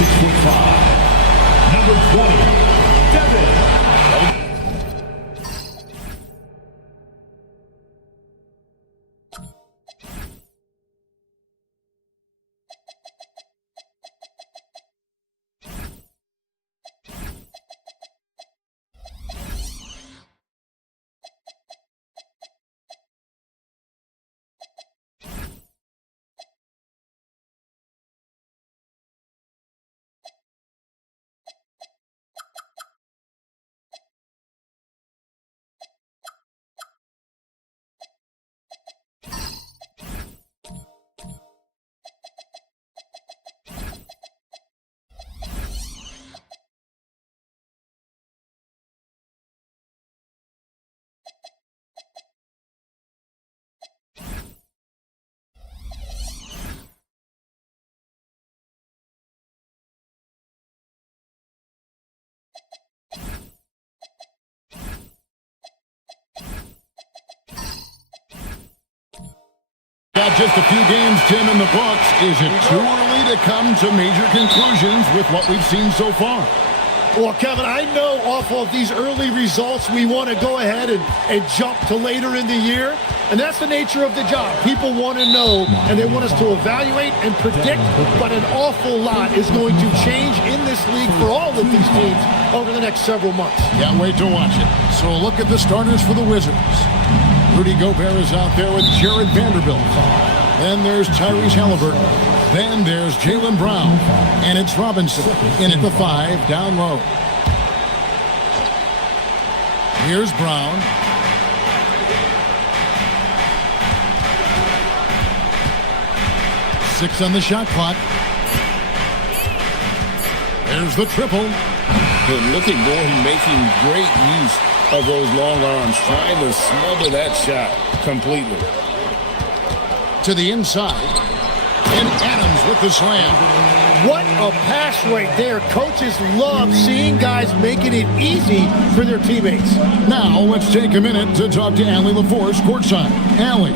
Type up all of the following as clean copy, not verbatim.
6'5", number 20, Devin. Got just a few games, Tim, in the books. Is it too early to come to major conclusions with what we've seen so far? Well, Kevin, I know off of these early results, we want to go ahead and jump to later in the year. And that's the nature of the job. People want to know, and they want us to evaluate and predict, but an awful lot is going to change in this league for all of these teams over the next several months. Can't wait to watch it. So look at the starters for the Wizards. Rudy Gobert is out there with Jared Vanderbilt. Then there's Tyrese Halliburton. Then there's Jaylen Brown. And it's Robinson in at the 5 down low. Here's Brown. Six on the shot clock. There's the triple. But look at Gordon making great use of those long arms, trying to smother that shot completely. To the inside. And Adams with the slam. What a pass right there. Coaches love seeing guys making it easy for their teammates. Now let's take a minute to talk to Allie LaForce courtside. Allie.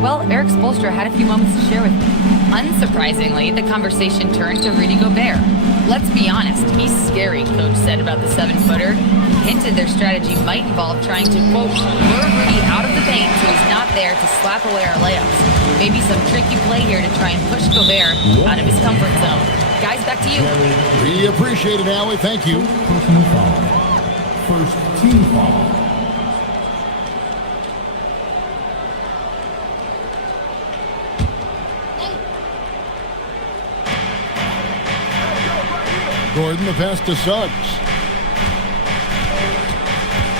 Well, Eric Spoelstra had a few moments to share with me. Unsurprisingly, the conversation turned to Rudy Gobert. Let's be honest, he's scary, Coach said about the 7-footer. Hinted their strategy might involve trying to, quote, lure Rudy out of the paint so he's not there to slap away our layups. Maybe some tricky play here to try and push Gobert out of his comfort zone. Guys, back to you. We appreciate it, Allie. Thank you. First team foul. Gordon, the pass to Suggs.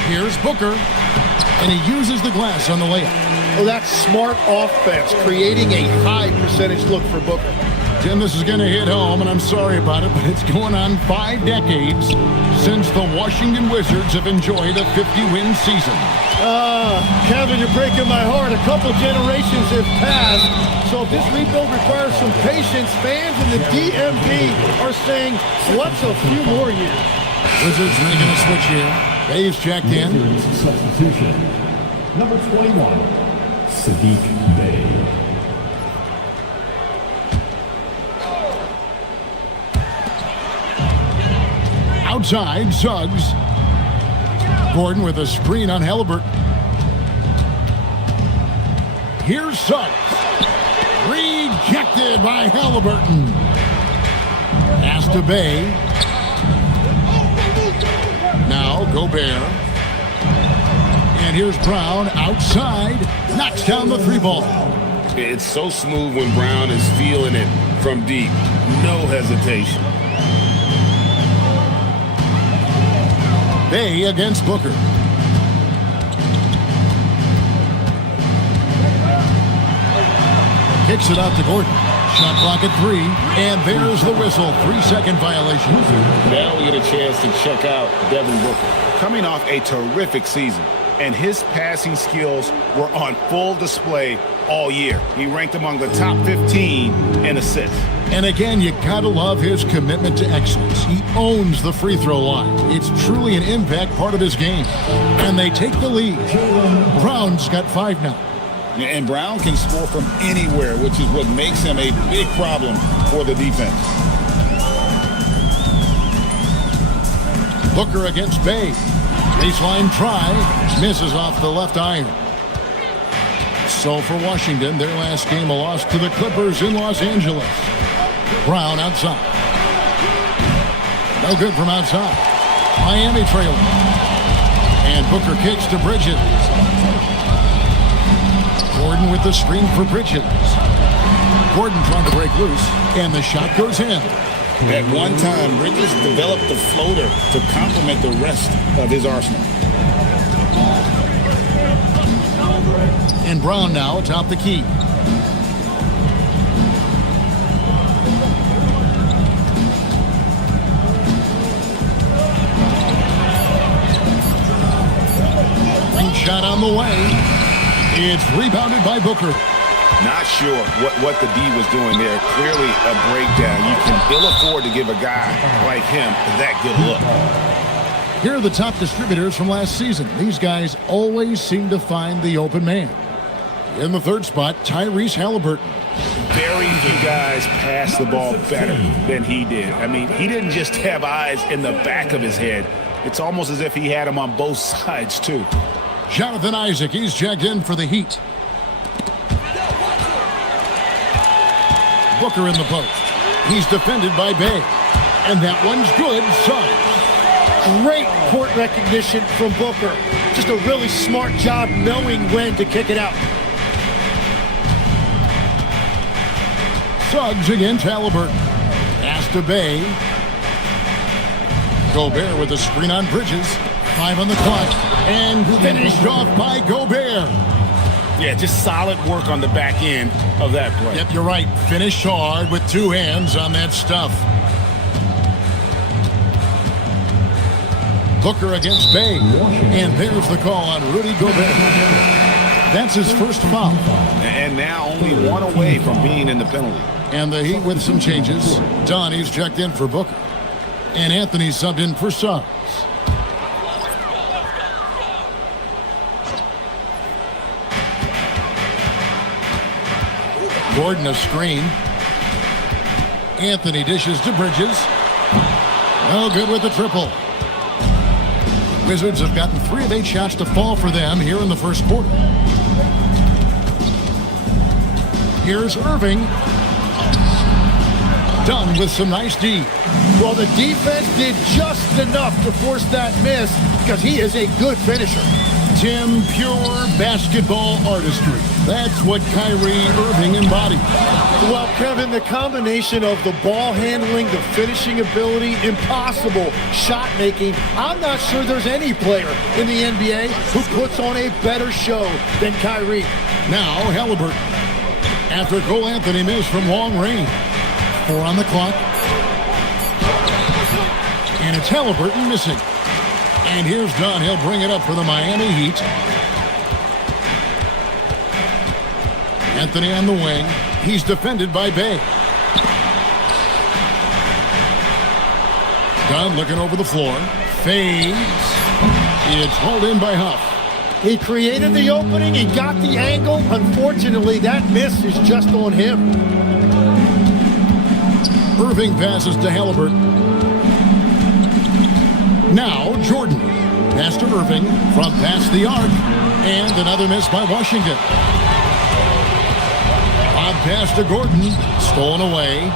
Here's Booker, and he uses the glass on the layup. Oh, that's smart offense, creating a high percentage look for Booker. Tim, this is going to hit home, and I'm sorry about it, but it's going on 5 decades since the Washington Wizards have enjoyed a 50-win season. Kevin, you're breaking my heart. A couple generations have passed. So if this rebuild requires some patience, fans in the DMV are saying, what's a few more years? Wizards making a switch here. Bay's checked in. Substitution. Number 21, Sadiq Bey. Outside, Suggs. Gordon with a screen on Halliburton. Here's Suggs. Rejected by Halliburton. Pass to Bey. Now Gobert. And here's Brown outside. Knocks down the 3-ball. It's so smooth when Brown is feeling it from deep. No hesitation. Bey against Booker. Kicks it out to Gordon. Shot clock at 3. And there's the whistle. 3-second violation. Now we get a chance to check out Devin Booker. Coming off a terrific season, and his passing skills were on full display all year. He ranked among the top 15 in assists. And again, you gotta love his commitment to excellence. He owns the free throw line. It's truly an impact part of his game. And they take the lead. Brown's got 5 now. And Brown can score from anywhere, which is what makes him a big problem for the defense. Booker against Bay. Baseline try. Misses off the left iron. So for Washington, their last game a loss to the Clippers in Los Angeles. Brown outside. No good from outside. Miami trailing. And Booker kicks to Bridges. Gordon with the screen for Bridges. Gordon trying to break loose, and the shot goes in. At one time, Bridges developed the floater to complement the rest of his arsenal. And Brown now atop the key. Shot on the way. It's rebounded by Booker. Not sure what the D was doing there. Clearly a breakdown. You can ill afford to give a guy like him that good look. Here are the top distributors from last season. These guys always seem to find the open man. In the third spot, Tyrese Halliburton. Very few guys pass the ball better than he did. I mean, he didn't just have eyes in the back of his head. It's almost as if he had them on both sides, too. Jonathan Isaac, he's checked in for the Heat. Booker in the post. He's defended by Bay. And that one's good. Suggs. Great court recognition from Booker. Just a really smart job knowing when to kick it out. Suggs against Halliburton. Pass to Bay. Gobert with a screen on Bridges. 5 on the clock. And finished off by Gobert. Yeah, just solid work on the back end of that play. Yep, you're right. Finished hard with 2 hands on that stuff. Booker against Bay. And there's the call on Rudy Gobert. That's his first foul. And now only 1 away from being in the penalty. And the Heat with some changes. Donnie's checked in for Booker. And Anthony subbed in for Suggs. Gordon a screen. Anthony dishes to Bridges. No good with the triple. Wizards have gotten 3 of 8 shots to fall for them here in the first quarter. Here's Irving. Done with some nice D. Well, the defense did just enough to force that miss because he is a good finisher. Tim, pure basketball artistry. That's what Kyrie Irving embodied. Well, Kevin, the combination of the ball handling, the finishing ability, impossible shot making, I'm not sure there's any player in the NBA who puts on a better show than Kyrie. Now Halliburton. After Cole Anthony missed from long range. 4 on the clock. And it's Halliburton missing. And here's Dunn. He'll bring it up for the Miami Heat. Anthony on the wing. He's defended by Bay. Dunn looking over the floor. Fades. It's hauled in by Huff. He created the opening. He got the angle. Unfortunately, that miss is just on him. Irving passes to Halliburton. Now Jordan. Pass to Irving from past the arc. And another miss by Washington. Odd pass to Gordon. Stolen away.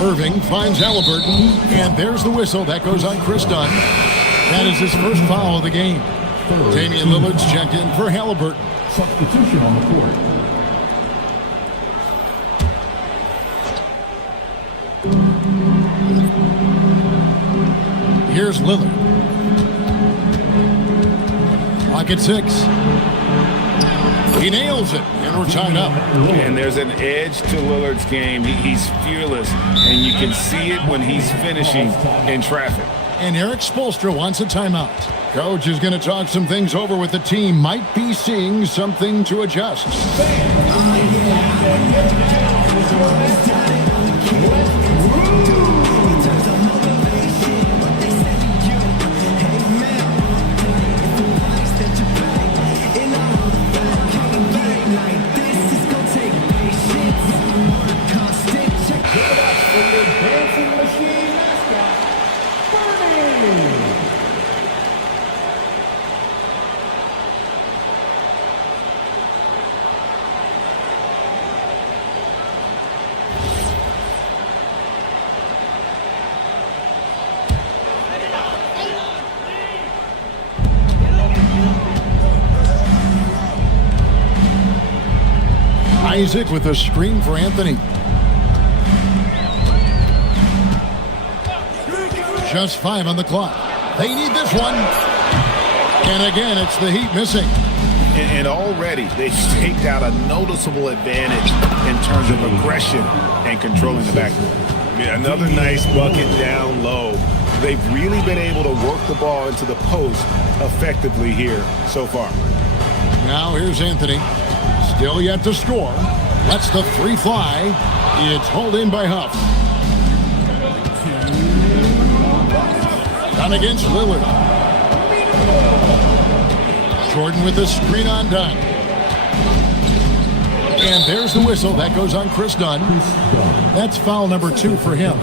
Irving finds Halliburton. And there's the whistle. That goes on Chris Dunn. That is his first foul of the game. Damian Lillard's checked in for Halliburton. Substitution on the court. Here's Lillard. Clock at 6. He nails it, and we're tied up. And there's an edge to Lillard's game. He's fearless, and you can see it when he's finishing in traffic. And Eric Spoelstra wants a timeout. Coach is going to talk some things over with the team. Might be seeing something to adjust. Isaac with a screen for Anthony. Just 5 on the clock. They need this one. And again, it's the Heat missing. And already they've staked out a noticeable advantage in terms of aggression and controlling the backcourt. Yeah, another nice bucket down low. They've really been able to work the ball into the post effectively here so far. Now here's Anthony. Still yet to score. Lets the three fly. It's hauled in by Huff. Down against Lillard. Jordan with a screen on Dunn. And there's the whistle. That goes on Chris Dunn. That's foul number 2 for him.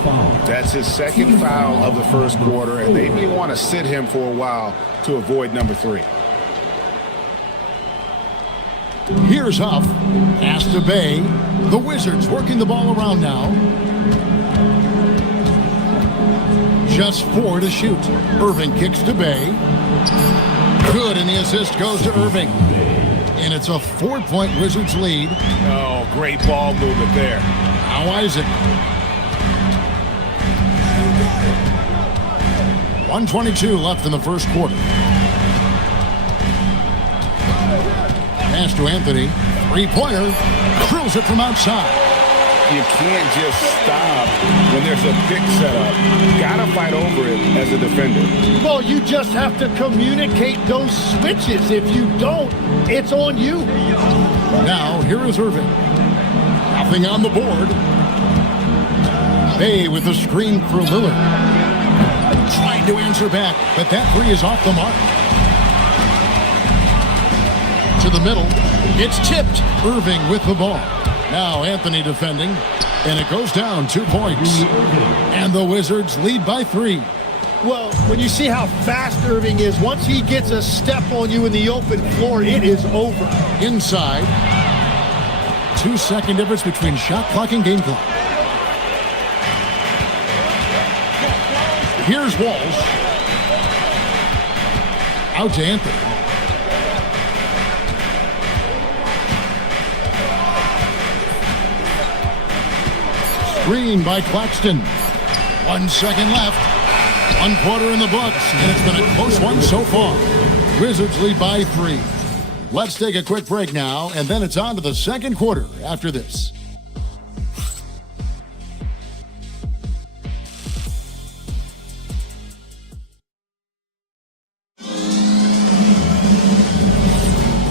That's his second foul of the first quarter, and they may want to sit him for a while to avoid number 3. Here's Huff. Pass to Bay. The Wizards working the ball around now. Just 4 to shoot. Irving kicks to Bay. Good, and the assist goes to Irving. And it's a 4-point Wizards lead. Oh, great ball movement there. Now Isaac. 1:22 left in the first quarter. Pass to Anthony. Three-pointer. Drills it from outside. You can't just stop when there's a pick set up. You gotta fight over it as a defender. Well, you just have to communicate those switches. If you don't, it's on you. Now, here is Irving. Nothing on the board. Bay with the screen for Lillard. Trying to answer back, but that three is off the mark. To the middle. It's tipped. Irving with the ball. Now Anthony defending, and it goes down 2 points. And the Wizards lead by 3. Well, when you see how fast Irving is, once he gets a step on you in the open floor, it is over. Inside. 2-second difference between shot clock and game clock. Here's Walsh. Out to Anthony. Screen by Claxton. 1 second left. 1 quarter in the books, and it's been a close one so far. Wizards lead by 3. Let's take a quick break now, and then it's on to the second quarter after this.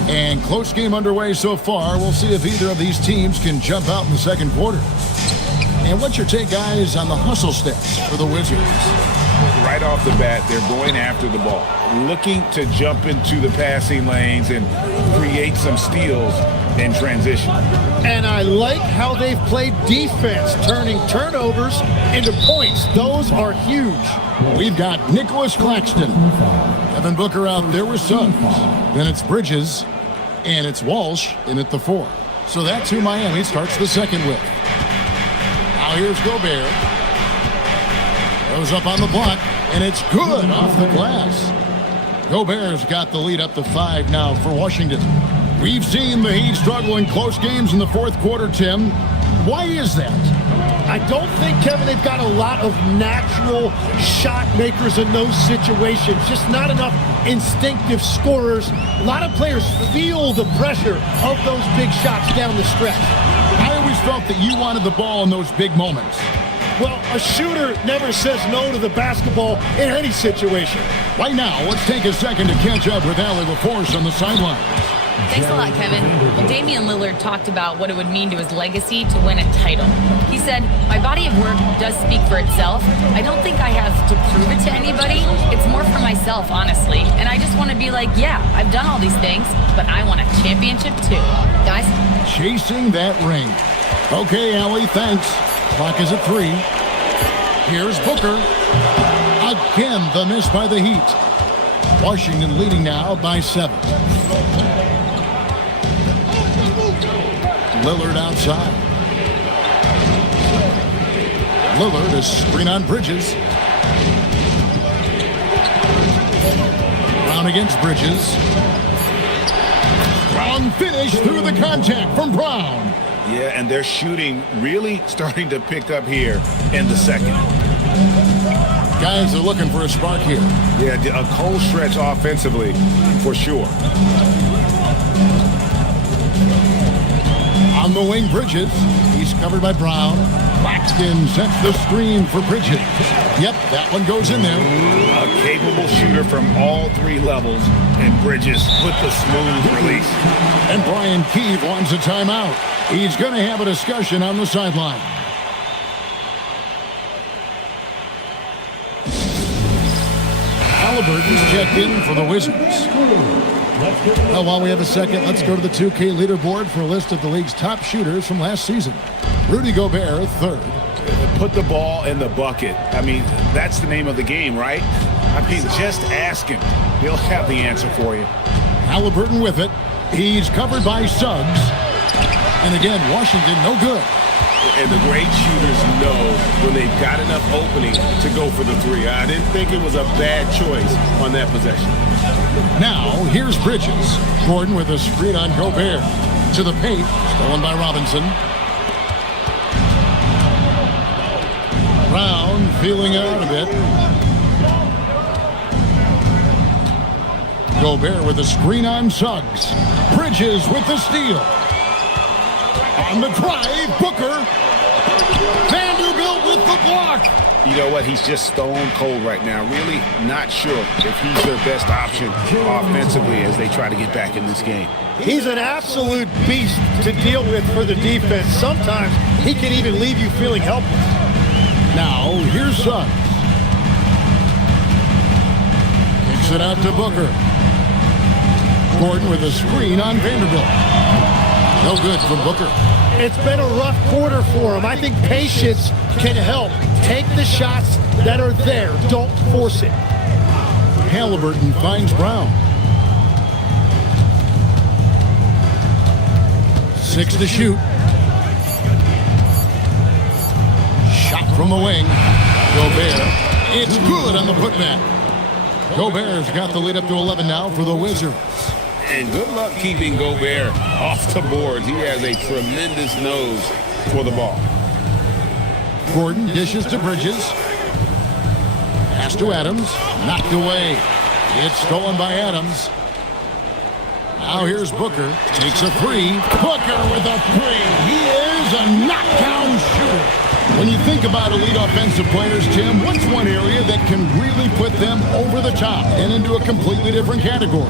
And close game underway so far. We'll see if either of these teams can jump out in the second quarter. And what's your take, guys, on the hustle steps for the Wizards? Right off the bat, they're going after the ball, looking to jump into the passing lanes and create some steals in transition. And I like how they've played defense, turning turnovers into points. Those are huge. We've got Nicholas Claxton. Evan Booker out there with Suggs. Then it's Bridges, and it's Walsh in at the 4. So that's who Miami starts the second with. Now here's Gobert. Goes up on the block, and it's good off the glass. Gobert's got the lead up to 5 now for Washington. We've seen the Heat struggle in close games in the fourth quarter, Tim. Why is that? I don't think, Kevin, they've got a lot of natural shot makers in those situations. Just not enough instinctive scorers. A lot of players feel the pressure of those big shots down the stretch. I always felt that you wanted the ball in those big moments. Well, a shooter never says no to the basketball in any situation. Right now, let's take a second to catch up with Allie LaForce on the sidelines. Thanks a lot, Kevin. Well, Damian Lillard talked about what it would mean to his legacy to win a title. He said, "My body of work does speak for itself. I don't think I have to prove it to anybody. It's more for myself, honestly. And I just want to be like, yeah, I've done all these things, but I want a championship too." Guys? Chasing that ring. Okay, Allie, thanks. Clock is at 3. Here's Booker. Again, the miss by the Heat. Washington leading now by 7. Lillard outside. Lillard is screen on Bridges. Brown against Bridges. Strong finish through the contact from Brown. Yeah, and their shooting really starting to pick up here in the second. Guys are looking for a spark here. Yeah, a cold stretch offensively for sure. On the wing, Bridges. He's covered by Brown. Claxton sets the screen for Bridges. Yep, that one goes in there. A capable shooter from all three levels, and Bridges with the smooth release. And Brian Keefe wants a timeout. He's going to have a discussion on the sideline. Halliburton's checked in for the Wizards. Well, while we have a second, let's go to the 2K leaderboard for a list of the league's top shooters from last season. Rudy Gobert, third. Put the ball in the bucket. I mean, that's the name of the game, right? I mean, just ask him. He'll have the answer for you. Halliburton with it. He's covered by Suggs. And again, Washington, no good. And the great shooters know when they've got enough opening to go for the three. I didn't think it was a bad choice on that possession. Now, here's Bridges. Gordon with a screen on Gobert. To the paint, stolen by Robinson. Brown feeling out a bit. Gobert with a screen on Suggs. Bridges with the steal. On the drive, Booker. Vanderbilt with the block. You know what? He's just stone cold right now. Really not sure if he's their best option offensively as they try to get back in this game. He's an absolute beast to deal with for the defense. Sometimes he can even leave you feeling helpless. Now, here's Suggs. Kicks it out to Booker. Gordon with a screen on Vanderbilt. No good from Booker. It's been a rough quarter for him. I think patience can help. Take the shots that are there. Don't force it. Halliburton finds Brown. 6 to shoot. Shot from the wing. Gobert. It's good on the putback. Gobert's got the lead up to 11 now for the Wizards. And good luck keeping Gobert off the boards. He has a tremendous nose for the ball. Gordon dishes to Bridges. Pass to Adams. Knocked away. It's stolen by Adams. Now here's Booker. Takes a three. Booker with a three. He is a knockdown shooter. When you think about elite offensive players, Tim, what's one area that can really put them over the top and into a completely different category?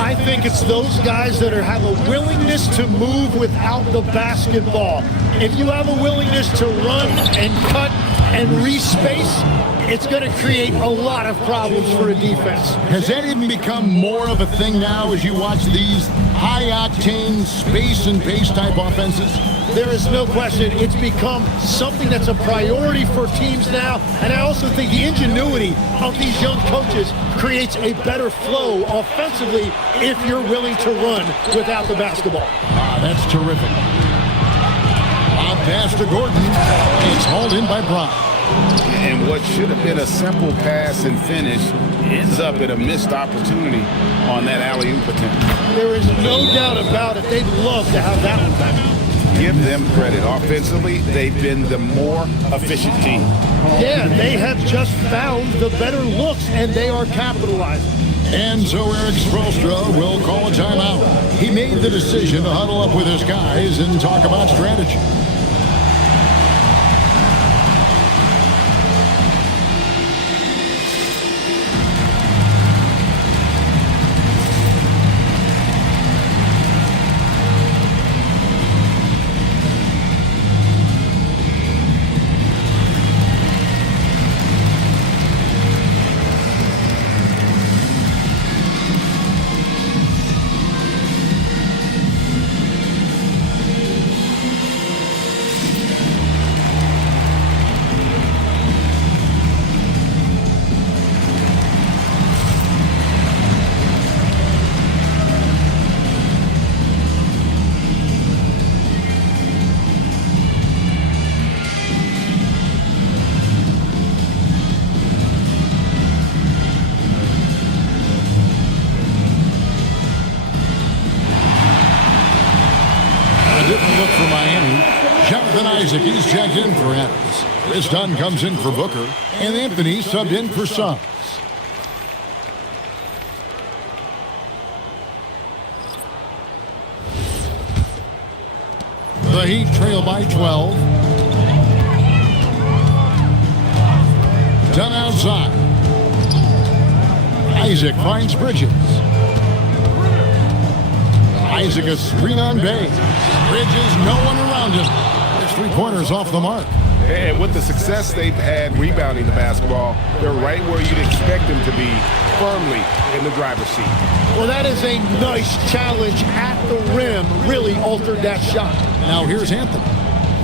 I think it's those guys that have a willingness to move without the basketball. If you have a willingness to run and cut and respace, it's going to create a lot of problems for a defense. Has that even become more of a thing now as you watch these high-octane space and pace type offenses? There is no question. It's become something that's a priority for teams now. And I also think the ingenuity of these young coaches creates a better flow offensively if you're willing to run without the basketball. That's terrific. Lob pass to Gordon. It's hauled in by Brown. And what should have been a simple pass and finish ends up at a missed opportunity on that alley-oop attempt. There is no doubt about it. They'd love to have that one back. Give them credit. Offensively, they've been the more efficient team. Yeah, they have just found the better looks, and they are capitalizing. And so Eric Spoelstra will call a timeout. He made the decision to huddle up with his guys and talk about strategy. different look for Miami. Jonathan Isaac, he's checked in for Adams. Chris Dunn comes in for Booker. And Anthony subbed in for Suggs. The Heat trail by 12. Dunn outside. Isaac finds Bridges. Isaac a screen on base. Bridges, no one around him. There's 3-pointers off the mark. And with the success they've had rebounding the basketball, they're right where you'd expect them to be, firmly in the driver's seat. Well, that is a nice challenge at the rim. Really altered that shot. Now here's Anthony.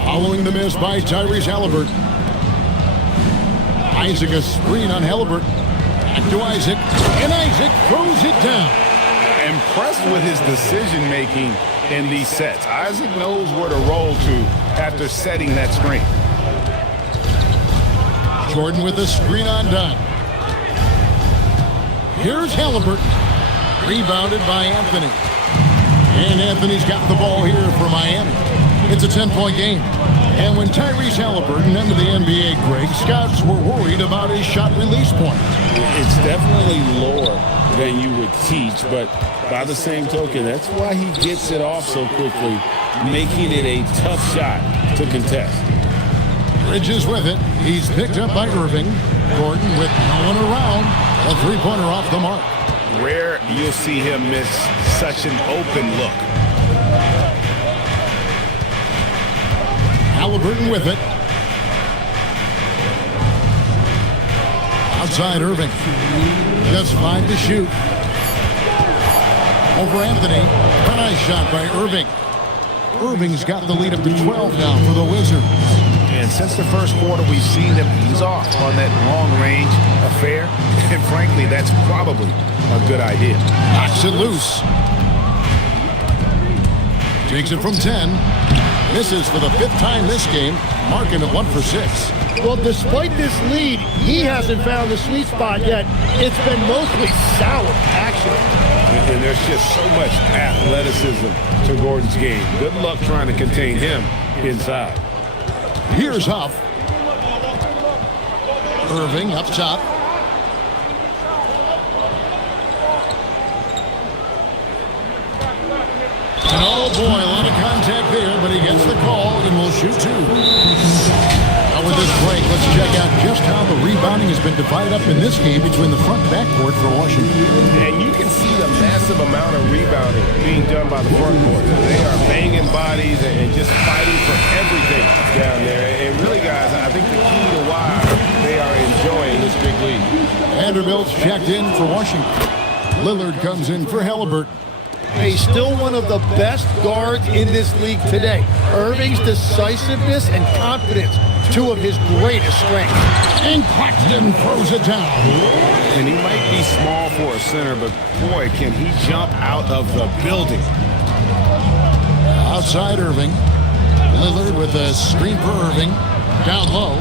Following the miss by Tyrese Halliburton. Isaac a screen on Halliburton. Back to Isaac. And Isaac throws it down. Impressed with his decision-making in these sets. Isaac knows where to roll to after setting that screen. Jordan with a screen on Dunn. Here's Halliburton. Rebounded by Anthony. And Anthony's got the ball here for Miami. It's a 10-point game. And when Tyrese Halliburton entered the NBA, Greg, scouts were worried about his shot release point. It's definitely lower than you would teach, but by the same token, that's why he gets it off so quickly, making it a tough shot to contest. Bridges with it. He's picked up by Irving. Gordon with no one around. A 3-pointer off the mark. Rare you'll see him miss such an open look. Halliburton with it. Outside Irving. Just 5 to shoot. Over Anthony. A nice shot by Irving. Irving's got the lead up to 12 now for the Wizards. And since the first quarter, we've seen them ease off on that long-range affair. And frankly, that's probably a good idea. Knocks it loose. Takes it from 10. Misses for the 5th time this game, marking it 1 for 6. Well, despite this lead, he hasn't found the sweet spot yet. It's been mostly sour action. And there's just so much athleticism to Gordon's game. Good luck trying to contain him inside. Here's Huff. Irving up top. And oh boy, a lot of contact there, but he gets the call and will shoot 2. Now with this break, let's check out just how the rebounding has been divided up in this game between the front and backcourt for Washington. And you can see the massive amount of rebounding being done by the front court. They are banging bodies and just fighting for everything down there. And really, guys, I think the key to why they are enjoying this big lead. Vanderbilt's checked in for Washington. Lillard comes in for Halliburton. He's still one of the best guards in this league today. Irving's decisiveness and confidence, 2 of his greatest strengths. And Claxton throws it down. And he might be small for a center, but boy, can he jump out of the building. Outside Irving. Lillard with a screen for Irving. Down low.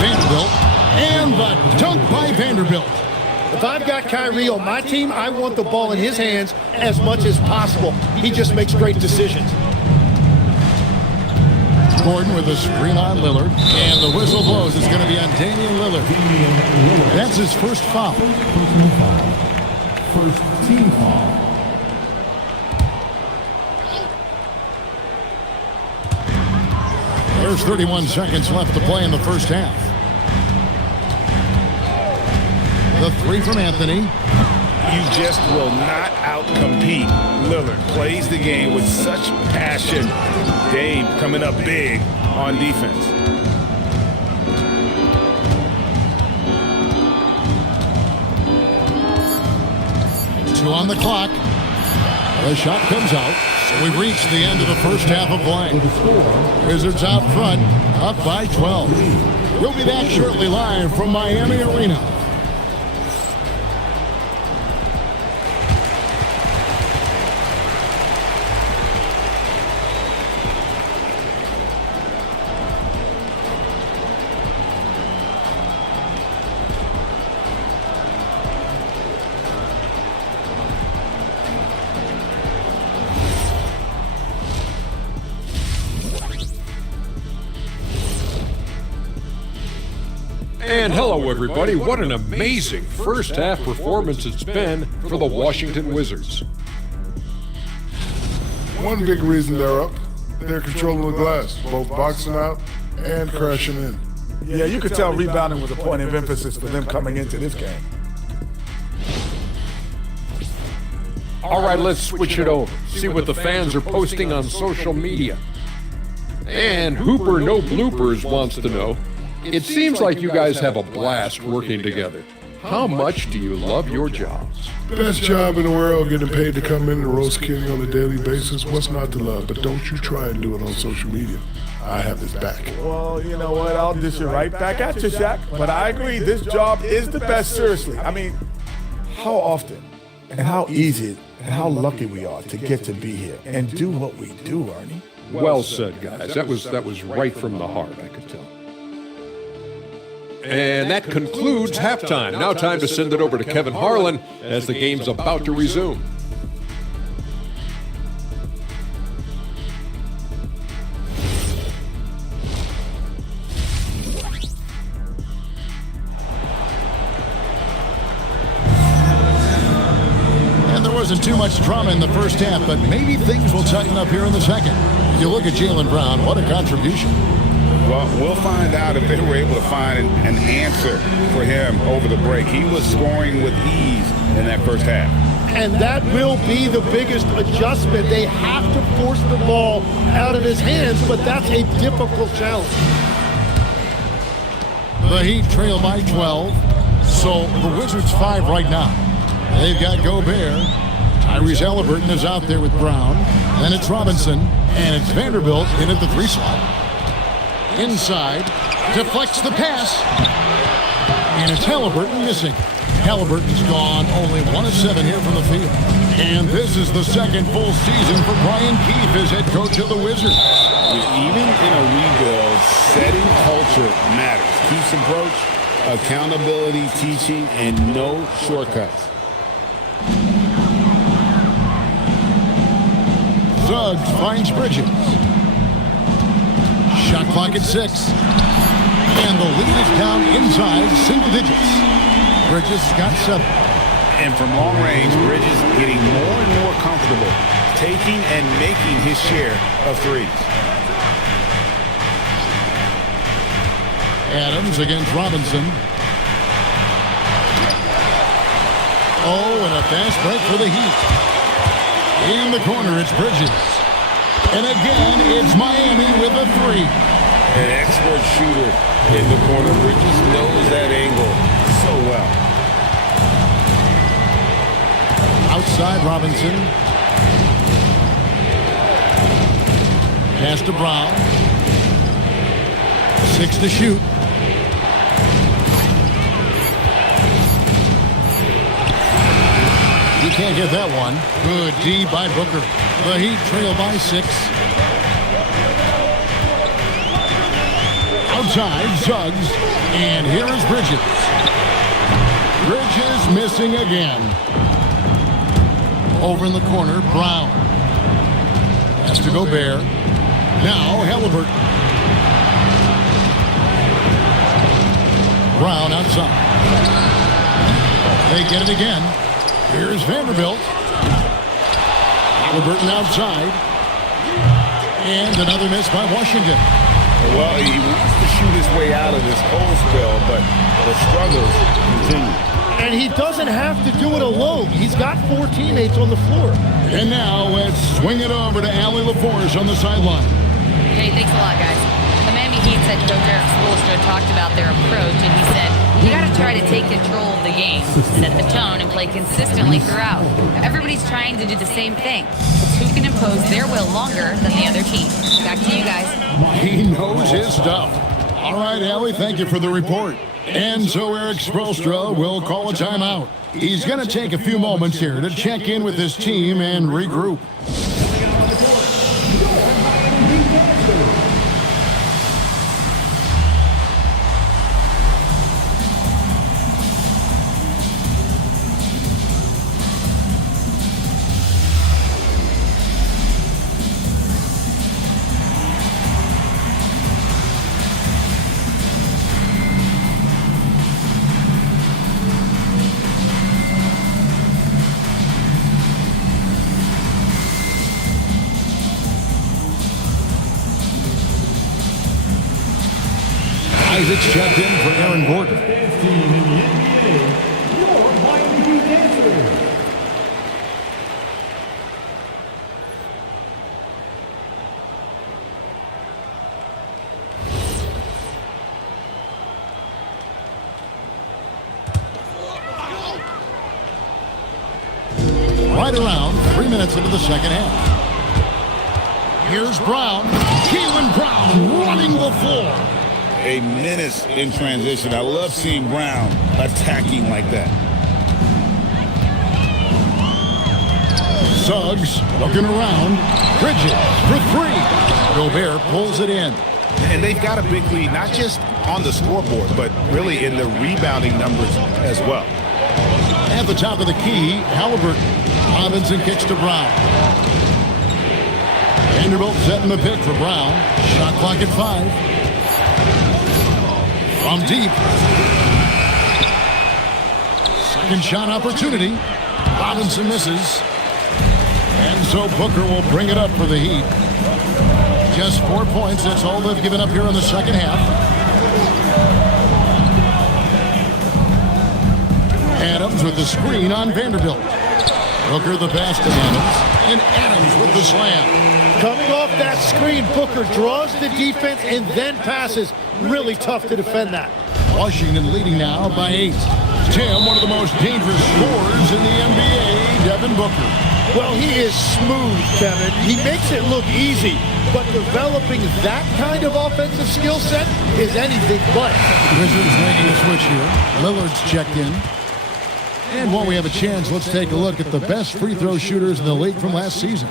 Vanderbilt. And the dunk by Vanderbilt. If I've got Kyrie on my team, I want the ball in his hands as much as possible. He just makes great decisions. Gordon with a screen on Lillard. And the whistle blows. It's going to be on Damian Lillard. That's his first foul. Personal foul. First team foul. There's 31 seconds left to play in the first half. The 3 from Anthony. You just will not outcompete Lillard. Plays the game with such passion. Dame coming up big on defense. 2 on the clock. The shot comes out. So we've reached the end of the first half of play. Wizards out front, up by 12. We'll be back shortly live from Miami Arena. And hello, everybody. What an amazing first half performance it's been for the Washington Wizards. One big reason they're up, they're controlling the glass, both boxing out and crashing in. Yeah, you could tell rebounding was a point of emphasis for them coming into this game. All right, let's switch it over. See what the fans are posting on social media. And Hooper No Bloopers wants to know, it seems like you guys have a blast working together. How much do you love your jobs? Best job in the world, getting paid to come in and roast Kenny on a daily basis. What's not to love? But don't you try and do it on social media. I have his back. Well, you know what? I'll dish it right back at you, Shaq. But I agree, this job is the best, seriously. I mean, how often and how easy and how lucky we are to get to be here and do what we do, Ernie. Well said, guys. That was right from the heart, I could tell. And that concludes halftime. Now time to send it over to Kevin Harlan as the game's about to resume. And there wasn't too much drama in the first half, but maybe things will tighten up here in the second. You look at Jaylen Brown, what a contribution. Well, we'll find out if they were able to find an answer for him over the break. He was scoring with ease in that first half. And that will be the biggest adjustment. They have to force the ball out of his hands, but that's a difficult challenge. The Heat trail by 12, so the Wizards 5 right now. They've got Gobert. Tyrese Halliburton is out there with Brown. Then it's Robinson, and it's Vanderbilt in at the 3 slot. Inside, deflects the pass, and it's Halliburton missing. Halliburton's gone only 1 of 7 here from the field. And this is the second full season for Brian Keefe as head coach of the Wizards. Even in a rebuild, setting culture matters. Keefe's approach, accountability, teaching, and no shortcuts. Suggs finds Bridges. Shot clock at 6. And the lead is down inside single digits. Bridges got 7. And from long range, Bridges getting more and more comfortable taking and making his share of threes. Adams against Robinson. Oh, and a fast break for the Heat. In the corner, it's Bridges. And again, it's Miami with a 3. An expert shooter in the corner. Bridges knows that angle so well. Outside Robinson. Pass to Brown. 6 to shoot. You can't get that one. Good D by Booker. The Heat trail by 6. Outside, Suggs. And here is Bridges. Bridges missing again. Over in the corner, Brown. Has to Gobert. Now, Halliburton. Brown outside. They get it again. Here's Vanderbilt. Halliburton outside. And another miss by Washington. Well, he wants to shoot his way out of this cold spell, but the struggles continue. And he doesn't have to do it alone. He's got 4 teammates on the floor. And now let's swing it over to Allie LaForce on the sideline. Okay, thanks a lot, guys. The Miami Heat said Coach Eric Spoelstra talked about their approach, and he said, you got to try to take control of the game, set the tone, and play consistently throughout. Everybody's trying to do the same thing. It's who can impose their will longer than the other team. Back to you guys. He knows his stuff. All right, Allie, thank you for the report. And so Eric Spoelstra will call a timeout. He's going to take a few moments here to check in with his team and regroup. Isaac's checked in for Aaron Gordon. Right around 3 minutes into the second half. Here's Brown. Jaylen Brown running the floor. A menace in transition. I love seeing Brown attacking like that. Suggs looking around. Bridges for three. Gobert pulls it in. And they've got a big lead, not just on the scoreboard, but really in the rebounding numbers as well. At the top of the key, Halliburton. Robinson kicks to Brown. Vanderbilt setting the pick for Brown. Shot clock at 5. From deep. Second shot opportunity. Robinson misses. And so Booker will bring it up for the Heat. Just 4 points. That's all they've given up here in the second half. Adams with the screen on Vanderbilt. Booker the pass to Adams. And Adams with the slam. Coming off that screen, Booker draws the defense and then passes. Really tough to defend that. Washington leading now by 8. Tim, one of the most dangerous scorers in the NBA, Devin Booker. Well, he is smooth, Kevin. He makes it look easy, but developing that kind of offensive skill set is anything but. Wizards making a switch here. Lillard's checked in. And while we have a chance, let's take a look at the best free throw shooters in the league from last season.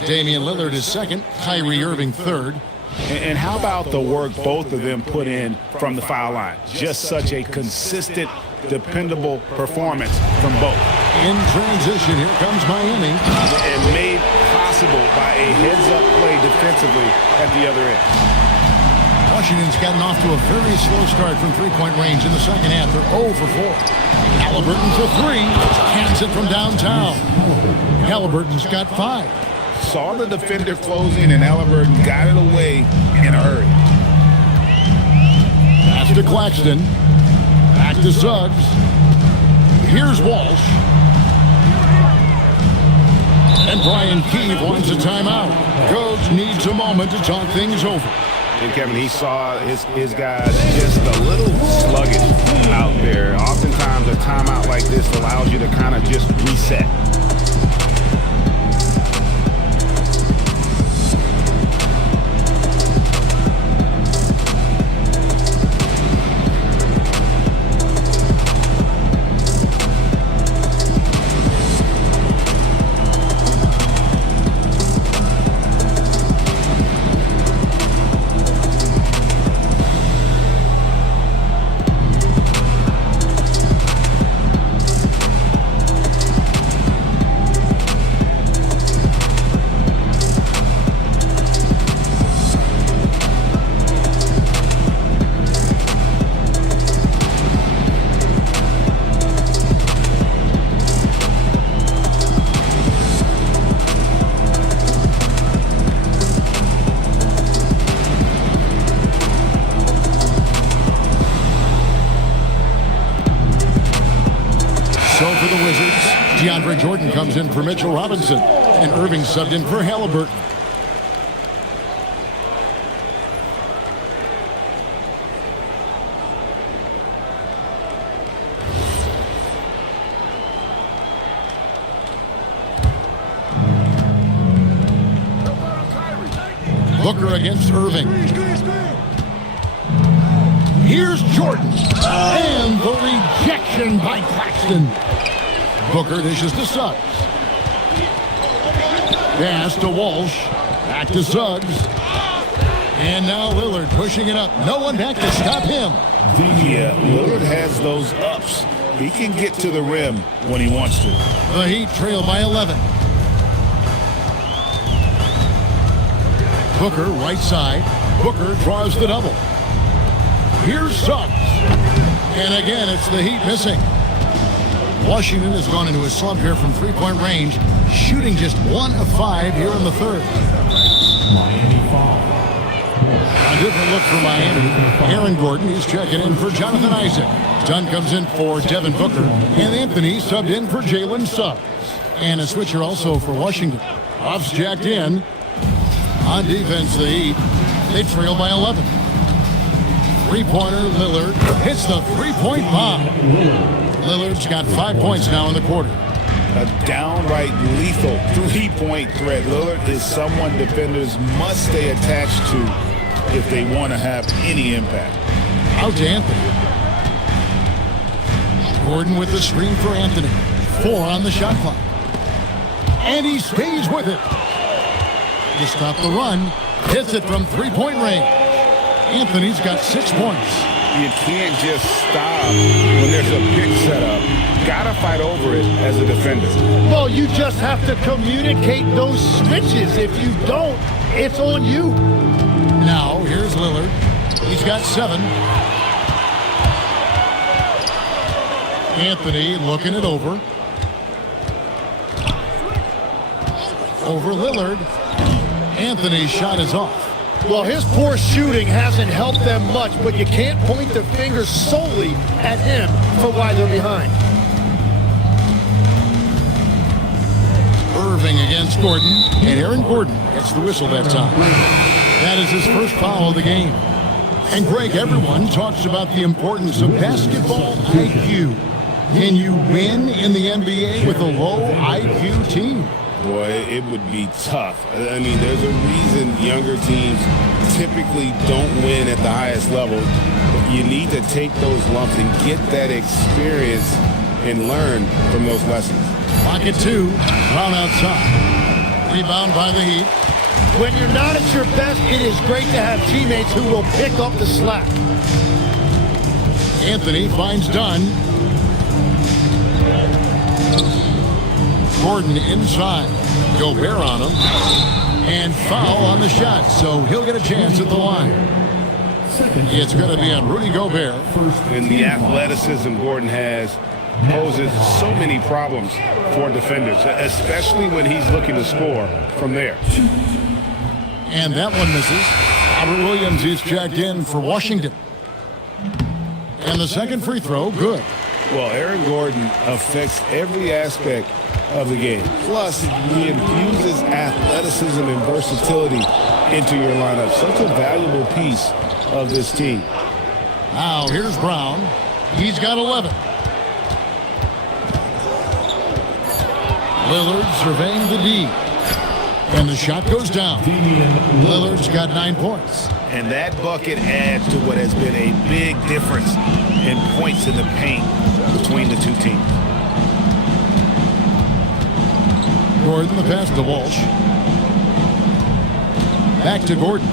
Damian Lillard is second, Kyrie Irving third. And how about the work both of them put in from the foul line? Just such a consistent, dependable performance from both. In transition, here comes Miami. And made possible by a heads-up play defensively at the other end. Washington's gotten off to a very slow start from three-point range in the second half. They're 0 for 4. Halliburton for 3. Cans it from downtown. Halliburton's got 5. Saw the defender closing, and Halliburton got it away in a hurry. Pass to Claxton. Back to Suggs. Here's Walsh. And Brian Keefe wants a timeout. Coach needs a moment to talk things over. And Kevin, he saw his guys just a little sluggish out there. Oftentimes a timeout like this allows you to kind of just reset. Jordan comes in for Mitchell Robinson, and Irving subbed in for Halliburton. Booker against Irving. Here's Jordan. And the rejection by Claxton. Booker dishes to Suggs. Pass to Walsh. Back to Suggs. And now Lillard pushing it up. No one back to stop him. Yeah, Lillard has those ups. He can get to the rim when he wants to. The Heat trail by 11. Booker, right side. Booker draws the double. Here's Suggs. And again, it's the Heat missing. Washington has gone into a slump here from three-point range, shooting just 1 of 5 here in the third. Miami foul. A different look for Miami. Aaron Gordon, he's checking in for Jonathan Isaac. Dunn comes in for Devin Booker. And Anthony subbed in for Jalen Suggs. And a switcher also for Washington. Off's jacked in. On defense, the Heat, they trail by 11. Three-pointer, Lillard hits the three-point bomb. Lillard's got 5 points now in the quarter. A downright lethal three-point threat. Lillard is someone defenders must stay attached to if they want to have any impact. Out to Anthony. Gordon with the screen for Anthony. 4 on the shot clock. And he stays with it. To stop the run, hits it from three-point range. Anthony's got 6 points. You can't just stop when there's a pick set up. Gotta fight over it as a defender. Well, you just have to communicate those switches. If you don't, it's on you. Now, here's Lillard. He's got 7. Anthony looking it over. Over Lillard. Anthony's shot is off. Well, his poor shooting hasn't helped them much, but you can't point the finger solely at him for why they're behind. Irving against Gordon, and Aaron Gordon gets the whistle that time. That is his first foul of the game. And Greg, everyone talks about the importance of basketball IQ. Can you win in the NBA with a low IQ team? Boy, it would be tough. I mean, there's a reason younger teams typically don't win at the highest level. You need to take those lumps and get that experience and learn from those lessons. Pocket 2, Brown outside. Rebound by the Heat. When you're not at your best, it is great to have teammates who will pick up the slack. Anthony finds Dunn. Gordon inside. Gobert on him. And foul on the shot, so he'll get a chance at the line. It's going to be on Rudy Gobert. And the athleticism Gordon has poses so many problems for defenders, especially when he's looking to score from there. And that one misses. Robert Williams is checked in for Washington. And the second free throw, good. Well, Aaron Gordon affects every aspect of the game. Plus, he infuses athleticism and versatility into your lineup. Such a valuable piece of this team. Now, here's Brown. He's got 11. Lillard surveying the D. And the shot goes down. Lillard's got 9 points. And that bucket adds to what has been a big difference in points in the paint between the two teams. Gordon, the pass to Walsh. Back to Gordon.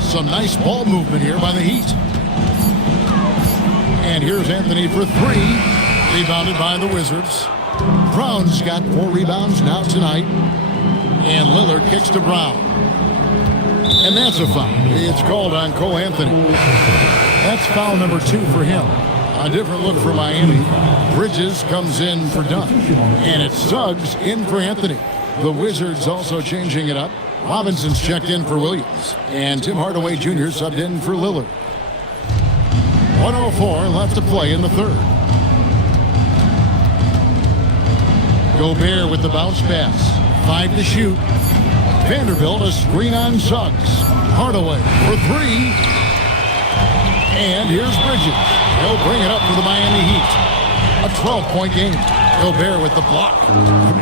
Some nice ball movement here by the Heat. And here's Anthony for 3. Rebounded by the Wizards. Brown's got 4 rebounds now tonight. And Lillard kicks to Brown. And that's a foul. It's called on Cole Anthony. That's foul number 2 for him. A different look for Miami. Bridges comes in for Dunn. And it's Suggs in for Anthony. The Wizards also changing it up. Robinson's checked in for Williams. And Tim Hardaway Jr. subbed in for Lillard. 1:04 left to play in the third. Gobert with the bounce pass. 5 to shoot. Vanderbilt a screen on Suggs. Hardaway for 3. And here's Bridges. He'll bring it up for the Miami Heat. A 12-point game. Gobert with the block.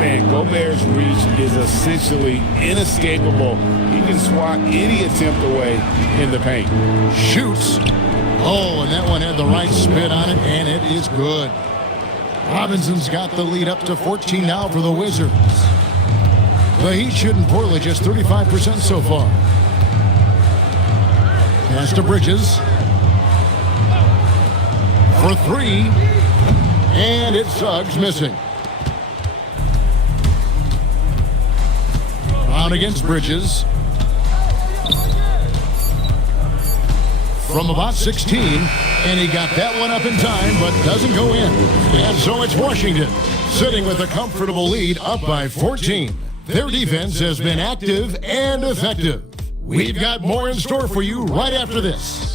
Man, Gobert's reach is essentially inescapable. He can swat any attempt away in the paint. Shoots. Oh, and that one had the right spin on it, and it is good. Robinson's got the lead up to 14 now for the Wizards. The Heat shooting poorly, just 35% so far. Pass to Bridges. For 3. And it's Suggs missing. Brown against Bridges. From about 16, and he got that one up in time, but doesn't go in. And so it's Washington, sitting with a comfortable lead, up by 14. Their defense has been active and effective. We've got more in store for you right after this.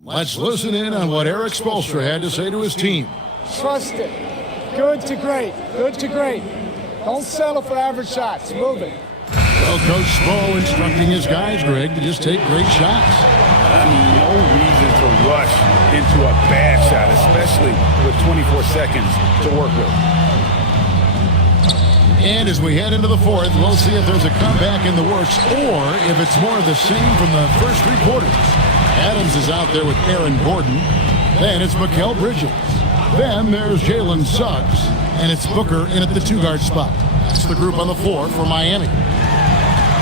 Let's listen in on what Eric Spoelstra had to say to his team. Trust it. Good to great. Good to great. Don't settle for average shots. Move it. Well, Coach Spo instructing his guys, Greg, to just take great shots. No reason to rush into a bad shot, especially with 24 seconds to work with. And as we head into the fourth, we'll see if there's a comeback in the works or if it's more of the same from the first three quarters. Adams is out there with Aaron Gordon. Then it's Mikal Bridges. Then there's Jalen Suggs. And it's Booker in at the two-guard spot. That's the group on the floor for Miami.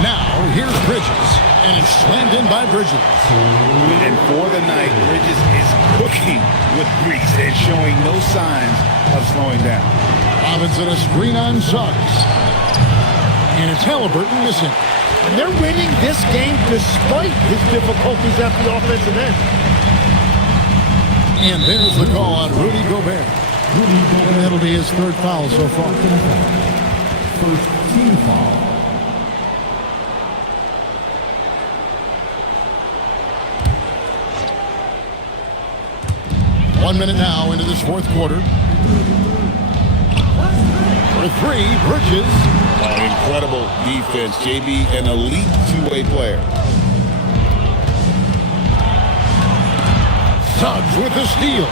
Now, here's Bridges. And it's slammed in by Bridges. And for the night, Bridges is cooking with grease and showing no signs of slowing down. Robinson a screen on Suggs. And it's Halliburton missing. And they're winning this game despite his difficulties at the offensive end. And there's the call on Rudy Gobert. And that'll be his third foul so far. First team foul. One minute now into this fourth quarter. For three, Bridges. Incredible defense. JB, an elite two-way player. Suggs with the steal.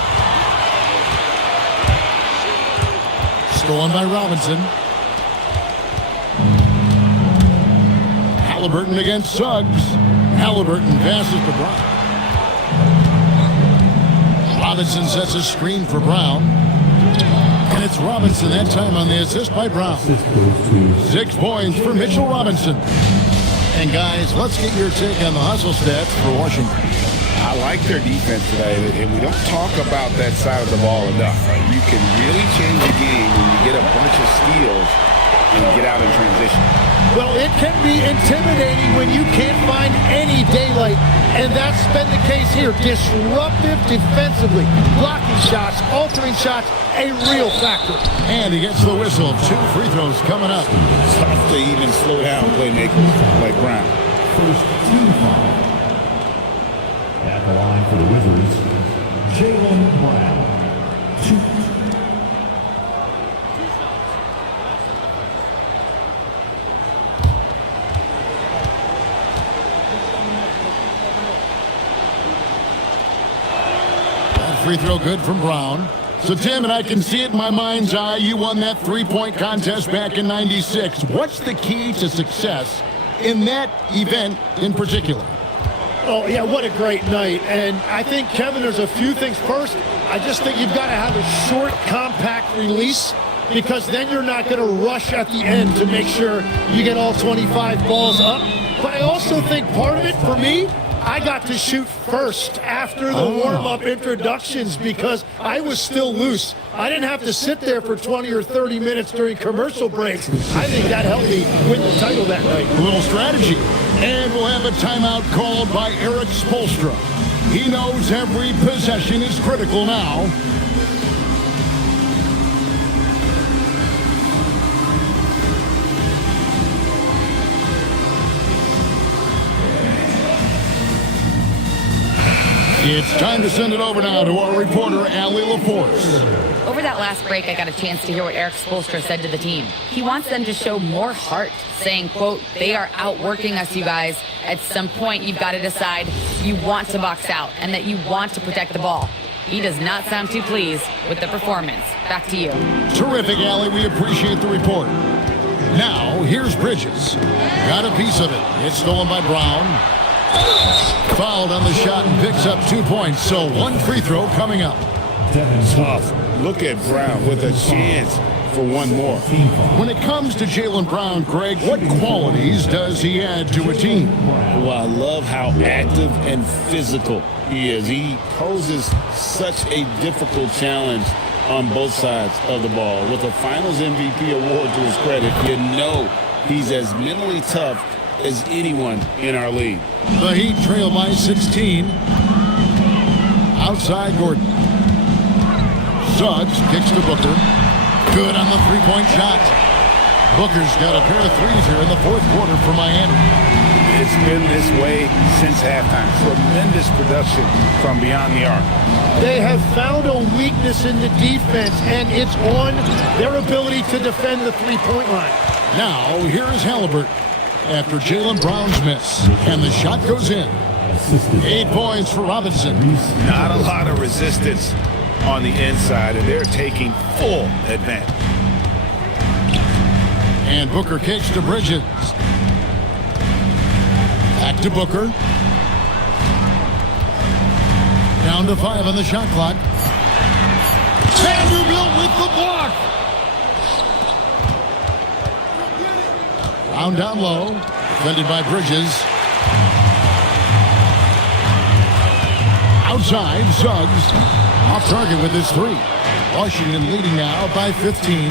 Stolen by Robinson. Halliburton against Suggs. Halliburton passes to Brown. Robinson sets a screen for Brown. And it's Robinson that time on the assist by Brown. 6 points for Mitchell Robinson. And guys, let's get your take on the hustle stats for Washington. I like their defense today, and we don't talk about that side of the ball enough. You can really change the game when you get a bunch of steals and get out in transition. Well, it can be intimidating when you can't find any daylight, and that's been the case here. Disruptive defensively, blocking shots, altering shots, a real factor. And he gets the whistle. 2 free throws coming up. Tough to even slow down playmakers like Brown. First team foul. At the line for the Wizards, Jalen Brown. 2. Free throw good from Brown. So, Tim, and I can see it in my mind's eye, you won that three-point contest back in '96. What's the key to success in that event in particular? Oh, yeah, what a great night. And I think, Kevin, there's a few things. First, I just think you've got to have a short, compact release because then you're not going to rush at the end to make sure you get all 25 balls up. But I also think part of it, for me, I got to shoot first after the warm-up introductions because I was still loose. I didn't have to sit there for 20 or 30 minutes during commercial breaks. I think that helped me win the title that night. A little strategy. And we'll have a timeout called by Eric Spoelstra. He knows every possession is critical now. It's time to send it over now to our reporter, Allie LaForce. Over that last break, I got a chance to hear what Eric Spoelstra said to the team. He wants them to show more heart, saying, quote, they are outworking us, you guys. At some point, you've got to decide you want to box out and that you want to protect the ball. He does not sound too pleased with the performance. Back to you. Terrific, Allie. We appreciate the report. Now, here's Bridges. Got a piece of it. It's stolen by Brown. Fouled on the shot and picks up 2 points. So 1 free throw coming up. Tough. Look at Brown with a chance for 1 more. When it comes to Jalen Brown, Greg, what qualities does he add to a team? Well, I love how active and physical he is. He poses such a difficult challenge on both sides of the ball. With a Finals MVP award to his credit, you know he's as mentally tough as anyone in our league. The Heat trail by 16. Outside Gordon. Suggs kicks to Booker. Good on the three-point shot. Booker's got a pair of threes here in the fourth quarter for Miami. It's been this way since halftime. Tremendous production from beyond the arc. They have found a weakness in the defense, and it's on their ability to defend the three-point line. Now, here is Halliburton after Jaylen Brown's miss, and the shot goes in. 8 points for Robinson. Not a lot of resistance on the inside, and they're taking full advantage. And Booker kicks to Bridges. Back to Booker. Down to 5 on the shot clock. Vanderbilt with the block. Brown down low. Defended by Bridges. Outside, Suggs. Off target with his 3. Washington leading now by 15.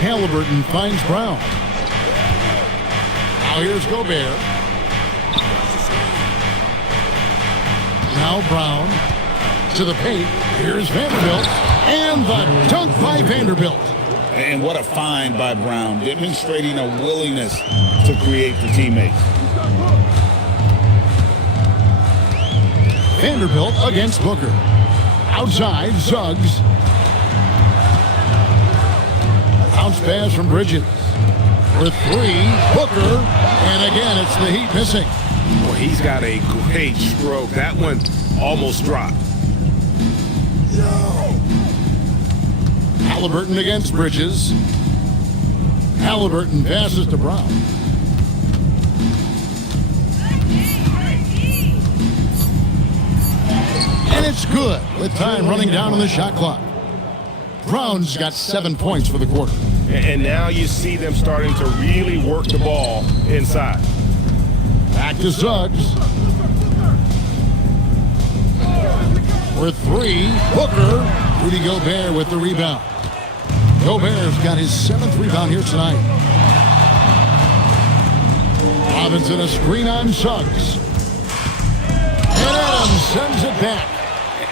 Halliburton finds Brown. Now here's Gobert. Now Brown to the paint. Here's Vanderbilt. And the dunk by Vanderbilt. And what a find by Brown, demonstrating a willingness to create for teammates. Vanderbilt against Booker. Outside, Suggs. Bounce pass from Bridges. For 3, Booker. And again, it's the Heat missing. Well, he's got a great stroke. That one almost dropped. Halliburton against Bridges. Halliburton passes to Brown. And it's good with time running down on the shot clock. Brown's got 7 points for the quarter. And now you see them starting to really work the ball inside. Back to Suggs. For 3, Booker. Rudy Gobert with the rebound. Gobert's got his 7th rebound here tonight. Robinson a screen on Suggs. And Adams sends it back.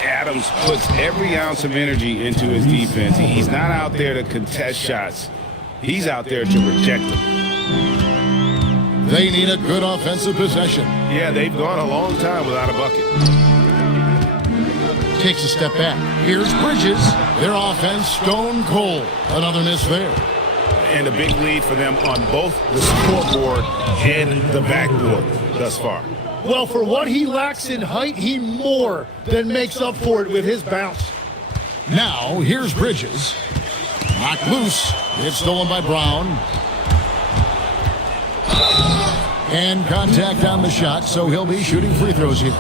Adams puts every ounce of energy into his defense. He's not out there to contest shots. He's out there to reject them. They need a good offensive possession. Yeah, they've gone a long time without a bucket. Takes a step back. Here's Bridges. Their offense stone cold. Another miss there. And a big lead for them on both the scoreboard and the backboard thus far. Well, for what he lacks in height, he more than makes up for it with his bounce. Now, here's Bridges. Knocked loose. It's stolen by Brown. And contact on the shot, so he'll be shooting free throws here.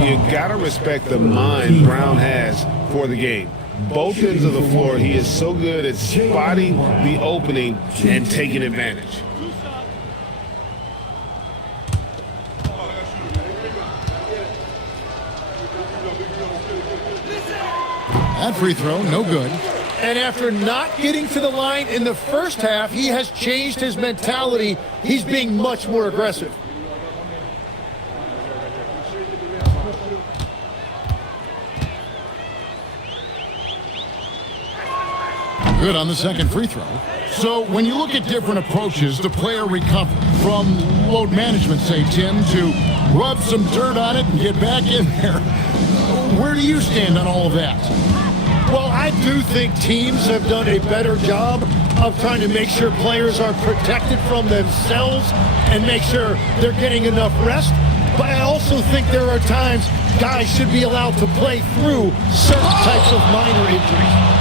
You gotta respect the mind Brown has for the game. Both ends of the floor, he is so good at spotting the opening and taking advantage. That free throw, no good. And after not getting to the line in the first half, he has changed his mentality. He's being much more aggressive. Good on the second free throw. So when you look at different approaches to player recovery, from load management, say, Tim, to rub some dirt on it and get back in there, where do you stand on all of that? Well, I do think teams have done a better job of trying to make sure players are protected from themselves and make sure they're getting enough rest. But I also think there are times guys should be allowed to play through certain types of minor injuries.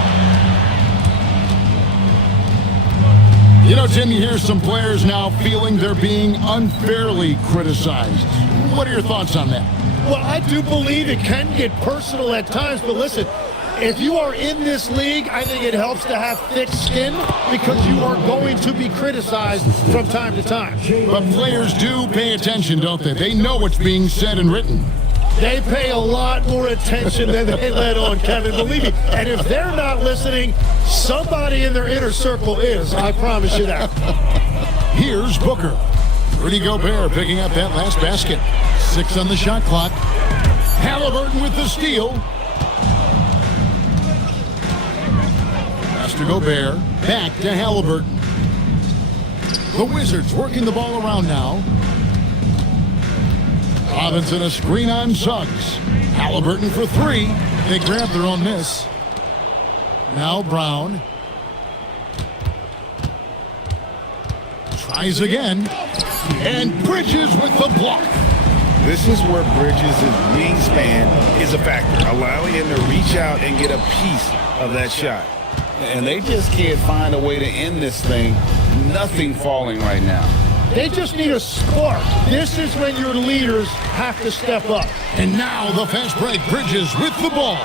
You know, Tim, you hear some players now feeling they're being unfairly criticized. What are your thoughts on that? Well, I do believe it can get personal at times, but listen, if you are in this league, I think it helps to have thick skin because you are going to be criticized from time to time. But players do pay attention, don't they? They know what's being said and written. They pay a lot more attention than they let on, Kevin, believe me. And if they're not listening, somebody in their inner circle is. I promise you that. Here's Here's Booker. Rudy Gobert picking up that last basket. 6 on the shot clock. Halliburton with the steal. Pass to Gobert. Back to Halliburton. The Wizards working the ball around now. Robinson a screen on Suggs. Halliburton for 3. They grab their own miss. Now Brown. Tries again. And Bridges with the block. This is where Bridges' wingspan is a factor, allowing him to reach out and get a piece of that shot. And they just can't find a way to end this thing. Nothing falling right now. They just need a spark. This is when your leaders have to step up. And now the fast break. Bridges with the ball.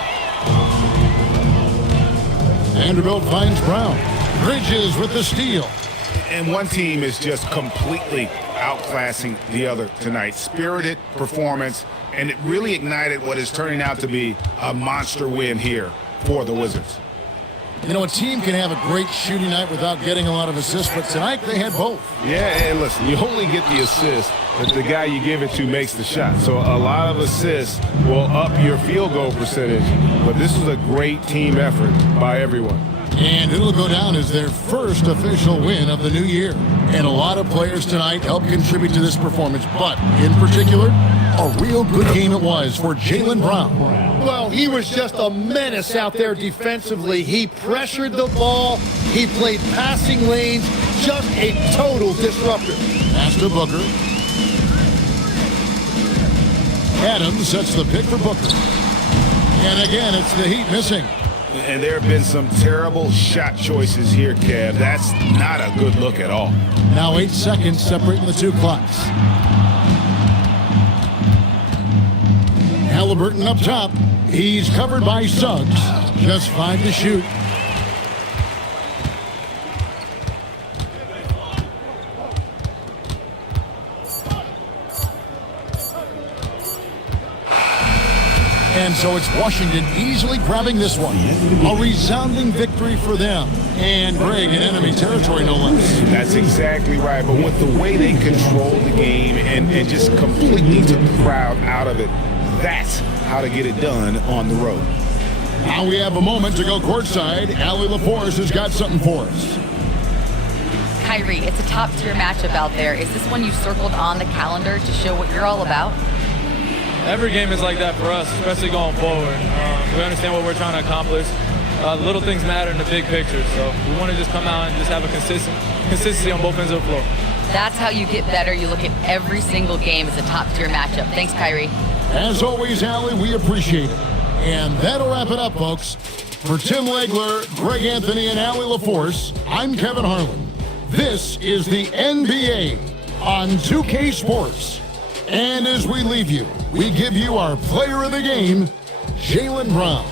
Vanderbilt finds Brown. Bridges with the steal. And one team is just completely outclassing the other tonight. Spirited performance, and it really ignited what is turning out to be a monster win here for the Wizards. You know, a team can have a great shooting night without getting a lot of assists, but tonight they had both. Yeah, and listen, you only get the assist if the guy you give it to makes the shot. So a lot of assists will up your field goal percentage, but this was a great team effort by everyone. And it'll go down as their first official win of the new year. And a lot of players tonight helped contribute to this performance, but in particular, a real good game it was for Jaylen Brown. Well, he was just a menace out there defensively. He pressured the ball. He played passing lanes. Just a total disruptor. Pass to Booker. Adams sets the pick for Booker. And again, it's the Heat missing. And there have been some terrible shot choices here, Kev. That's not a good look at all. Now 8 seconds separating the two clocks. Halliburton up top. He's covered by Suggs. Just 5 to shoot. And so it's Washington easily grabbing this one. A resounding victory for them. And Greg in enemy territory, no less. That's exactly right. But with the way they controlled the game and just completely took the crowd out of it, that's how to get it done on the road. Now we have a moment to go courtside. Allie LaForce has got something for us. Kyrie, it's a top-tier matchup out there. Is this one you circled on the calendar to show what you're all about? Every game is like that for us, especially going forward. We understand what we're trying to accomplish. Little things matter in the big picture, so we want to just come out and just have a consistency on both ends of the floor. That's how you get better. You look at every single game as a top-tier matchup. Thanks, Kyrie. As always, Allie, we appreciate it. And that'll wrap it up, folks. For Tim Legler, Greg Anthony, and Allie LaForce, I'm Kevin Harlan. This is the NBA on 2K Sports. And as we leave you, we give you our player of the game, Jaylen Brown.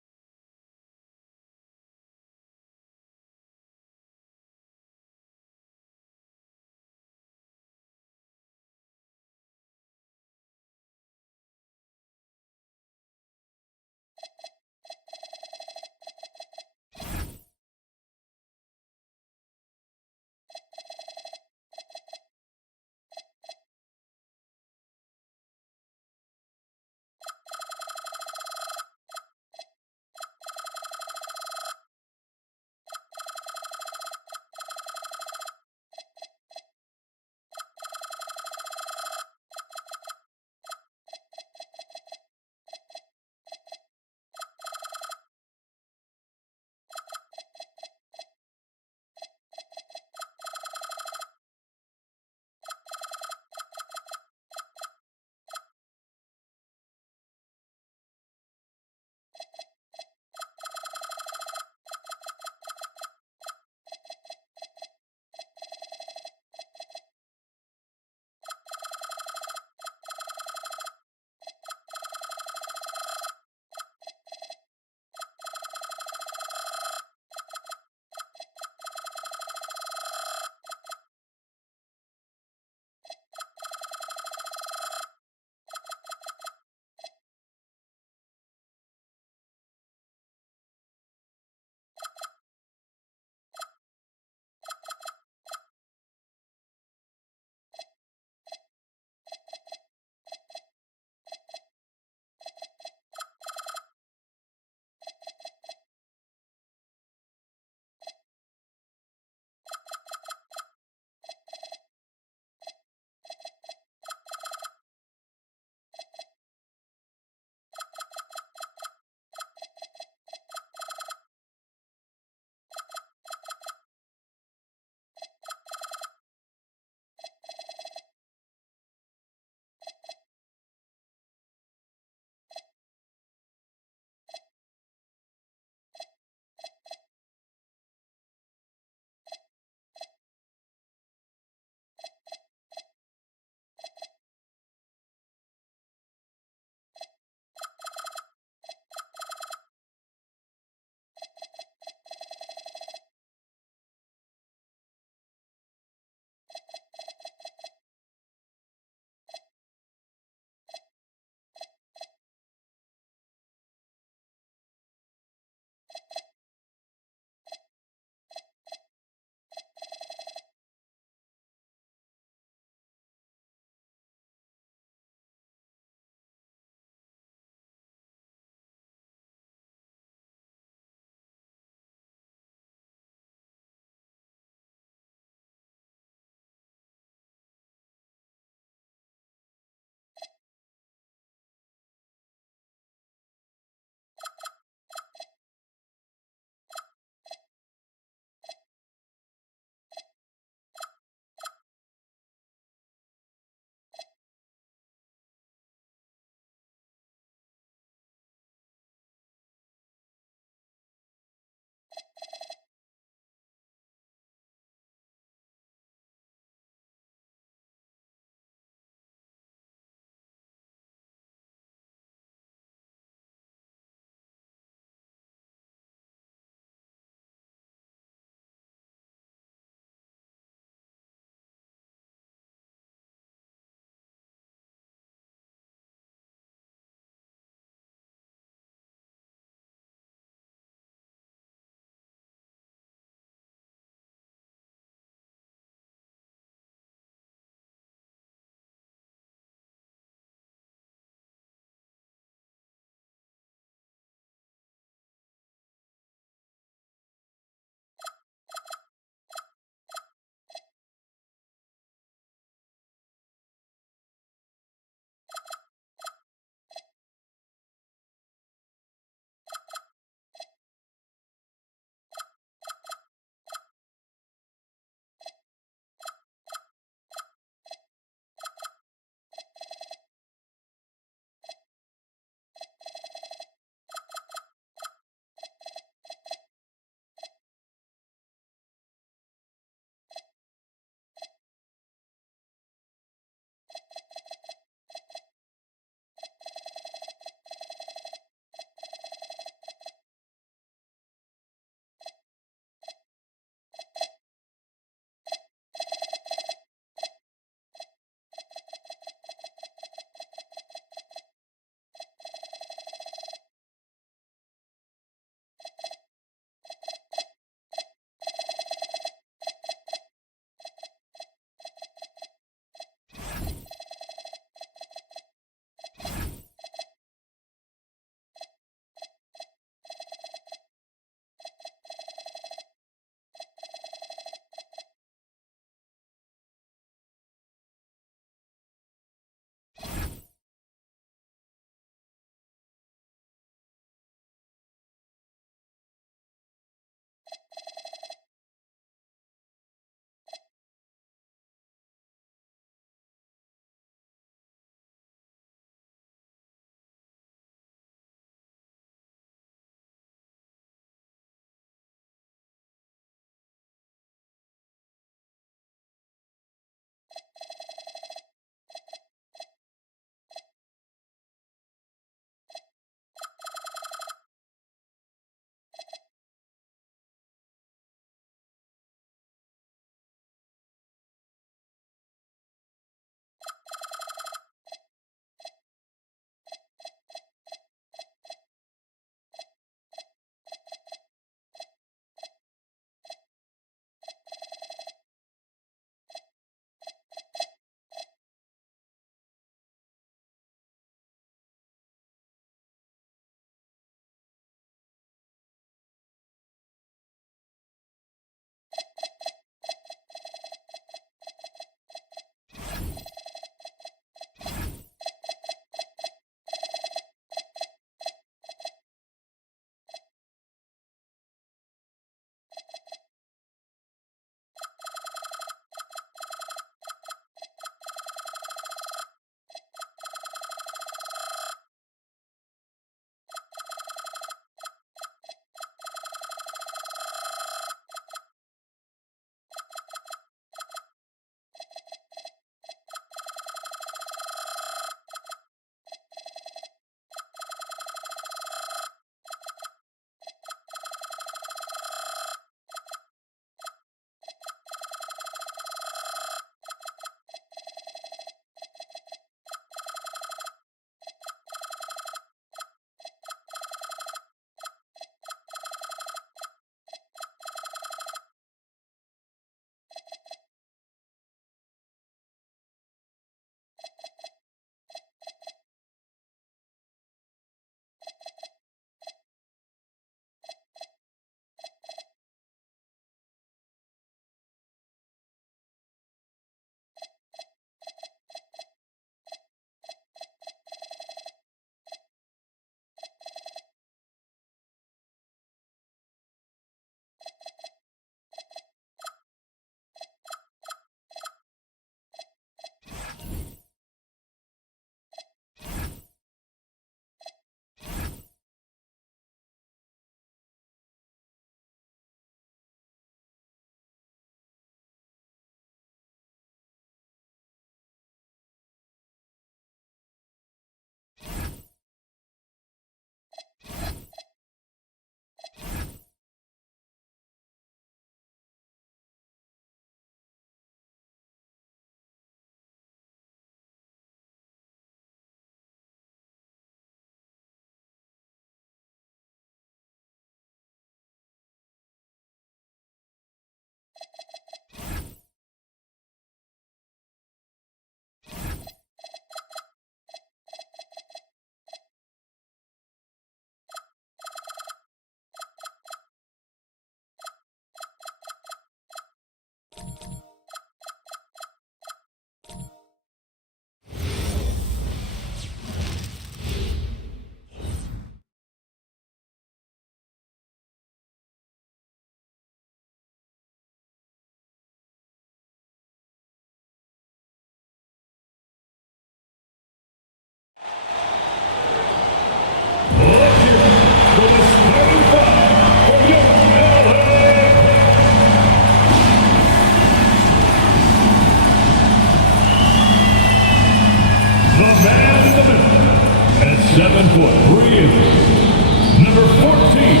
7-foot Pre-Season, number 14,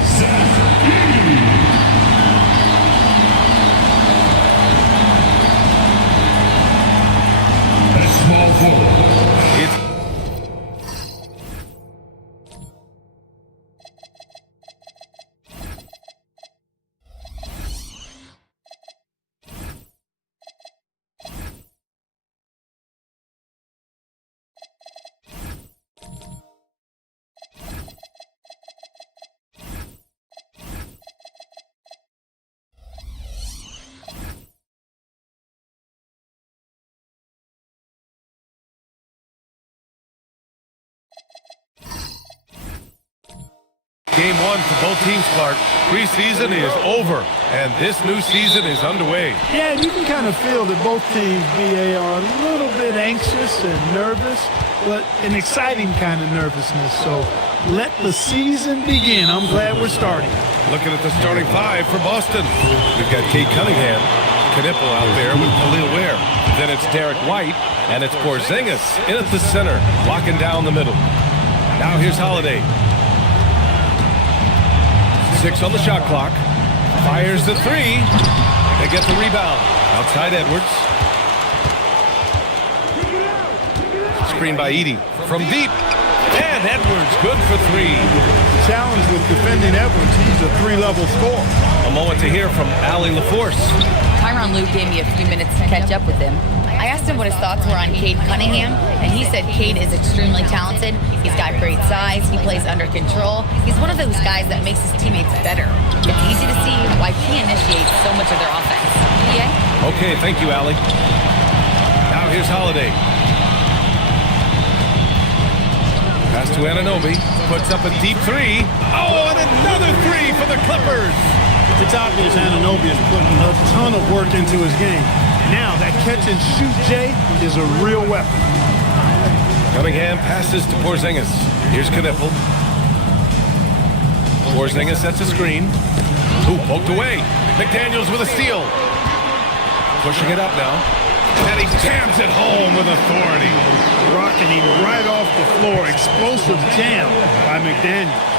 Seth Eady. Small forward. It's Game 1 for both teams, Clark. Preseason is over, and this new season is underway. Yeah, you can kind of feel that both teams, BA, are a little bit anxious and nervous, but an exciting kind of nervousness. So let the season begin. I'm glad we're starting. Looking at the starting five for Boston. We've got Cade Cunningham, Knipple out there with Khalil Ware. Then it's Derek White, and it's Porzingis in at the center, locking down the middle. Now here's Holiday. 6 on the shot clock. Fires the 3. They get the rebound. Outside Edwards. Screen by Edey. From deep. And Edwards good for 3. The challenge with defending Edwards, he's a 3-level scorer. A moment to hear from Allie LaForce. Tyronn Lue gave me a few minutes to catch up with him. I asked him what his thoughts were on Cade Cunningham, and he said Cade is extremely talented. He's got great size. He plays under control. He's one of those guys that makes his teammates better. It's easy to see why he initiates so much of their offense. Yeah? Okay, thank you, Allie. Now here's Holiday. Pass to Anunoby. Puts up a deep 3. Oh, and another 3 for the Clippers. It's obvious Anunoby is putting a ton of work into his game. Now that catch and shoot, Jay, is a real weapon. Cunningham passes to Porzingis. Here's Knipple. Porzingis sets a screen. Ooh, poked away. McDaniels with a steal. Pushing it up now. And he jams it home with authority. Rocking him right off the floor. Explosive jam by McDaniels.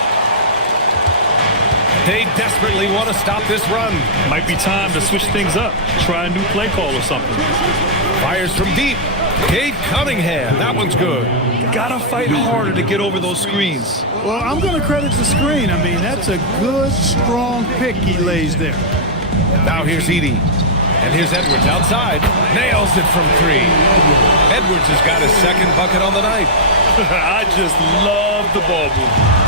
They desperately want to stop this run. Might be time to switch things up. Try a new play call or something. Fires from deep. Cade Cunningham. That one's good. Gotta fight harder to get over those screens. Well, I'm going to credit the screen. I mean, that's a good, strong pick he lays there. Now here's Edey. And here's Edwards outside. Nails it from 3. Edwards has got his second bucket on the night. I just love the ball move.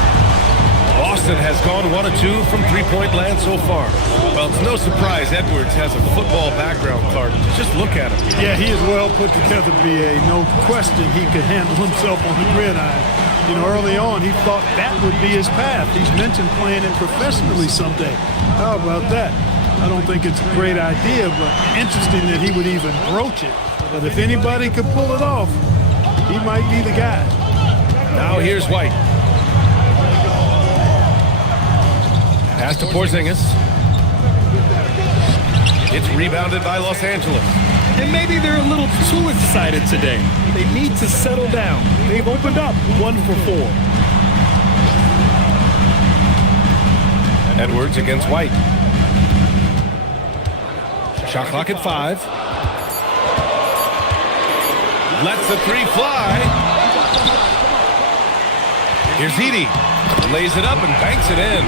Boston has gone 1 of 2 from three-point land so far. Well, it's no surprise Edwards has a football background, Clark. Just look at him. Yeah, he is well put together, B.A. No question he could handle himself on the gridiron. You know, early on, he thought that would be his path. He's mentioned playing it professionally someday. How about that? I don't think it's a great idea, but interesting that he would even broach it. But if anybody could pull it off, he might be the guy. Now here's White. Pass to Porzingis. It's rebounded by Los Angeles. And maybe they're a little too excited today. They need to settle down. They've opened up 1 for 4. Edwards against White. Shot clock at 5. Lets the 3 fly. Here's Edey. Lays it up and banks it in.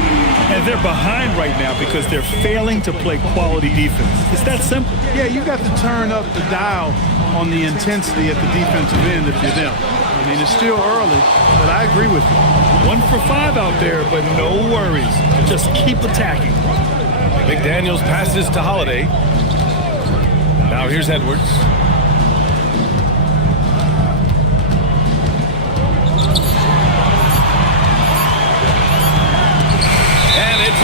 And they're behind right now because they're failing to play quality defense. It's that simple. Yeah, you got to turn up the dial on the intensity at the defensive end if you're them. I mean, it's still early, but I agree with you. 1 for 5 out there, but no worries. Just keep attacking. McDaniels passes to Holiday. Now here's Edwards.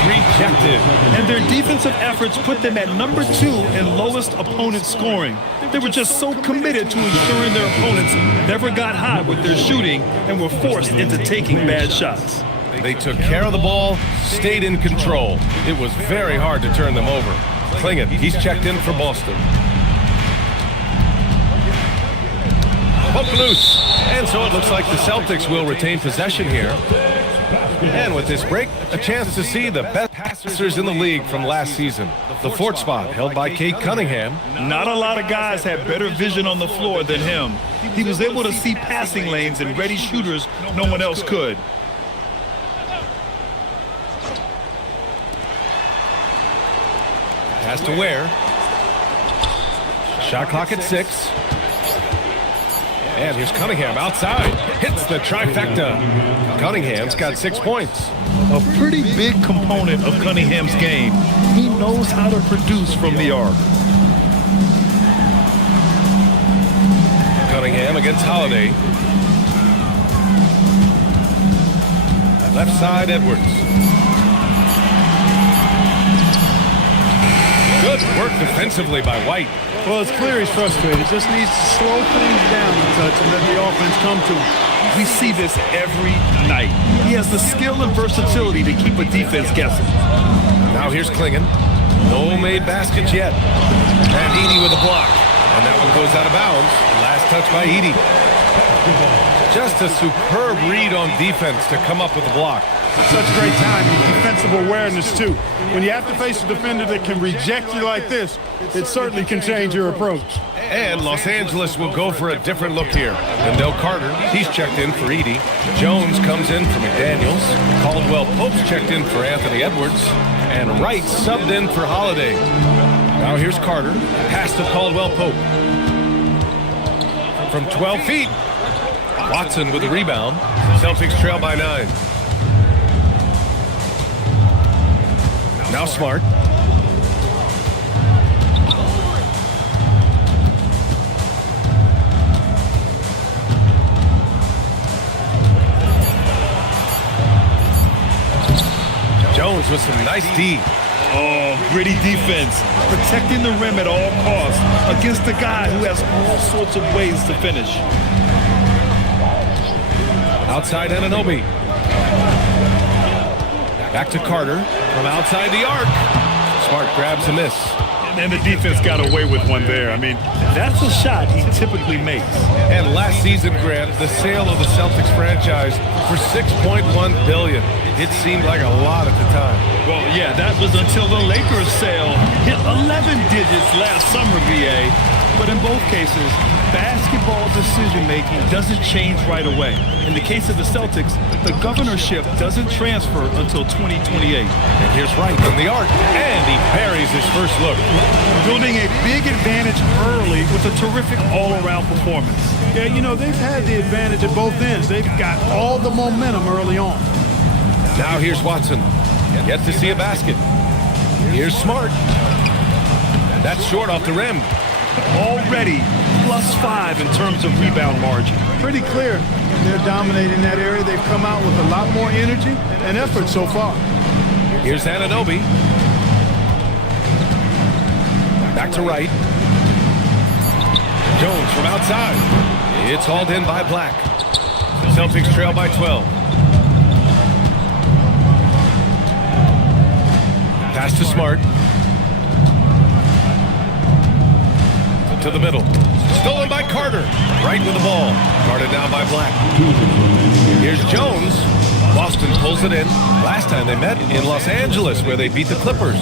Rejected. And their defensive efforts put them at number 2 in lowest opponent scoring. They were just so committed to ensuring their opponents never got hot with their shooting and were forced into taking bad shots. They took care of the ball, stayed in control. It was very hard to turn them over. Klingett, he's checked in for Boston. Poked loose. And so it looks like the Celtics will retain possession here. And with this break, a chance to see the best passers in the league from last season. The fourth spot held by Cade Cunningham. Not a lot of guys had better vision on the floor than him. He was able to see passing lanes and ready shooters no one else could. Pass to Ware. Shot clock at 6. And here's Cunningham outside. Hits the trifecta. Cunningham's got 6 points. A pretty big component of Cunningham's game. He knows how to produce from the arc. Cunningham against Holiday. Left side, Edwards. Good work defensively by White. Well, it's clear he's frustrated. Just needs to slow things down a touch and let the offense come to him. We see this every night. He has the skill and versatility to keep a defense guessing. Now here's Klingon. No made baskets yet. And Edey with a block. And that one goes out of bounds. Last touch by Edey. Just a superb read on defense to come up with the block. Such great timing, defensive awareness, too. When you have to face a defender that can reject you like this, it certainly can change your approach. And Los Angeles will go for a different look here. Wendell Carter, he's checked in for Edey. Jones comes in for McDaniels. Caldwell Pope's checked in for Anthony Edwards. And Wright subbed in for Holiday. Now here's Carter. Pass to Caldwell Pope. From 12 feet. Watson with the rebound. Celtics trail by 9. Now Smart. Jones with some nice D. Oh, gritty defense. Protecting the rim at all costs against a guy who has all sorts of ways to finish. Outside Anunoby. Back to Carter from outside the arc. Smart grabs a miss. And the defense got away with one there. I mean, that's a shot he typically makes. And last season, Grant, the sale of the Celtics franchise for $6.1 billion. It seemed like a lot at the time. Well, yeah, that was until the Lakers sale hit 11 digits last summer, VA. But in both cases, basketball decision-making doesn't change right away. In the case of the Celtics, the governorship doesn't transfer until 2028. And here's Wright from the arc, and he parries his first look. Building a big advantage early with a terrific all-around performance. Yeah, you know, they've had the advantage at both ends. They've got all the momentum early on. Now here's Watson. Yet to see a basket. Here's Smart. That's short off the rim. Already +5 in terms of rebound margin. Pretty clear they're dominating that area. They've come out with a lot more energy and effort so far. Here's Anunoby. Back to Wright. Jones from outside. It's hauled in by Black. Celtics trail by 12. Pass to Smart. To the middle. Stolen by Carter. Right with the ball. Guarded down by Black. Here's Jones. Boston pulls it in. Last time they met in Los Angeles where they beat the Clippers.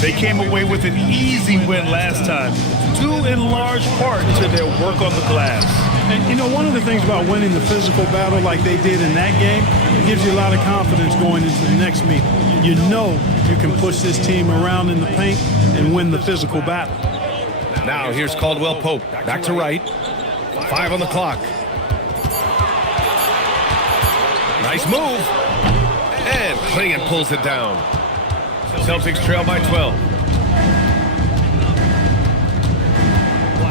They came away with an easy win last time, due in large part to their work on the glass. And, you know, one of the things about winning the physical battle like they did in that game, it gives you a lot of confidence going into the next meeting. You know you can push this team around in the paint and win the physical battle. Now here's Caldwell Pope. Back to Wright. 5 on the clock. Nice move. And Klingon pulls it down. Celtics trail by 12.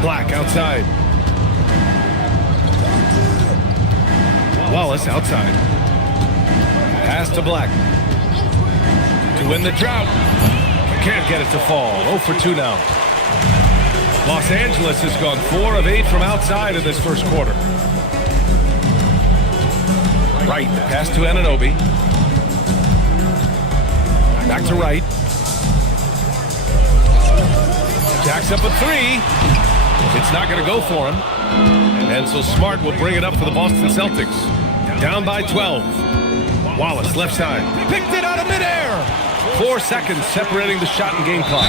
Black outside. Wallace outside. Pass to Black. To win the drought. Can't get it to fall. 0 for 2 now. Los Angeles has gone 4 of 8 from outside in this first quarter. Wright, pass to Anunoby. Back to Wright. Jacks up a 3. It's not going to go for him. And so Smart will bring it up for the Boston Celtics. Down by 12. Wallace, left side. Picked it out of midair. 4 seconds separating the shot and game clock.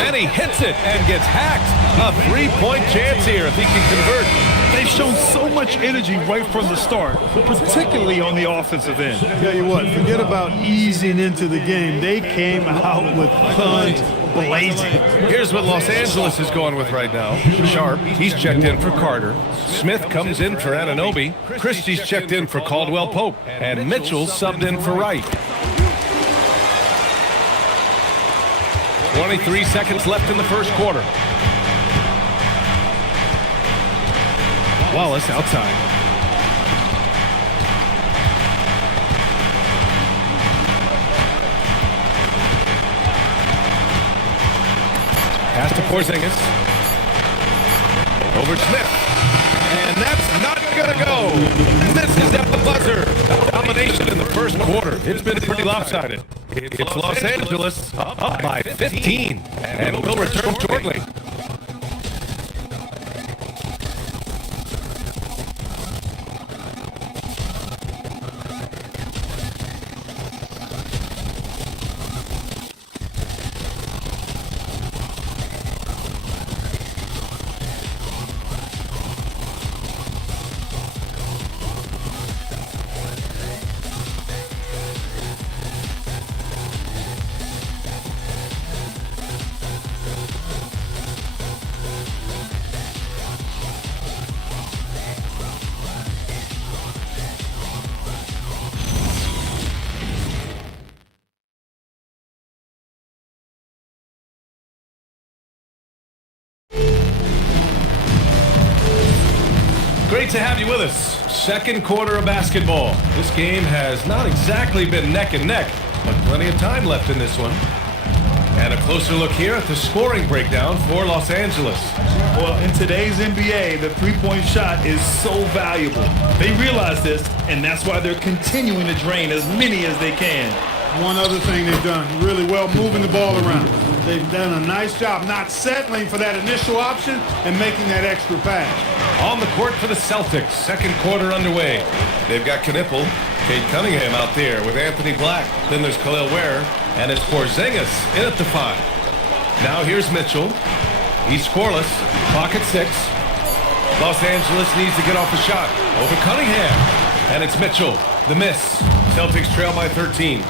And he hits it and gets hacked. A 3-point chance here if he can convert. They've shown so much energy right from the start, particularly on the offensive end. Tell you what, forget about easing into the game. They came out with guns blazing. Here's what Los Angeles is going with right now. Sharp, he's checked in for Carter. Smith comes in for Anunoby. Christie's checked in for Caldwell Pope. And Mitchell subbed in for Wright. 23 seconds left in the first quarter. Wallace outside. Pass to Porzingis. Over Smith. And that's not going to go. This is at the buzzer. Domination in the first quarter. It's been pretty lopsided. It's Los Angeles up by 15. And will return shortly. Great to have you with us. Second quarter of basketball. This game has not exactly been neck and neck, but plenty of time left in this one. And a closer look here at the scoring breakdown for Los Angeles. Well, in today's NBA, the three-point shot is so valuable. They realize this, and that's why they're continuing to drain as many as they can. One other thing they've done really well, moving the ball around. They've done a nice job not settling for that initial option and making that extra pass. On the court for the Celtics, second quarter underway. They've got Knipple, Kate Cunningham out there with Anthony Black. Then there's Khalil Ware, and it's Porzingis in at the 5. Now here's Mitchell. He's scoreless, clock at 6. Los Angeles needs to get off a shot. Over Cunningham, and it's Mitchell, the miss. Celtics trail by 13.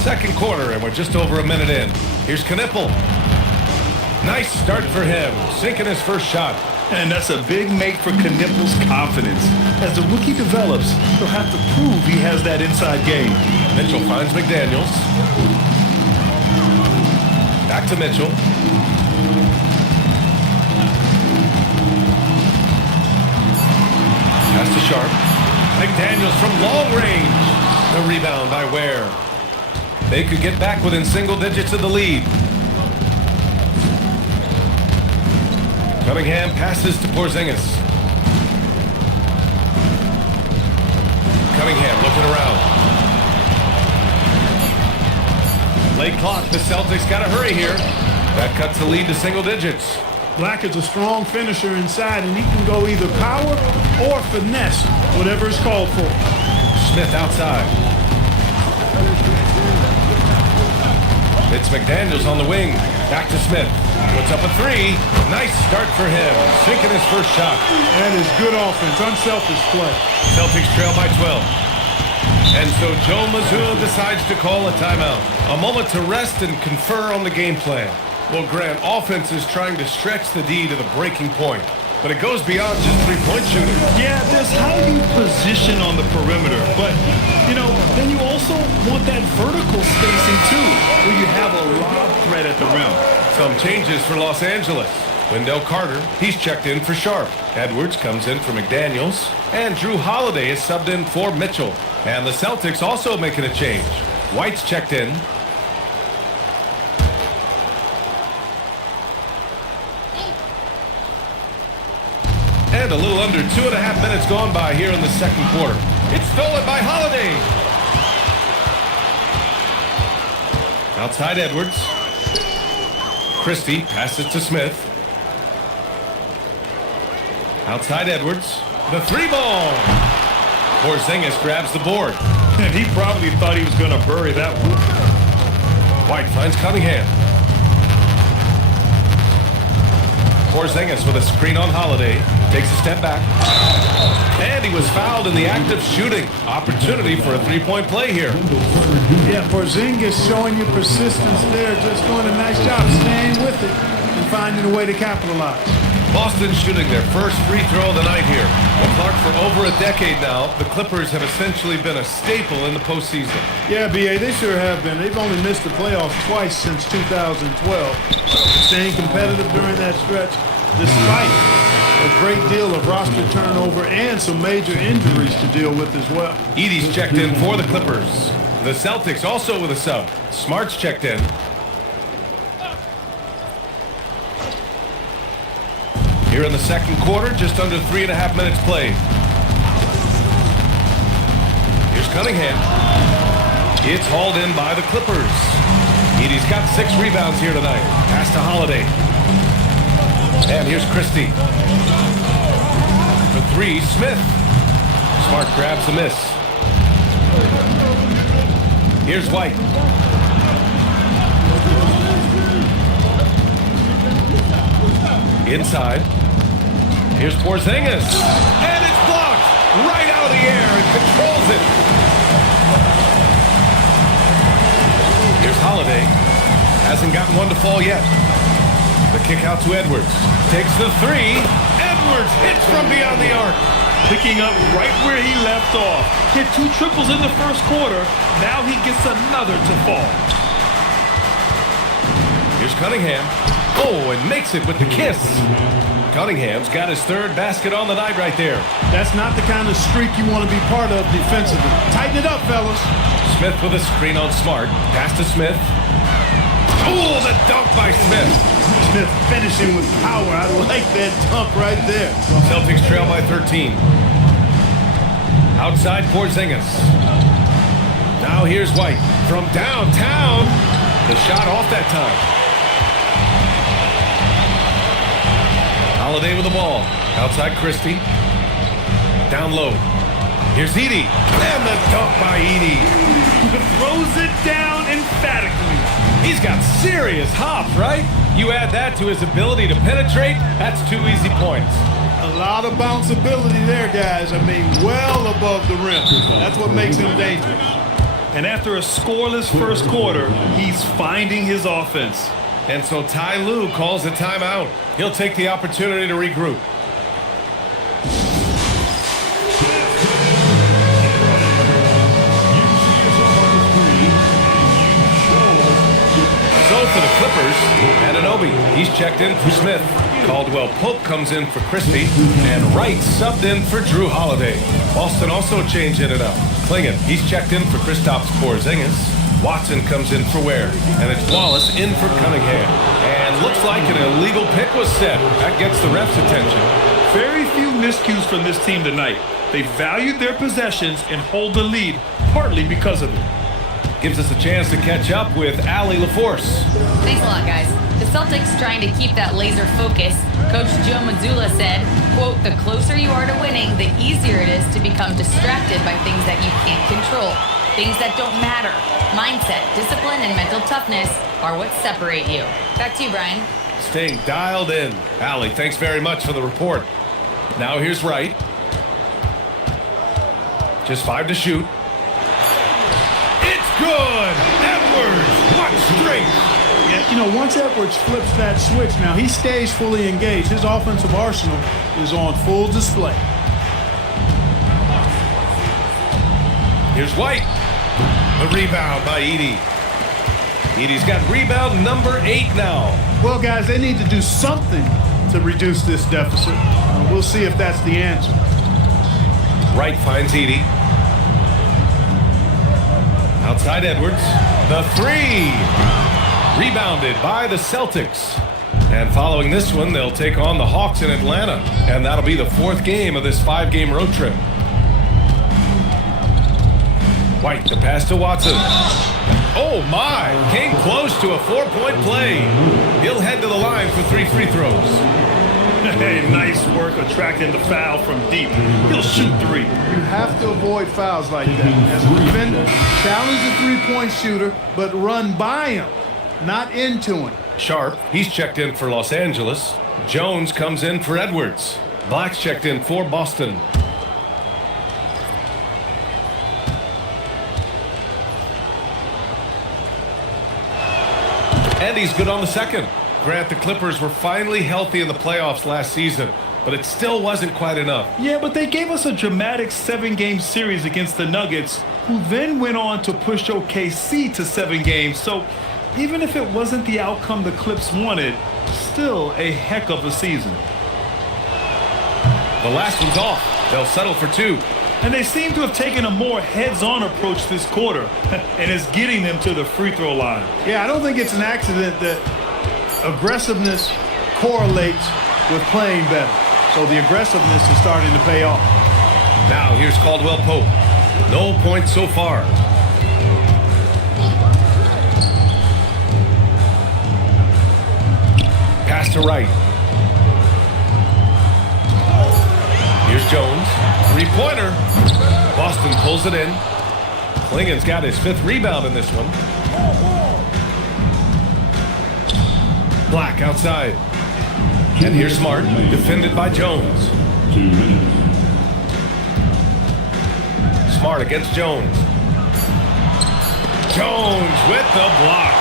Second quarter, and we're just over a minute in. Here's Knipple. Nice start for him, sinking his first shot. And that's a big make for Knipple's confidence. As the rookie develops, he'll have to prove he has that inside game. Mitchell finds McDaniels. Back to Mitchell. Pass to Sharp. McDaniels from long range. The rebound by Ware. They could get back within single digits of the lead. Cunningham passes to Porzingis. Cunningham looking around. Late clock, the Celtics got to hurry here. That cuts the lead to single digits. Black is a strong finisher inside, and he can go either power or finesse, whatever is called for. Smith outside. It's McDaniels on the wing. Back to Smith. Puts up a 3. Nice start for him. Sinking his first shot. That is good offense. Unselfish play. Celtics trail by 12. And so Joe Mazzulla decides to call a timeout. A moment to rest and confer on the game plan. Well, Grant, offense is trying to stretch the D to the breaking point. But it goes beyond just three-point shooting. Yeah, there's how you position on the perimeter. But, then you also want that vertical spacing, too, where you have a lob threat at the rim. Some changes for Los Angeles. Wendell Carter, he's checked in for Sharp. Edwards comes in for McDaniels. And Drew Holiday is subbed in for Mitchell. And the Celtics also making a change. White's checked in. And a little under 2.5 minutes gone by here in the second quarter. It's stolen by Holiday. Outside Edwards. Christie passes to Smith. Outside Edwards. The 3-ball. Porzingis grabs the board. And he probably thought he was going to bury that one. White finds Cunningham. Porzingis with a screen on Holiday. Takes a step back. And he was fouled in the act of shooting. Opportunity for a 3-point play here. Yeah, Porzingis showing you persistence there, just doing a nice job staying with it and finding a way to capitalize. Boston shooting their first free throw of the night here. Well, Clark, for over a decade now, the Clippers have essentially been a staple in the postseason. Yeah, B.A., they sure have been. They've only missed the playoffs twice since 2012. Staying competitive during that stretch, despite a great deal of roster turnover and some major injuries to deal with as well. Edey's checked in for the Clippers. The Celtics also with a sub. Smart's checked in. Here in the second quarter, just under 3.5 minutes played. Here's Cunningham. It's hauled in by the Clippers. Edey's got 6 rebounds here tonight. Pass to Holiday. And here's Christie. For 3, Smith. Smart grabs the miss. Here's White. Inside. Here's Porzingis. And it's blocked right out of the air and controls it. Here's Holiday. Hasn't gotten one to fall yet. The kick out to Edwards. Takes the 3. Edwards hits from beyond the arc. Picking up right where he left off. Hit 2 triples in the first quarter. Now he gets another to fall. Here's Cunningham. Oh, and makes it with the kiss. Cunningham's got his 3rd basket on the night right there. That's not the kind of streak you want to be part of defensively. Tighten it up, fellas. Smith with a screen on Smart. Pass to Smith. Oh, the dunk by Smith. Smith finishing with power. I like that dunk right there. Celtics trail by 13. Outside Porzingis. Now here's White from downtown. The shot off that time. Holiday with the ball. Outside Christie. Down low. Here's Edey. And the dunk by Edey. Throws it down emphatically. He's got serious hop, right? You add that to his ability to penetrate, that's 2 easy points. A lot of bounceability there, guys. I mean, well above the rim. That's what makes him dangerous. And after a scoreless first quarter, he's finding his offense. And so Ty Lue calls a timeout. He'll take the opportunity to regroup. So for the Clippers, Anunoby, he's checked in for Smith. Caldwell Pope comes in for Christie. And Wright subbed in for Drew Holiday. Boston also changing it up. Klingon, he's checked in for Kristaps Porzingis. Watson comes in for Ware, and it's Wallace in for Cunningham. And looks like an illegal pick was set. That gets the ref's attention. Very few miscues from this team tonight. They valued their possessions and hold the lead, partly because of it. Gives us a chance to catch up with Allie LaForce. Thanks a lot, guys. The Celtics trying to keep that laser focus. Coach Joe Mazzulla said, quote, "The closer you are to winning, the easier it is to become distracted by things that you can't control. Things that don't matter. Mindset, discipline, and mental toughness are what separate you." Back to you, Brian. Staying dialed in. Allie, thanks very much for the report. Now here's Wright. Just 5 to shoot. It's good! Edwards, what strength! Yeah, you know, once Edwards flips that switch, now he stays fully engaged. His offensive arsenal is on full display. Here's White. The rebound by Edey. Edey's got rebound number 8 now. Well, guys, they need to do something to reduce this deficit. We'll see if that's the answer. Wright finds Edey. Outside Edwards. The 3. Rebounded by the Celtics. And following this one, they'll take on the Hawks in Atlanta. And that'll be the 4th game of this 5-game road trip. White, the pass to Watson. Oh my, came close to a 4-point play. He'll head to the line for 3 free throws. Hey, nice work attracting the foul from deep. He'll shoot 3. You have to avoid fouls like that. As a defender, challenge the three-point shooter, but run by him, not into him. Sharp, he's checked in for Los Angeles. Jones comes in for Edwards. Black's checked in for Boston. And he's good on the second. Grant, the Clippers were finally healthy in the playoffs last season, but it still wasn't quite enough. Yeah, but they gave us a dramatic 7-game series against the Nuggets, who then went on to push OKC to 7 games. So even if it wasn't the outcome the Clips wanted, still a heck of a season. The last one's off. They'll settle for 2. And they seem to have taken a more heads-on approach this quarter, and it's getting them to the free throw line. Yeah, I don't think it's an accident that aggressiveness correlates with playing better. So the aggressiveness is starting to pay off. Now here's Caldwell Pope. No points so far. Pass to Wright. Here's Jones. 3-pointer. Boston pulls it in. Klingen's got his 5th rebound in this one. Black outside. And here's Smart, defended by Jones. 2 minutes. Smart against Jones. Jones with the block.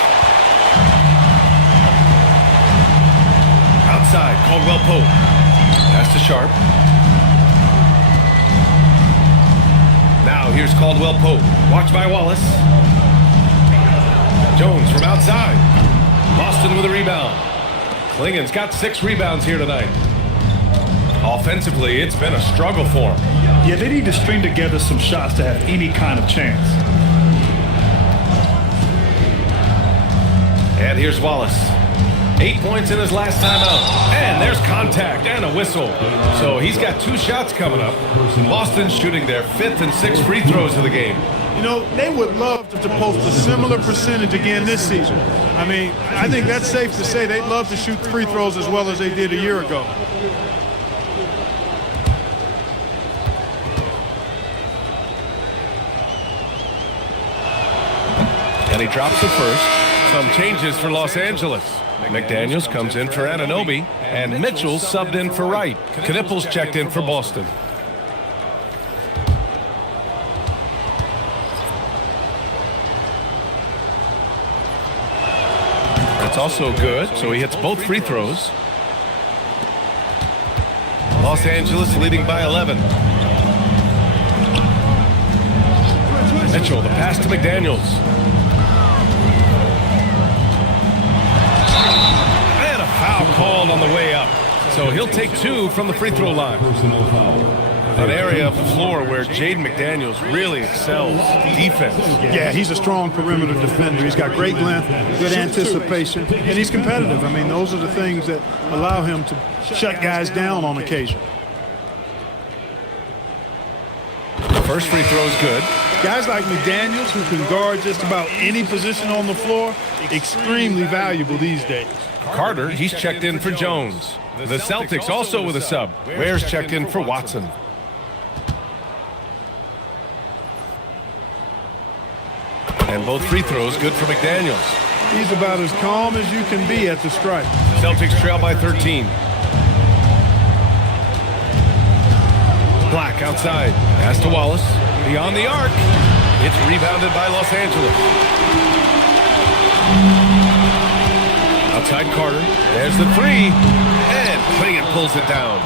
Outside, Caldwell Pope. Pass to Sharp. Now here's Caldwell Pope. Watched by Wallace. Jones from outside. Boston with a rebound. Klingen's got 6 rebounds here tonight. Offensively, it's been a struggle for him. Yeah, they need to string together some shots to have any kind of chance. And here's Wallace. 8 points in his last time out. And there's contact and a whistle. So he's got 2 shots coming up. Boston's shooting their 5th and 6th free throws of the game. You know, they would love to post a similar percentage again this season. I mean, I think that's safe to say they'd love to shoot free throws as well as they did a year ago. And he drops the first. Some changes for Los Angeles. McDaniels comes in for Anunoby, and Mitchell subbed in for Wright. Knipples checked in for Boston. That's also good, so he hits both free throws. Los Angeles leading by 11. Mitchell, the pass to McDaniels. And a foul called on the way up. So he'll take 2 from the free throw line. An area of the floor where Jaden McDaniels really excels defense. Yeah, he's a strong perimeter defender. He's got great length, good anticipation, and he's competitive. I mean, those are the things that allow him to shut guys down on occasion. First free throw is good. Guys like McDaniels, who can guard just about any position on the floor, extremely valuable these days. Carter, he's checked in for Jones. The Celtics also with a sub. Ware's checked in for Watson. And both free throws good for McDaniels. He's about as calm as you can be at the stripe. Celtics trail by 13. Black outside. Pass to Wallace. Beyond the arc. It's rebounded by Los Angeles. Outside Carter. There's the 3. And Klingen pulls it down.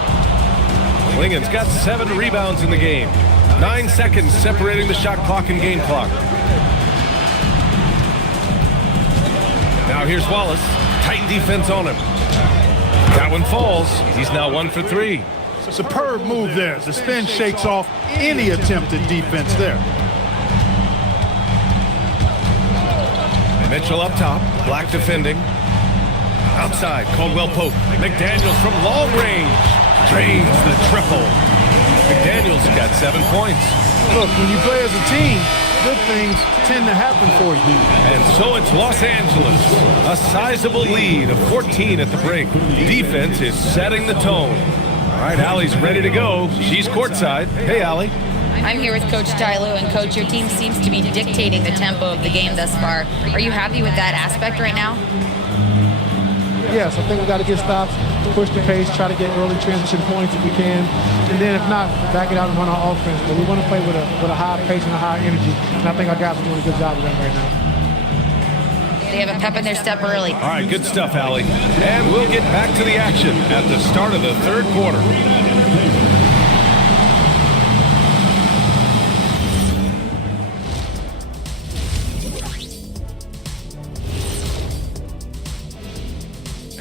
Klingen's got 7 rebounds in the game. 9 seconds separating the shot clock and game clock. Now here's Wallace. Tight defense on him. That one falls. He's now 1 for 3. Superb move there. The spin shakes off any attempted defense there. Mitchell up top. Black defending. Outside, Caldwell Pope. McDaniels from long range. Drains the triple. McDaniels got 7 points. Look, when you play as a team, good things tend to happen for you. And so it's Los Angeles. A sizable lead of 14 at the break. Defense is setting the tone. All right, Allie's ready to go. She's courtside. Hey, Allie. I'm here with Coach Ty Lue, and Coach, your team seems to be dictating the tempo of the game thus far. Are you happy with that aspect right now? Yes, I think we got to get stops, push the pace, try to get early transition points if we can, and then if not, back it out and run our offense. But we want to play with a high pace and a high energy, and I think our guys are doing a good job of that right now. They have a pep in their step early. All right, good stuff, Allie. And we'll get back to the action at the start of the third quarter.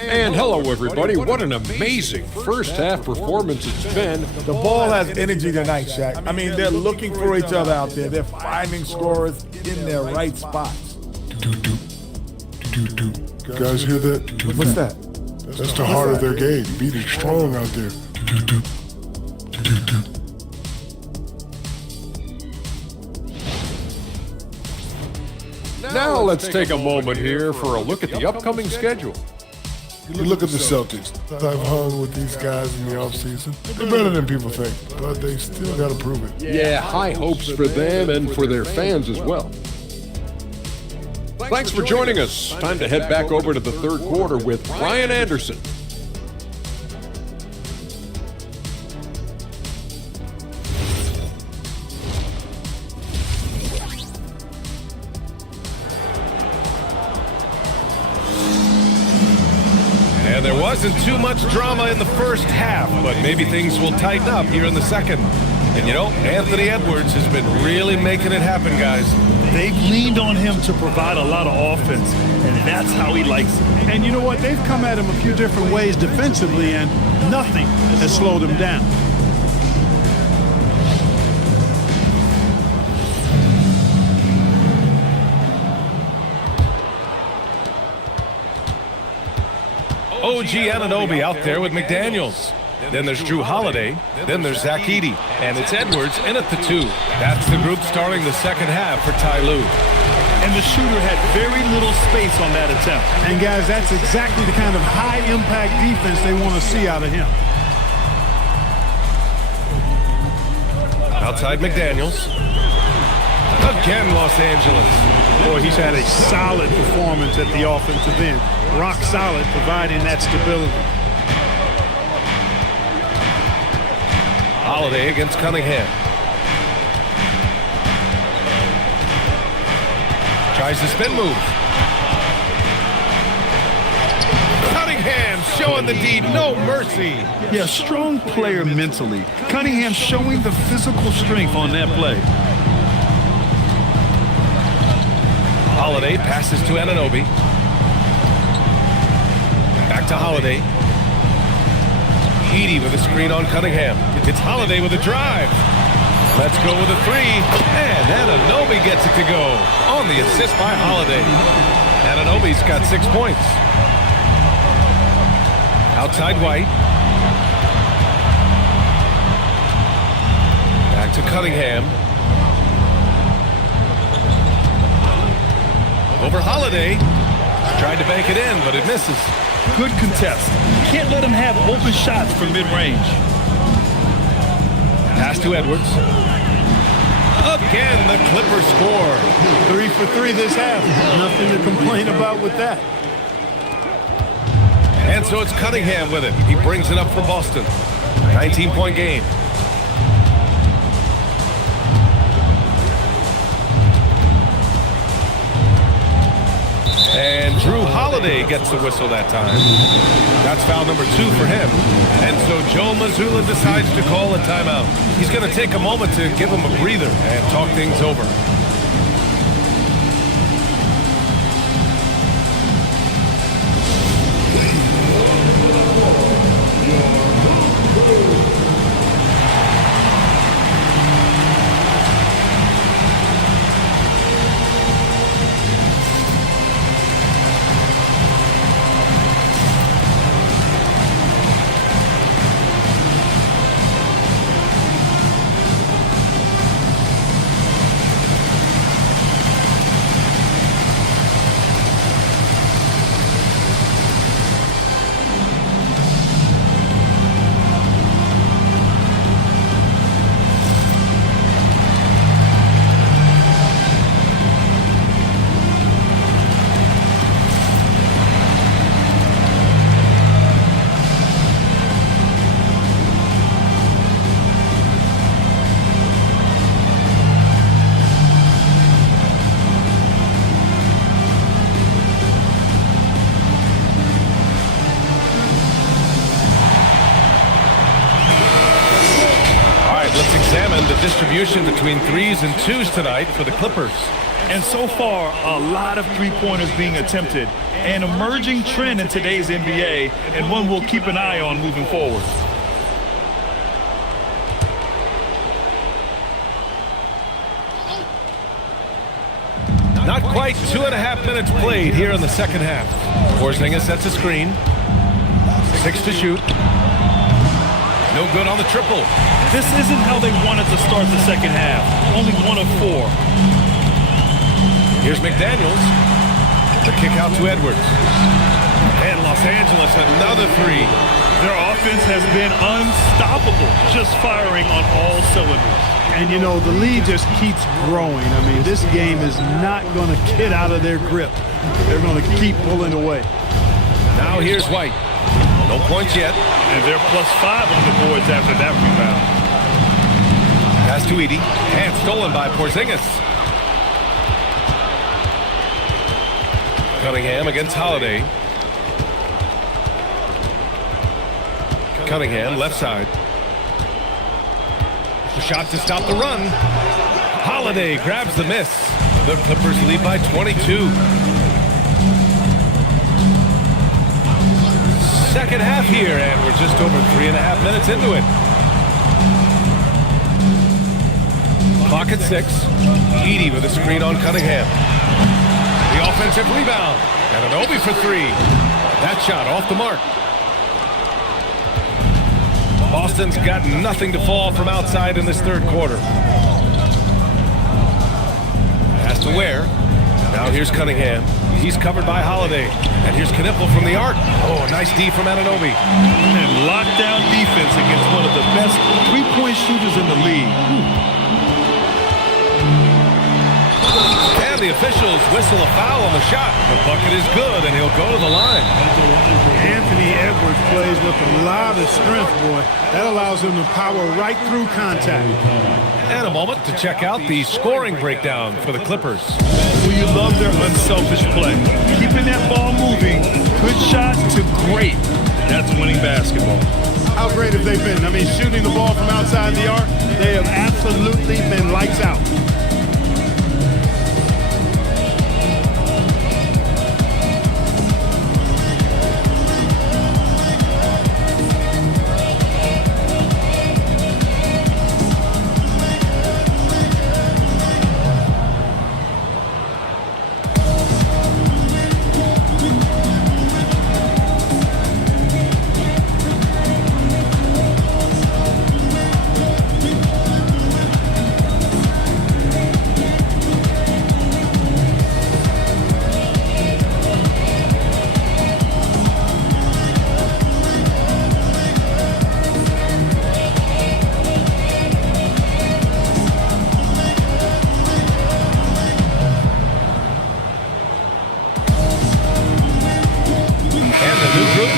And hello, everybody. What an amazing first half performance it's been. The ball has energy tonight, Shaq. I mean, they're looking for each other out there. They're finding scorers in their right spots. You guys hear that? What's that? That's the heart of their game, beating strong out there. Now let's take a moment here for a look at the upcoming schedule. You look at the Celtics. I've hung with these guys in the offseason. They're better than people think, but they still got to prove it. Yeah, high hopes for them and for their fans as well. Thanks for joining us. Time to head back over to the third quarter with Ryan Anderson. And there wasn't too much drama in the first half, but maybe things will tighten up here in the second. And you know, Anthony Edwards has been really making it happen, guys. They've leaned on him to provide a lot of offense, and that's how he likes it. And you know what? They've come at him a few different ways defensively, and nothing has slowed him down. OG Anunoby out there with McDaniels. Then there's Drew Holiday. Then there's Zach Edey. And it's Edwards in at the 2. That's the group starting the second half for Ty Lue. And the shooter had very little space on that attempt. And guys, that's exactly the kind of high-impact defense they want to see out of him. Outside McDaniels. Again, Los Angeles. Boy, he's had a solid performance at the offensive end. Rock solid, providing that stability. Holiday against Cunningham. Tries the spin move. Cunningham showing the D, no mercy. Yeah, strong player mentally. Cunningham showing the physical strength on that play. Holiday passes to Anunoby. Back to Holiday. Edey with a screen on Cunningham. It's Holiday with a drive. Let's go with a 3. And Anunoby gets it to go on the assist by Holiday. Anunoby's got 6 points. Outside White. Back to Cunningham. Over Holiday. Tried to bank it in, but it misses. Good contest. Can't let him have open shots from mid-range. Pass to Edwards. Again, the Clippers score. 3 for 3 this half. Nothing to complain about with that. And so it's Cunningham with it. He brings it up for Boston. 19-point game. And Drew Holiday gets the whistle that time. That's foul number 2 for him. And so Joe Mazzulla decides to call a timeout. He's going to take a moment to give him a breather and talk things over. right, let's examine the distribution between threes and twos tonight for the Clippers. And so far, a lot of three-pointers being attempted. An emerging trend in today's NBA, and one we'll keep an eye on moving forward. Not quite 2.5 minutes played here in the second half. Porzingis sets a screen. 6 to shoot. No good on the triple. This isn't how they wanted to start the second half. Only 1 of 4. Here's McDaniels. The kick out to Edwards. And Los Angeles, another 3. Their offense has been unstoppable, just firing on all cylinders. And, you know, the lead just keeps growing. I mean, this game is not going to get out of their grip. They're going to keep pulling away. Now here's White. No points yet. And they're +5 on the boards after that rebound. Pass to Edey. And stolen by Porzingis. Cunningham against Holiday. Cunningham, left side. The shot to stop the run. Holiday grabs the miss. The Clippers lead by 22. Second half here, and we're just over 3.5 minutes into it. Clock at 6. Edey with a screen on Cunningham. The offensive rebound. And an Obi for 3. That shot off the mark. Boston's got nothing to fall from outside in this third quarter. Has to Ware. Now here's Cunningham. He's covered by Holiday. And here's Knipple from the arc. Oh, nice D from Anunoby. And lockdown defense against one of the best three-point shooters in the league. And the officials whistle a foul on the shot. The bucket is good, and he'll go to the line. Anthony Edwards plays with a lot of strength, boy. That allows him to power right through contact. And a moment to check out the scoring breakdown for the Clippers. Well, you love their unselfish play. Keeping that ball moving, good shot to great. That's winning basketball. How great have they been? I mean, shooting the ball from outside the arc, they have absolutely been lights out.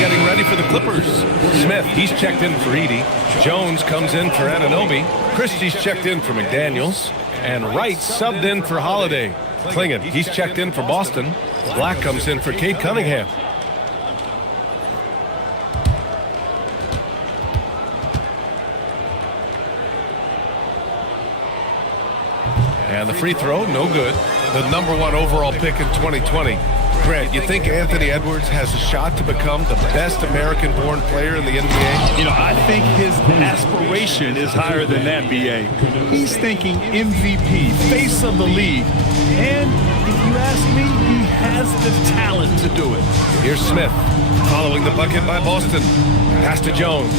Getting ready for the Clippers. Smith, he's checked in for Edey. Jones comes in for Anunoby. Christie's checked in for McDaniels. And Wright subbed in for Holiday. Klingon, he's checked in for Boston. Black comes in for Cade Cunningham. And the free throw, no good. The #1 overall pick in 2020. Grant, you think Anthony Edwards has a shot to become the best American-born player in the NBA? You know, I think his aspiration is higher than that, B.A. He's thinking MVP, face of the league. And if you ask me, he has the talent to do it. Here's Smith, following the bucket by Boston. Pass to Jones.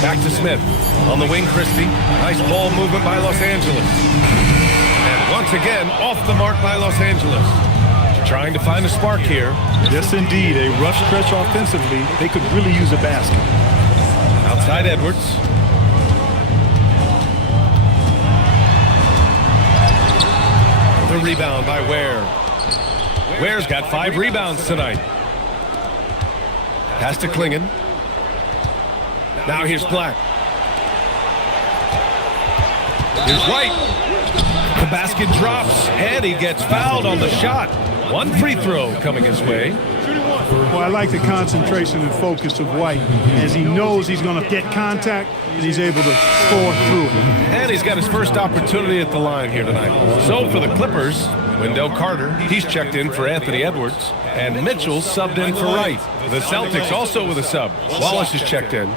Back to Smith. On the wing, Christie. Nice ball movement by Los Angeles. And once again, off the mark by Los Angeles. Trying to find a spark here. Yes, indeed. A rough stretch offensively. They could really use a basket. Outside Edwards. The rebound by Ware. Ware's got 5 rebounds tonight. Pass to Klingon. Now here's Black. Here's White. The basket drops, and he gets fouled on the shot. One free throw coming his way. Well, I like the concentration and focus of White as he knows he's going to get contact and he's able to score through it. And he's got his first opportunity at the line here tonight. So for the Clippers, Wendell Carter, he's checked in for Anthony Edwards, and Mitchell subbed in for Wright. The Celtics also with a sub. Wallace is checked in.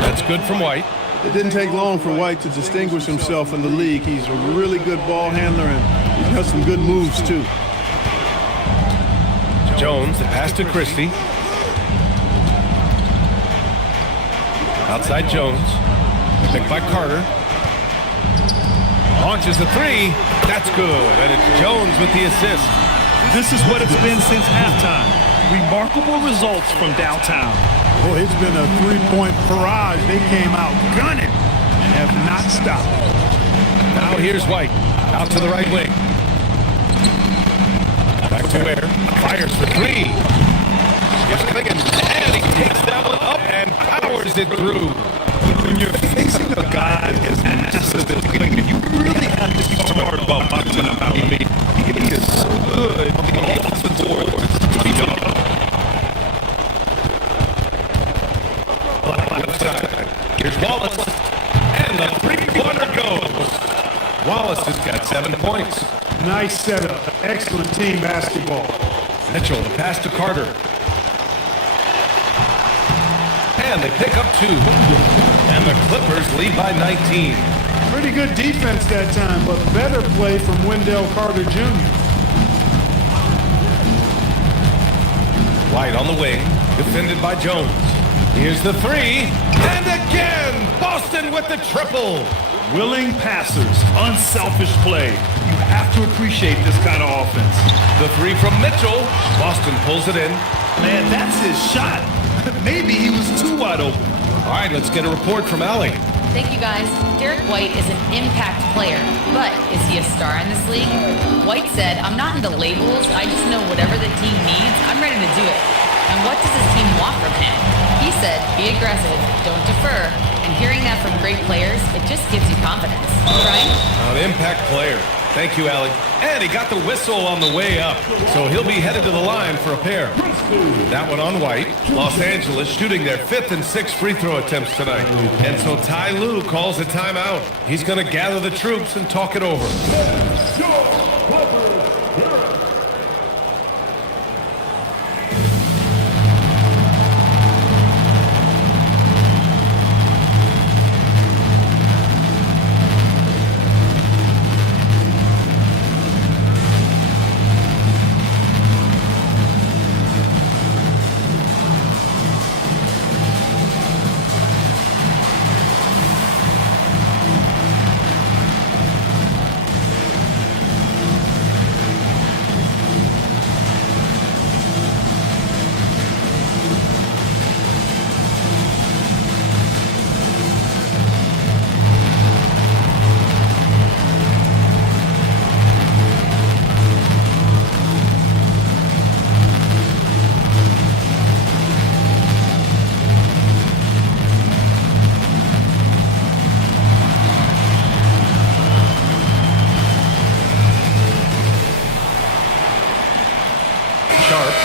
That's good from White. It didn't take long for White to distinguish himself in the league. He's a really good ball handler, and he's got some good moves, too. Jones, the pass to Christie. Outside Jones. Picked by Carter. Launches a three. That's good. And it's Jones with the assist. This is what it's been since halftime. Remarkable results from downtown. Boy, it's been a three-point barrage. They came out gunning and have not stopped. Now here's White. Out to the right wing. Back to Ware. Fires for three. Gives Cliggins. And he takes that one up and powers it through. When you're facing a guy as massive as Cliggins, you really have to be smart about boxing him out. He is so good on the offensive boards to be done. Here's Wallace, and the three-pointer goes. Wallace has got 7 points. Nice setup. Excellent team basketball. Mitchell, the pass to Carter. And they pick up 2. And the Clippers lead by 19. Pretty good defense that time, but better play from Wendell Carter Jr. White on the wing, defended by Jones. Here's the three, and again, Boston with the triple. Willing passers, unselfish play. You have to appreciate this kind of offense. The three from Mitchell. Boston pulls it in. Man, that's his shot. Maybe he was too wide open. All right, let's get a report from Allie. Thank you, guys. Derek White is an impact player, but is he a star in this league? White said, "I'm not into labels. I just know whatever the team needs, I'm ready to do it." And what does his team want from him? He said, "Be aggressive, don't defer." And hearing that from great players, it just gives you confidence. Right? An impact player. Thank you, Allie. And he got the whistle on the way up, so he'll be headed to the line for a pair. That one on White. Los Angeles shooting their 5th and 6th free throw attempts tonight. And so Ty Lue calls a timeout. He's going to gather the troops and talk it over.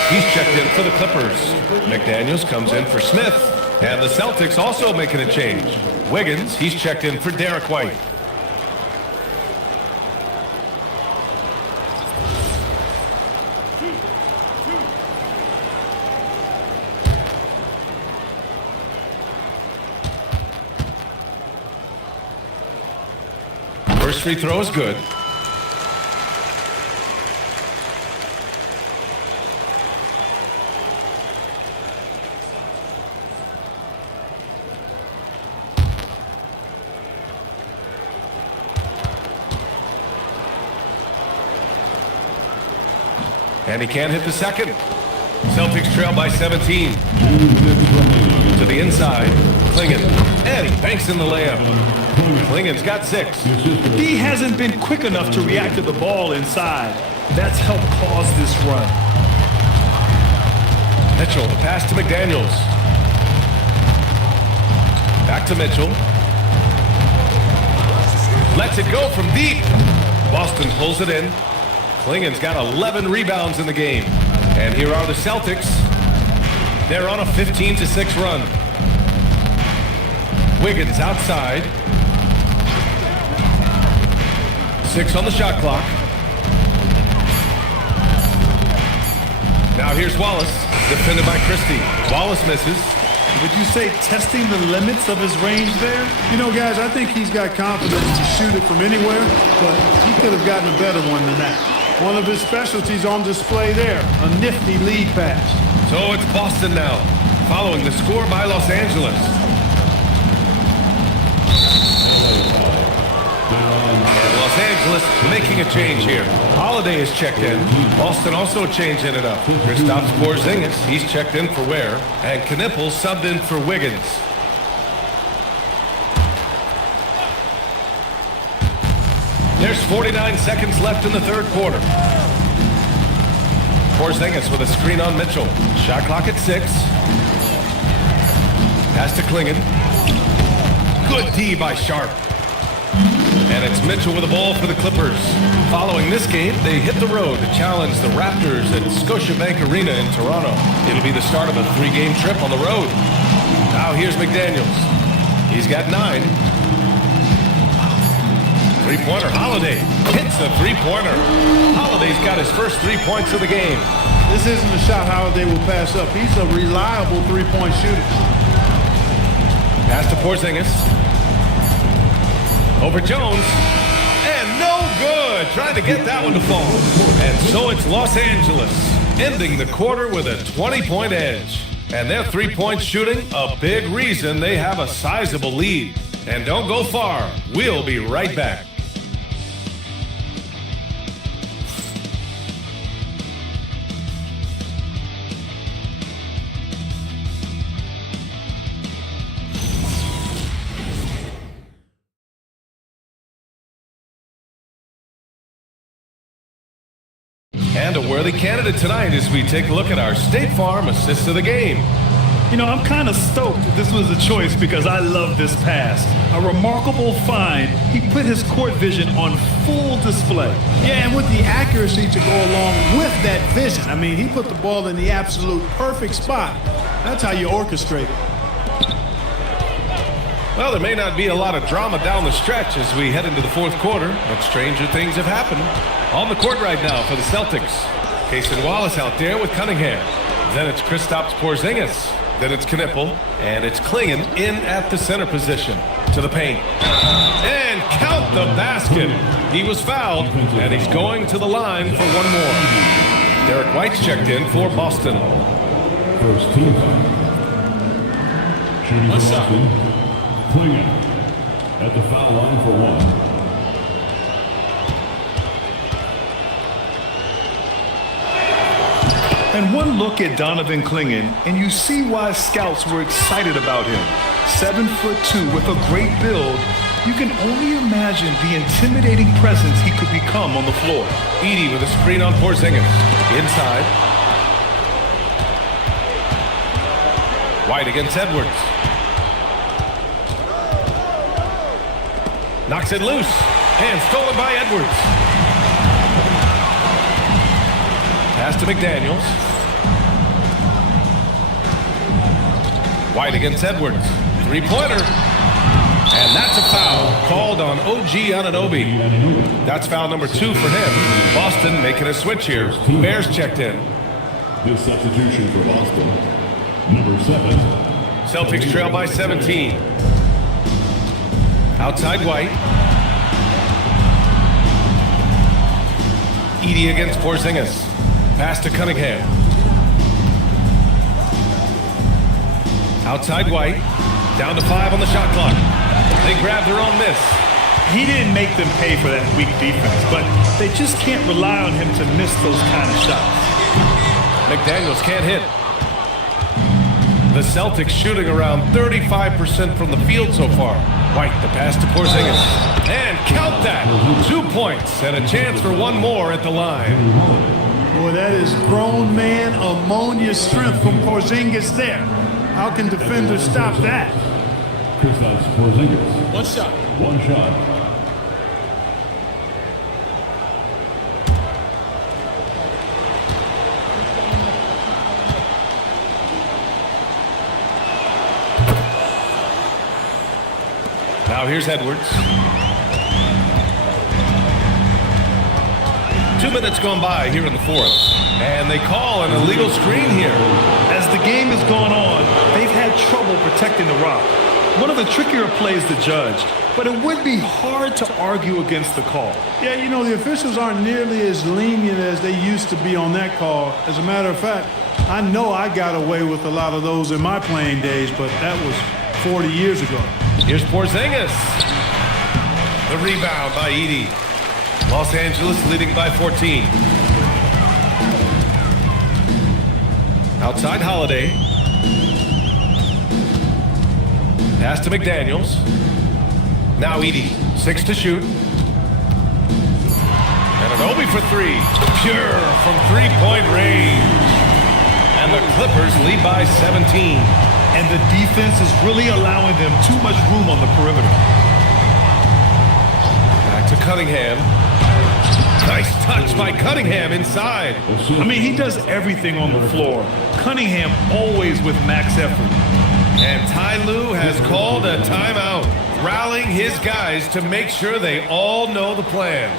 He's checked in for the Clippers. McDaniels comes in for Smith. And the Celtics also making a change. Wiggins, he's checked in for Derek White. First free throw is good. And he can't hit the second. Celtics trail by 17. To the inside. Klingon. And he banks in the layup. Klingon's got 6. He hasn't been quick enough to react to the ball inside. That's helped cause this run. Mitchell, the pass to McDaniels. Back to Mitchell. Lets it go from deep. Boston pulls it in. Klingen's got 11 rebounds in the game. And here are the Celtics. They're on a 15-6 run. Wiggins outside. 6 on the shot clock. Now here's Wallace, defended by Christie. Wallace misses. Would you say testing the limits of his range there? You know, guys, I think he's got confidence to shoot it from anywhere, but he could have gotten a better one than that. One of his specialties on display there, a nifty lead pass. So it's Boston now, following the score by Los Angeles. And Los Angeles making a change here. Holiday is checked in. Boston also changing it up. Kristaps Porzingis, he's checked in for Ware. And Knippel subbed in for Wiggins. There's 49 seconds left in the third quarter. Porzingis with a screen on Mitchell. Shot clock at 6. Pass to Klingen. Good D by Sharp. And it's Mitchell with the ball for the Clippers. Following this game, they hit the road to challenge the Raptors at Scotiabank Arena in Toronto. It'll be the start of a 3-game trip on the road. Now here's McDaniels. He's got 9. Three-pointer, Holiday hits the three-pointer. Holiday's got his first 3 points of the game. This isn't a shot Holiday will pass up. He's a reliable three-point shooter. Pass to Porzingis. Over Jones. And no good. Trying to get that one to fall. And so it's Los Angeles ending the quarter with a 20-point edge. And their three-point shooting, a big reason they have a sizable lead. And don't go far. We'll be right back. And a worthy candidate tonight as we take a look at our State Farm assist of the game. You know, I'm kind of stoked this was a choice because I love this pass. A remarkable find. He put his court vision on full display. Yeah, and with the accuracy to go along with that vision. I mean, he put the ball in the absolute perfect spot. That's how you orchestrate it. Well, there may not be a lot of drama down the stretch as we head into the fourth quarter, but stranger things have happened. On the court right now for the Celtics. Cason Wallace out there with Cunningham. Then it's Kristaps Porzingis. Then it's Knippel. And it's Klingen in at the center position. To the paint. And count the basket. He was fouled, and he's going to the line for one more. Derek White's checked in for Boston. First team. Shooting What's up? Boston. Klingen at the foul line for 1. And one look at Donovan Klingen, and you see why scouts were excited about him. 7'2" with a great build. You can only imagine the intimidating presence he could become on the floor. Edey with a screen on Porzingis. Inside. White against Edwards. Knocks it loose. And stolen by Edwards. Pass to McDaniels. White against Edwards. Three-pointer. And that's a foul called on OG Anunoby. That's foul number 2 for him. Boston making a switch here. Bears checked in. This substitution for Boston. Number 7. Celtics trail by 17. Outside White. Edey against Porzingis. Pass to Cunningham. Outside White. Down to 5 on the shot clock. They grab their own miss. He didn't make them pay for that weak defense, but they just can't rely on him to miss those kind of shots. McDaniels can't hit. The Celtics shooting around 35% from the field so far. White, the pass to Porzingis. And count that. 2 points and a chance for one more at the line. Boy, that is grown man ammonia strength from Porzingis there. How can defenders stop that? Kristaps Porzingis. One shot. One shot. Now here's Edwards. 2 minutes gone by here in the fourth. And they call an illegal screen here. As the game has gone on, they've had trouble protecting the rock. One of the trickier plays to judge, but it would be hard to argue against the call. Yeah, you know, the officials aren't nearly as lenient as they used to be on that call. As a matter of fact, I know I got away with a lot of those in my playing days, but that was 40 years ago. Here's Porzingis. The rebound by Edey. Los Angeles leading by 14. Outside Holiday. Pass to McDaniels. Now Edey. 6 to shoot. And an Obi for 3. Pure from three-point range. And the Clippers lead by 17. And the defense is really allowing them too much room on the perimeter. Back to Cunningham. Nice touch by Cunningham inside. I mean, he does everything on the floor. Cunningham always with max effort. And Ty Lue has called a timeout, rallying his guys to make sure they all know the plan.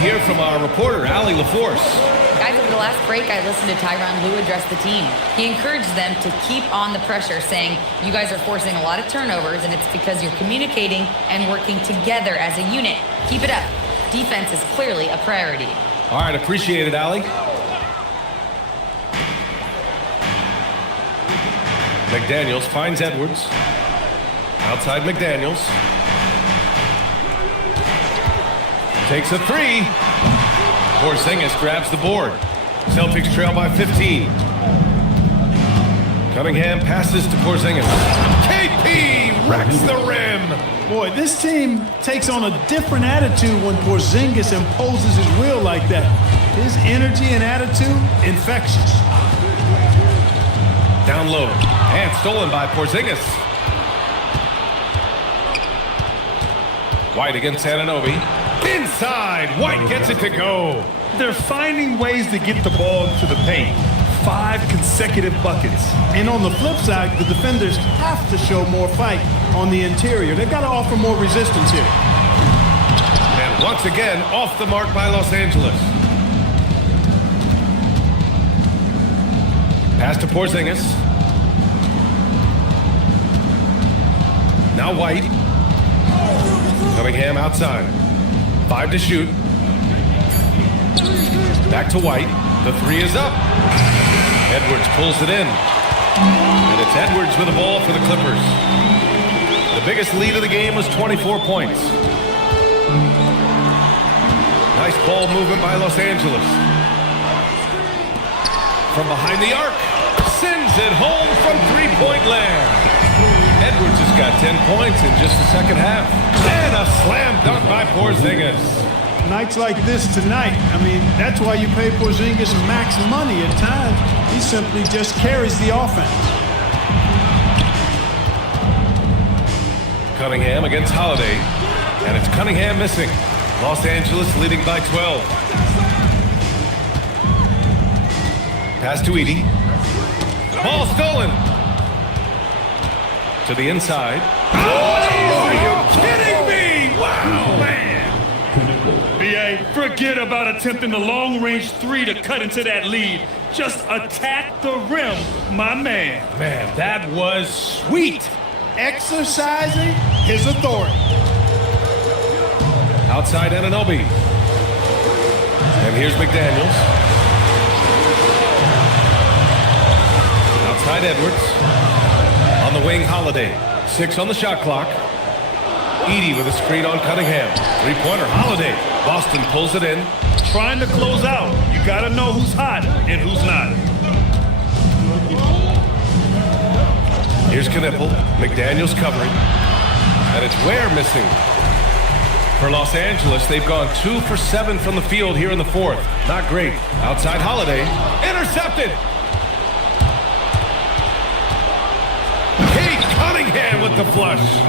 Hear from our reporter, Allie LaForce. Guys, over the last break, I listened to Tyronn Lue address the team. He encouraged them to keep on the pressure, saying, you guys are forcing a lot of turnovers, and it's because you're communicating and working together as a unit. Keep it up. Defense is clearly a priority. All right, appreciate it, Allie. McDaniels finds Edwards. Outside McDaniels. Takes a 3. Porzingis grabs the board. Celtics trail by 15. Cunningham passes to Porzingis. KP racks the rim. Boy, this team takes on a different attitude when Porzingis imposes his will like that. His energy and attitude, infectious. Down low. And stolen by Porzingis. White against Anunoby. Inside, White gets it to go. They're finding ways to get the ball to the paint. 5 consecutive buckets. And on the flip side, the defenders have to show more fight on the interior. They've got to offer more resistance here. And once again, off the mark by Los Angeles. Pass to Porzingis. Now White. Cunningham outside. 5 to shoot. Back to White. The 3 is up. Edwards pulls it in. And it's Edwards with the ball for the Clippers. The biggest lead of the game was 24 points. Nice ball movement by Los Angeles. From behind the arc. Sends it home from three-point land. Edwards has got 10 points in just the second half. And a slam dunk by Porzingis. Nights like this tonight, I mean, that's why you pay Porzingis max money at times. He simply just carries the offense. Cunningham against Holiday. And it's Cunningham missing. Los Angeles leading by 12. Pass to Edey. Ball stolen. To the inside. Oh, are you kidding me? Wow, man. BA, Forget about attempting the long-range 3 to cut into that lead. Just attack the rim, my man. Man, that was sweet. Exercising his authority. Outside Anunoby. And here's McDaniels. Outside Edwards. On the wing, Holiday. 6 on the shot clock. Edey with a screen on Cunningham. Three-pointer, Holiday. Boston pulls it in. Trying to close out. You got to know who's hot and who's not. Here's Knipple. McDaniels covering. And it's Ware missing. For Los Angeles, they've gone 2 for 7 from the field here in the fourth. Not great. Outside Holiday. Intercepted. Kate Cunningham with the flush.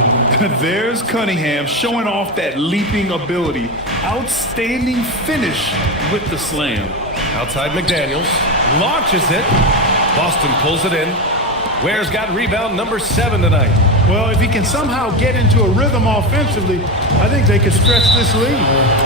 There's Cunningham showing off that leaping ability. Outstanding finish with the slam. Outside McDaniels. Launches it. Boston pulls it in. Ware's got rebound number 7 tonight. Well, if he can somehow get into a rhythm offensively, I think they could stretch this lead.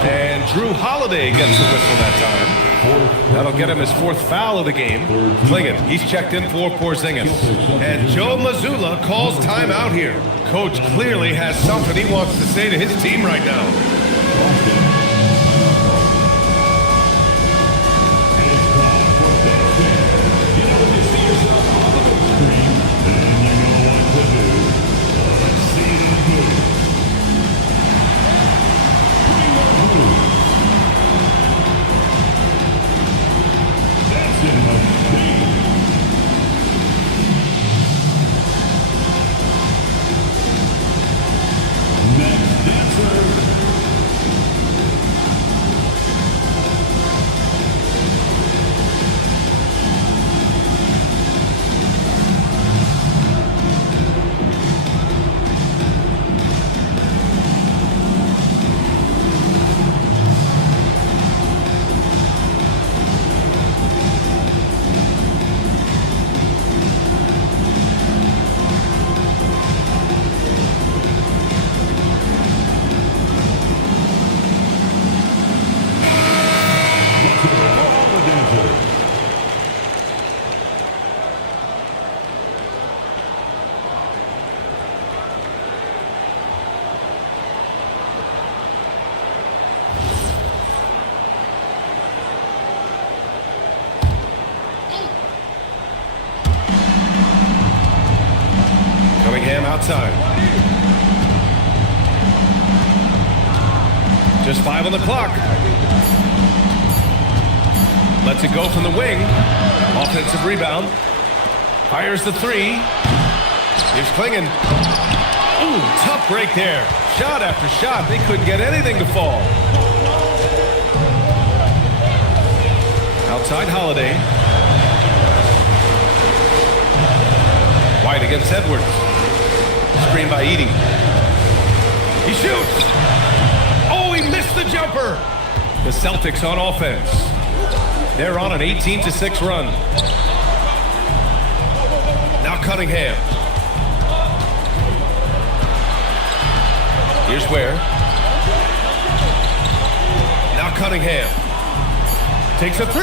And Drew Holiday gets the whistle that time. That'll get him his 4th foul of the game. Klingon, he's checked in for Porzingis. And Joe Mazzulla calls timeout here. Coach clearly has something he wants to say to his team right now. Outside. Just 5 on the clock. Lets it go from the wing. Offensive rebound. Fires the 3. Here's Klingon. Ooh, tough break there. Shot after shot. They couldn't get anything to fall. Outside Holiday. White against Edwards. Screen by Edey. He shoots. Oh, he missed the jumper. The Celtics on offense. They're on an 18-6 run. Now Cunningham. Here's Ware. Now Cunningham. Takes a 3.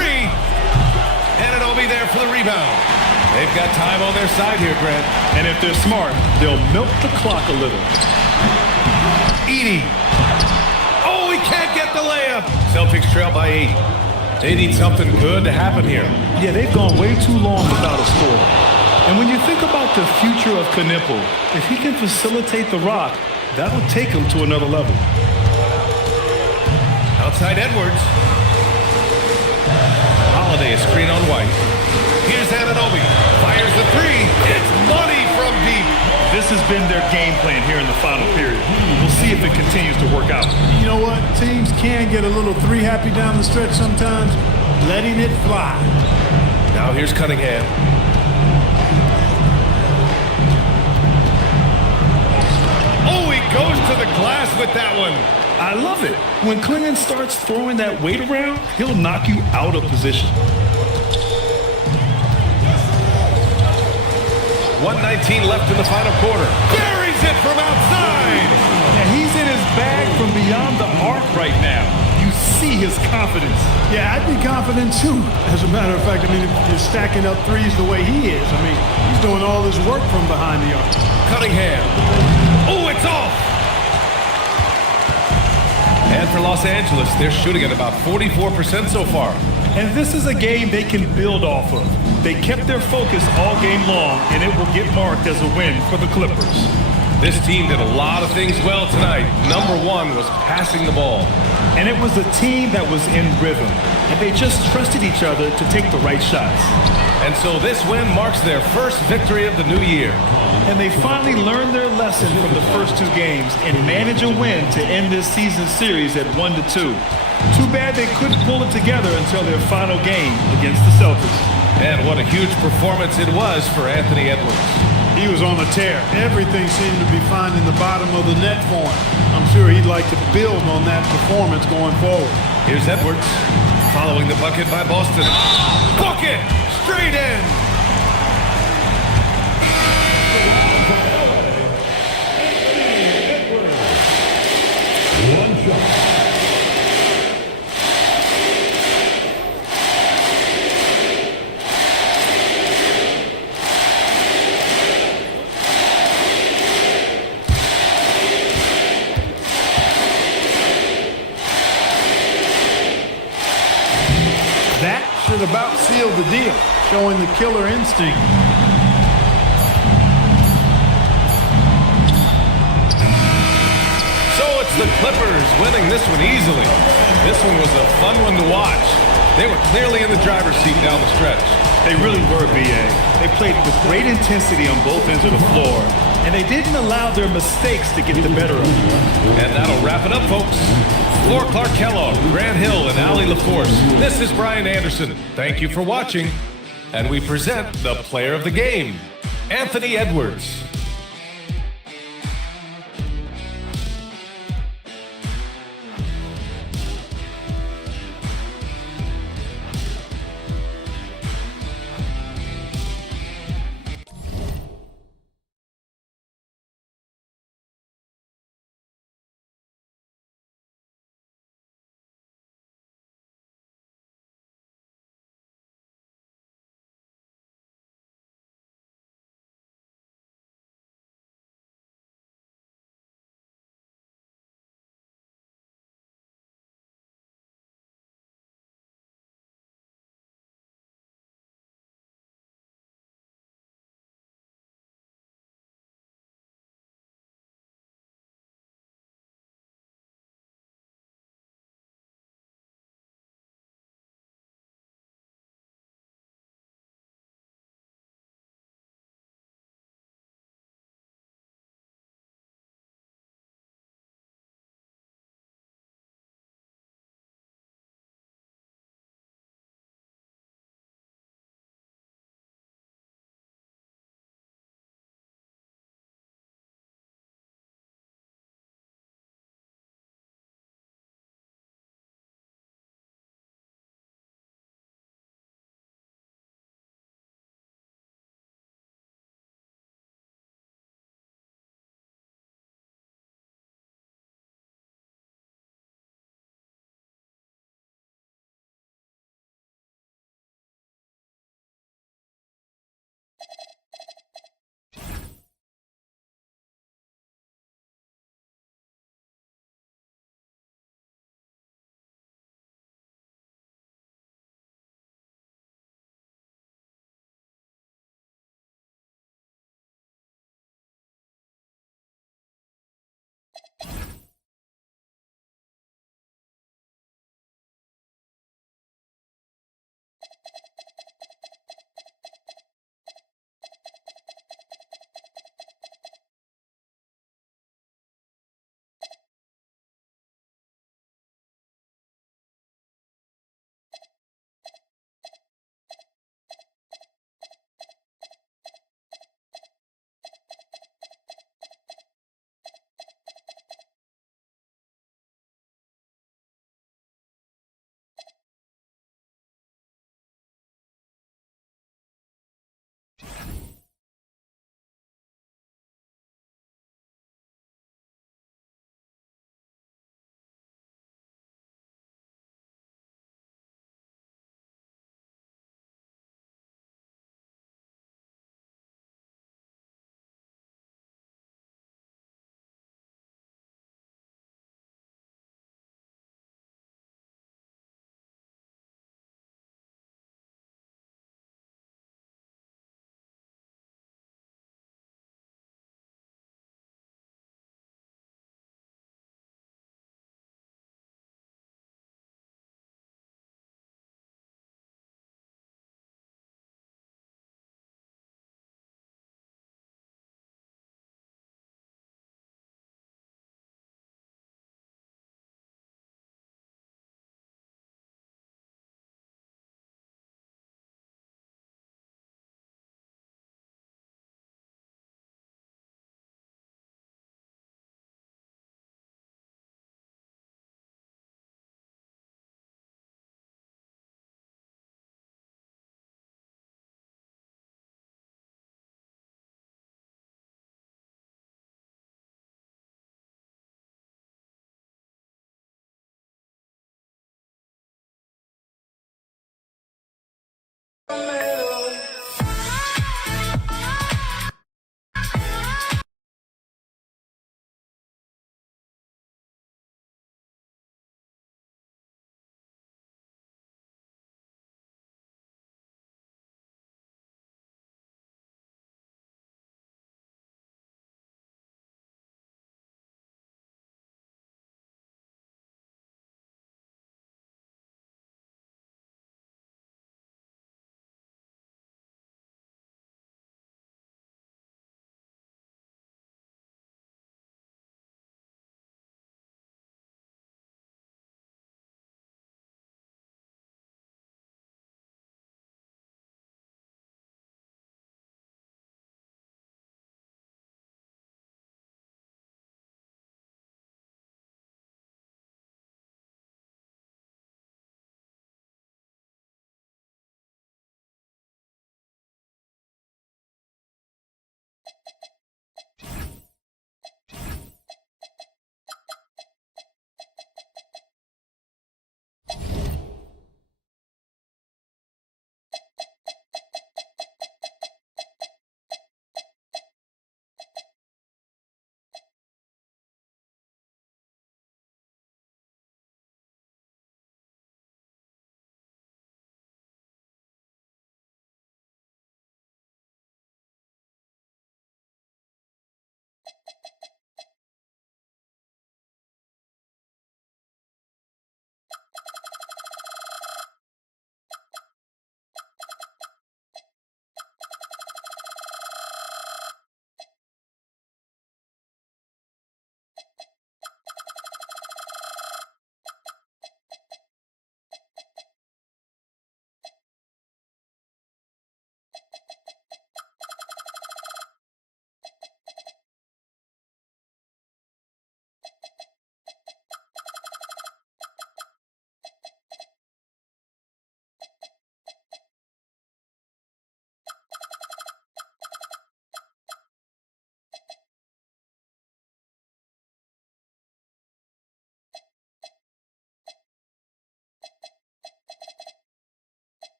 Anunoby there for the rebound. They've got time on their side here, Grant. And if they're smart, they'll milk the clock a little. Edey. Oh, he can't get the layup. Celtics trail by 8. They need something good to happen here. Yeah, they've gone way too long without a score. And when you think about the future of Knipple, if he can facilitate the rock, that'll take him to another level. Outside Edwards. Holiday, a screen on White. Here's Anunoby. Fires the 3. It's money from deep. This has been their game plan here in the final period. We'll see if it continues to work out. You know what? Teams can get a little 3-happy down the stretch sometimes, letting it fly. Now here's Cunningham. Oh, he goes to the glass with that one. I love it. When Klingon starts throwing that weight around, he'll knock you out of position. 1:19 left in the final quarter. Buries it from outside. Yeah, he's in his bag from beyond the arc right now. You see his confidence. Yeah, I'd be confident too. As a matter of fact, I mean, if you're stacking up threes the way he is, I mean, he's doing all his work from behind the arc. Cunningham. Oh, it's off! And for Los Angeles, they're shooting at about 44% so far. And this is a game they can build off of. They kept their focus all game long, and it will get marked as a win for the Clippers. This team did a lot of things well tonight. Number one was passing the ball. And it was a team that was in rhythm, and they just trusted each other to take the right shots. And so this win marks their first victory of the new year. And they finally learned their lesson from the first two games and managed a win to end this season series at 1-2. Too bad they couldn't pull it together until their final game against the Celtics. And what a huge performance it was for Anthony Edwards. He was on a tear. Everything seemed to be finding the bottom of the net for him. I'm sure he'd like to build on that performance going forward. Here's Edwards, following the bucket by Boston. Bucket! Straight in! One shot. That should about seal the deal, showing the killer instinct. So it's the Clippers winning this one easily. This one was a fun one to watch. They were clearly in the driver's seat down the stretch. They really were, B.A. They played with great intensity on both ends of the floor, and they didn't allow their mistakes to get the better of them. And that'll wrap it up, folks. For Clark Kellogg, Grant Hill, and Allie LaForce, this is Brian Anderson. Thank you for watching. And we present the player of the game, Anthony Edwards.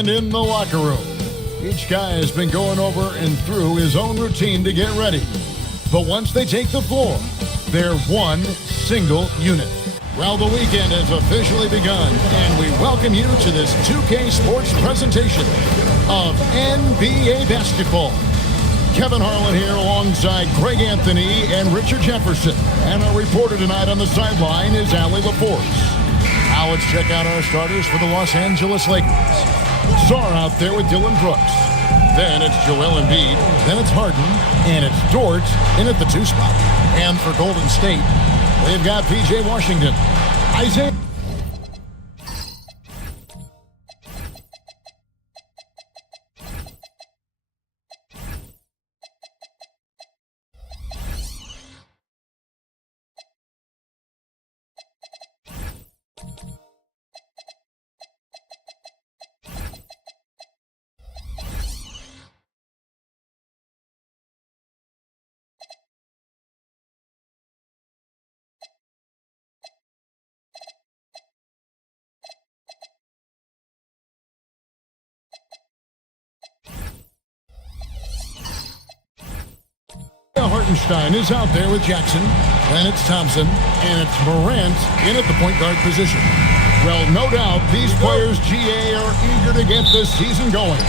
And in the locker room, each guy has been going over and through his own routine to get ready. But once they take the floor, they're one single unit. Well, the weekend has officially begun, and we welcome you to this 2K Sports presentation of NBA basketball. Kevin Harlan here alongside Greg Anthony and Richard Jefferson. And our reporter tonight on the sideline is Allie LaForce. Now let's check out our starters for the Los Angeles Lakers. Sarr out there with Dylan Brooks. Then it's Joel Embiid. Then it's Harden. And it's Dort in at the 2 spot. And for Golden State, they've got P.J. Washington. Isaiah. Hartenstein is out there with Jackson. Then it's Thompson. And it's Morant in at the point guard position. Well, no doubt these players, GA, are eager to get this season going.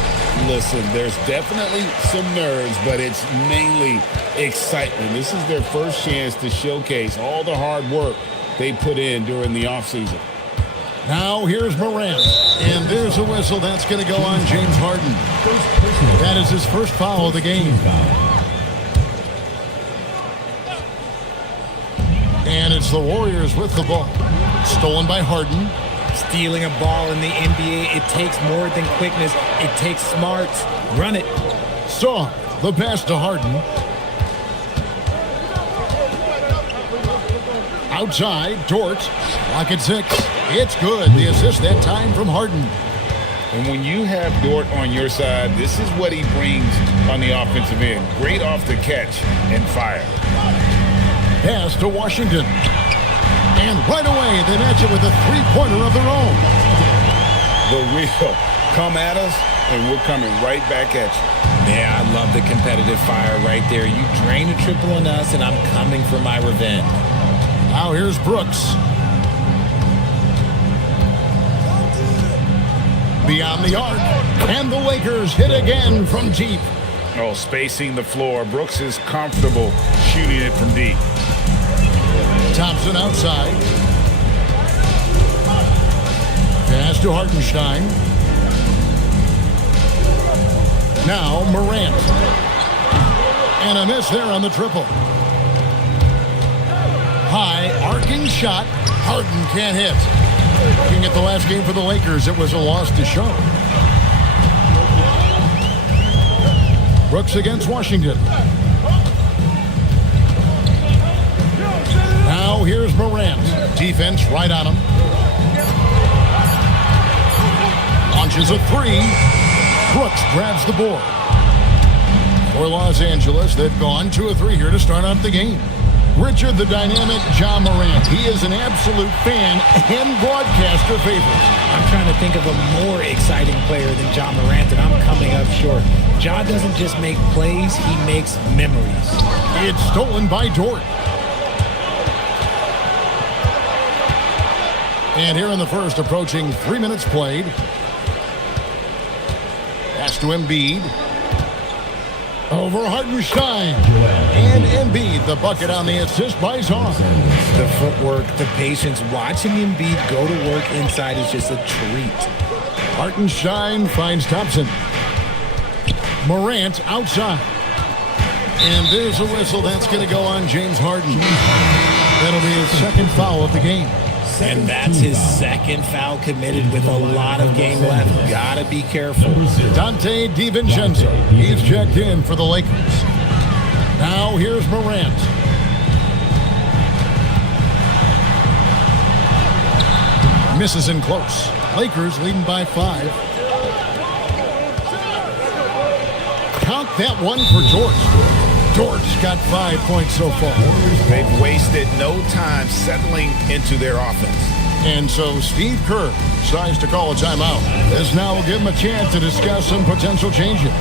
Listen, there's definitely some nerves, but it's mainly excitement. This is their first chance to showcase all the hard work they put in during the offseason. Now here's Morant. And there's a whistle. That's going to go on James Harden. That is his first foul of the game. And it's the Warriors with the ball. Stolen by Harden. Stealing a ball in the NBA, it takes more than quickness. It takes smarts. Run it. Sarr, the pass to Harden. Outside, Dort. Clock at 6. It's good. The assist that time from Harden. And when you have Dort on your side, this is what he brings on the offensive end. Great off the catch and fire. Pass to Washington. And right away, they match it with a three-pointer of their own. The real come at us, and we're coming right back at you. Yeah, I love the competitive fire right there. You drain a triple on us, and I'm coming for my revenge. Now here's Brooks. Beyond the arc, and the Lakers hit again from deep. Oh, spacing the floor. Brooks is comfortable shooting it from deep. Thompson outside. Pass to Hartenstein. Now Morant. And a miss there on the triple. High arcing shot. Harden can't hit. Looking at the last game for the Lakers, it was a loss to show. Brooks against Washington. Now here's Morant. Defense right on him. Launches a 3. Brooks grabs the board. For Los Angeles, they've gone 2 of 3 here to start out the game. Richard, the dynamic Ja Morant. He is an absolute fan and broadcaster favorite. I'm trying to think of a more exciting player than Ja Morant, and I'm coming up short. Ja doesn't just make plays, he makes memories. It's stolen by Dort. And here in the first, approaching 3 minutes played. Pass to Embiid. Over Hartenstein. And Embiid, the bucket on the assist by Sarr. The footwork, the patience, watching Embiid go to work inside is just a treat. Hartenstein finds Thompson. Morant outside. And there's a whistle. That's going to go on James Harden. That'll be his second foul of the game. And that's his second foul committed with a lot of game left. Gotta be careful. Dante DiVincenzo. He's checked in for the Lakers. Now here's Morant. Misses in close. Lakers leading by 5. Count that one for Dort. Dort's got 5 points so far. They've wasted no time settling into their offense. And so Steve Kerr decides to call a timeout. This now will give him a chance to discuss some potential changes.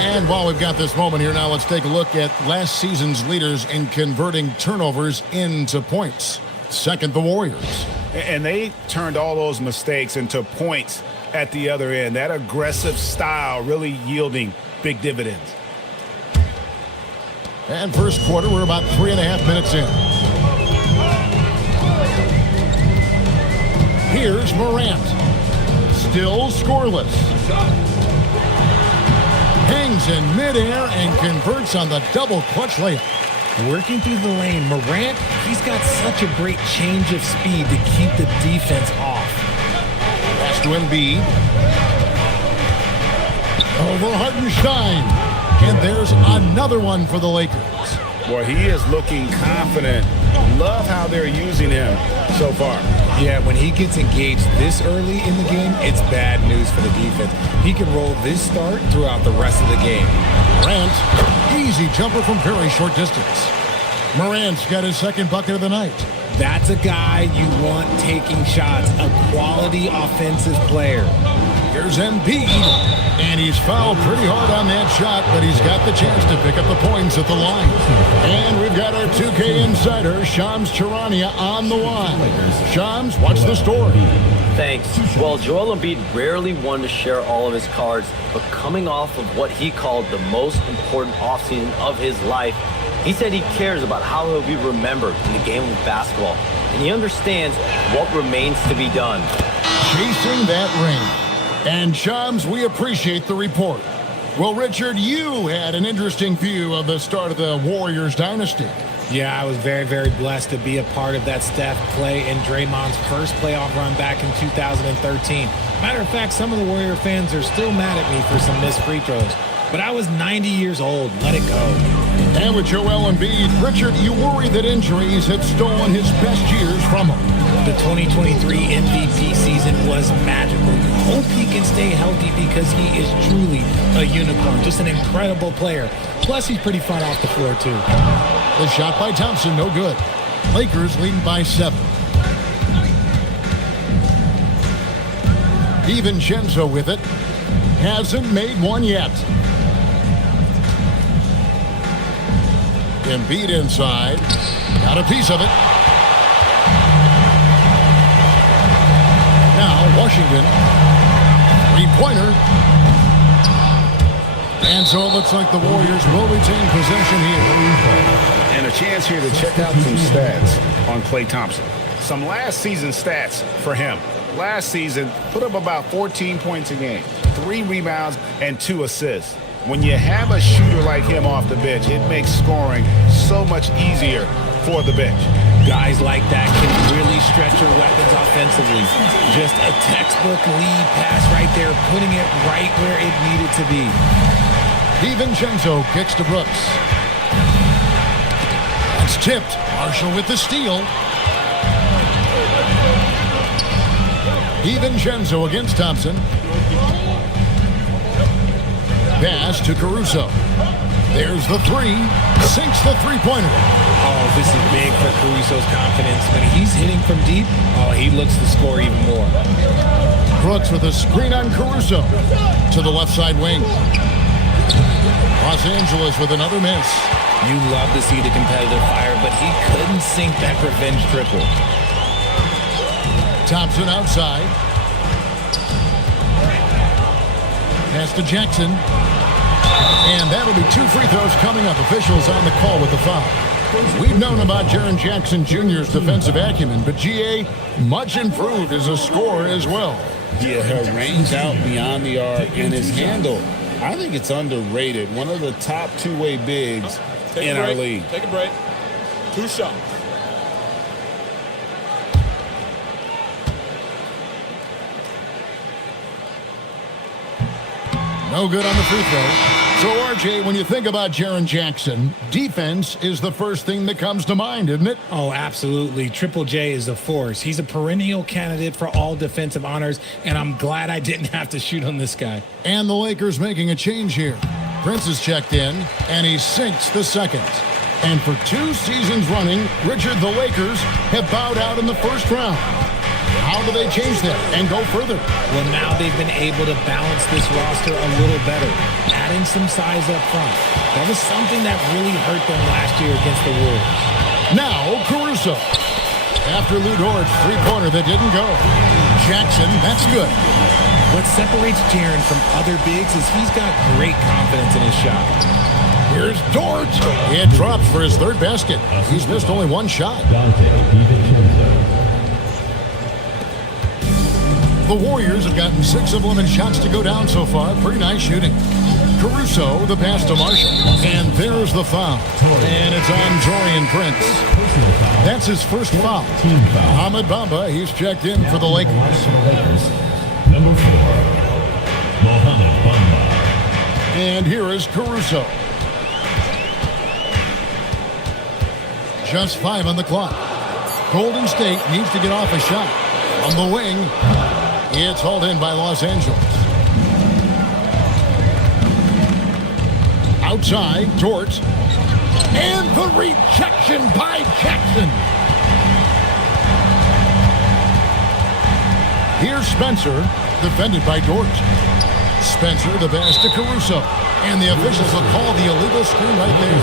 And while we've got this moment here, now let's take a look at last season's leaders in converting turnovers into points. Second, the Warriors. And they turned all those mistakes into points at the other end. That aggressive style really yielding big dividends. And first quarter, we're about 3.5 minutes in. Here's Morant. Still scoreless. Hangs in midair and converts on the double clutch layup. Working through the lane, Morant, he's got such a great change of speed to keep the defense off. Pass to Embiid. Over Hartenstein. And there's another one for the Lakers. Boy, he is looking confident. Love how they're using him so far. Yeah, when he gets engaged this early in the game, it's bad news for the defense. He can roll this start throughout the rest of the game. Morant, easy jumper from very short distance. Morant's got his second bucket of the night. That's a guy you want taking shots, a quality offensive player. Here's Embiid, and he's fouled pretty hard on that shot, but he's got the chance to pick up the points at the line. And we've got our 2K insider, Shams Charania, on the line. Shams, what's the story? Thanks. Well, Joel Embiid rarely wanted to share all of his cards, but coming off of what he called the most important offseason of his life, he said he cares about how he'll be remembered in the game of basketball, and he understands what remains to be done. Chasing that ring. And Shams, we appreciate the report. Well, Richard, you had an interesting view of the start of the Warriors dynasty. Yeah, I was very, very blessed to be a part of that Steph, Clay, and Draymond's first playoff run back in 2013. Matter of fact, some of the Warrior fans are still mad at me for some missed free throws. But I was 90 years old. Let it go. And with Joel Embiid, Richard, you worry that injuries had stolen his best years from him. The 2023 MVP season was magical. You hope he can stay healthy because he is truly a unicorn. Just an incredible player. Plus, he's pretty fun off the floor, too. The shot by Thompson, no good. Lakers leading by 7. DiVincenzo with it. Hasn't made one yet. Embiid inside. Got a piece of it. Now Washington. Three-pointer. And so it looks like the Warriors will retain possession here. And a chance here to check out some stats on Klay Thompson. Some last season stats for him. Last season, put up about 14 points a game, 3 rebounds, and 2 assists. When you have a shooter like him off the bench, it makes scoring so much easier for the bench. Guys like that can really stretch your weapons offensively. Just a textbook lead pass right there, putting it right where it needed to be. DiVincenzo kicks to Brooks. That's tipped. Marshall with the steal. DiVincenzo against Thompson. Pass to Caruso. There's the 3. Sinks the three-pointer. Oh, this is big for Caruso's confidence. When he's hitting from deep, he looks to score even more. Brooks with a screen on Caruso to the left side wing. Los Angeles with another miss. You love to see the competitive fire, but he couldn't sink that revenge triple. Thompson outside. Pass to Jackson. And that'll be 2 free throws coming up. Officials on the call with the foul. We've known about Jaren Jackson Jr.'s defensive acumen, but GA much improved as a scorer as well. Yeah, her range out beyond the arc and his handle, I think it's underrated. One of the top two-way bigs in our league. Take a break. 2 shots. No good on the free throw. So, RJ, when you think about Jaren Jackson, defense is the first thing that comes to mind, isn't it? Oh, absolutely. Triple J is a force. He's a perennial candidate for all defensive honors, and I'm glad I didn't have to shoot on this guy. And the Lakers making a change here. Prince is checked in, and he sinks the second. And for 2 seasons running, Richard, the Lakers have bowed out in the first round. How do they change that and go further? Well, now they've been able to balance this roster a little better, adding some size up front. That was something that really hurt them last year against the Wolves. Now, Caruso. After Lou Dort's three-pointer that didn't go. Jackson, that's good. What separates Jaren from other bigs is he's got great confidence in his shot. Here's Dort. It drops for his 3rd basket. He's missed only 1 shot. The Warriors have gotten 6 of 11 shots to go down so far. Pretty nice shooting. Caruso, the pass to Marshall. And there's the foul. And it's on Taurean Prince. That's his first foul. Ahmed Bamba, he's checked in for the Lakers. Number 4, Mohamed Bamba. And here is Caruso. Just 5 on the clock. Golden State needs to get off a shot. On the wing, it's hauled in by Los Angeles. Outside, Dort. And the rejection by Jackson. Here's Spencer, defended by Dort. Spencer, the pass to Caruso. And the officials will call the illegal screen right there.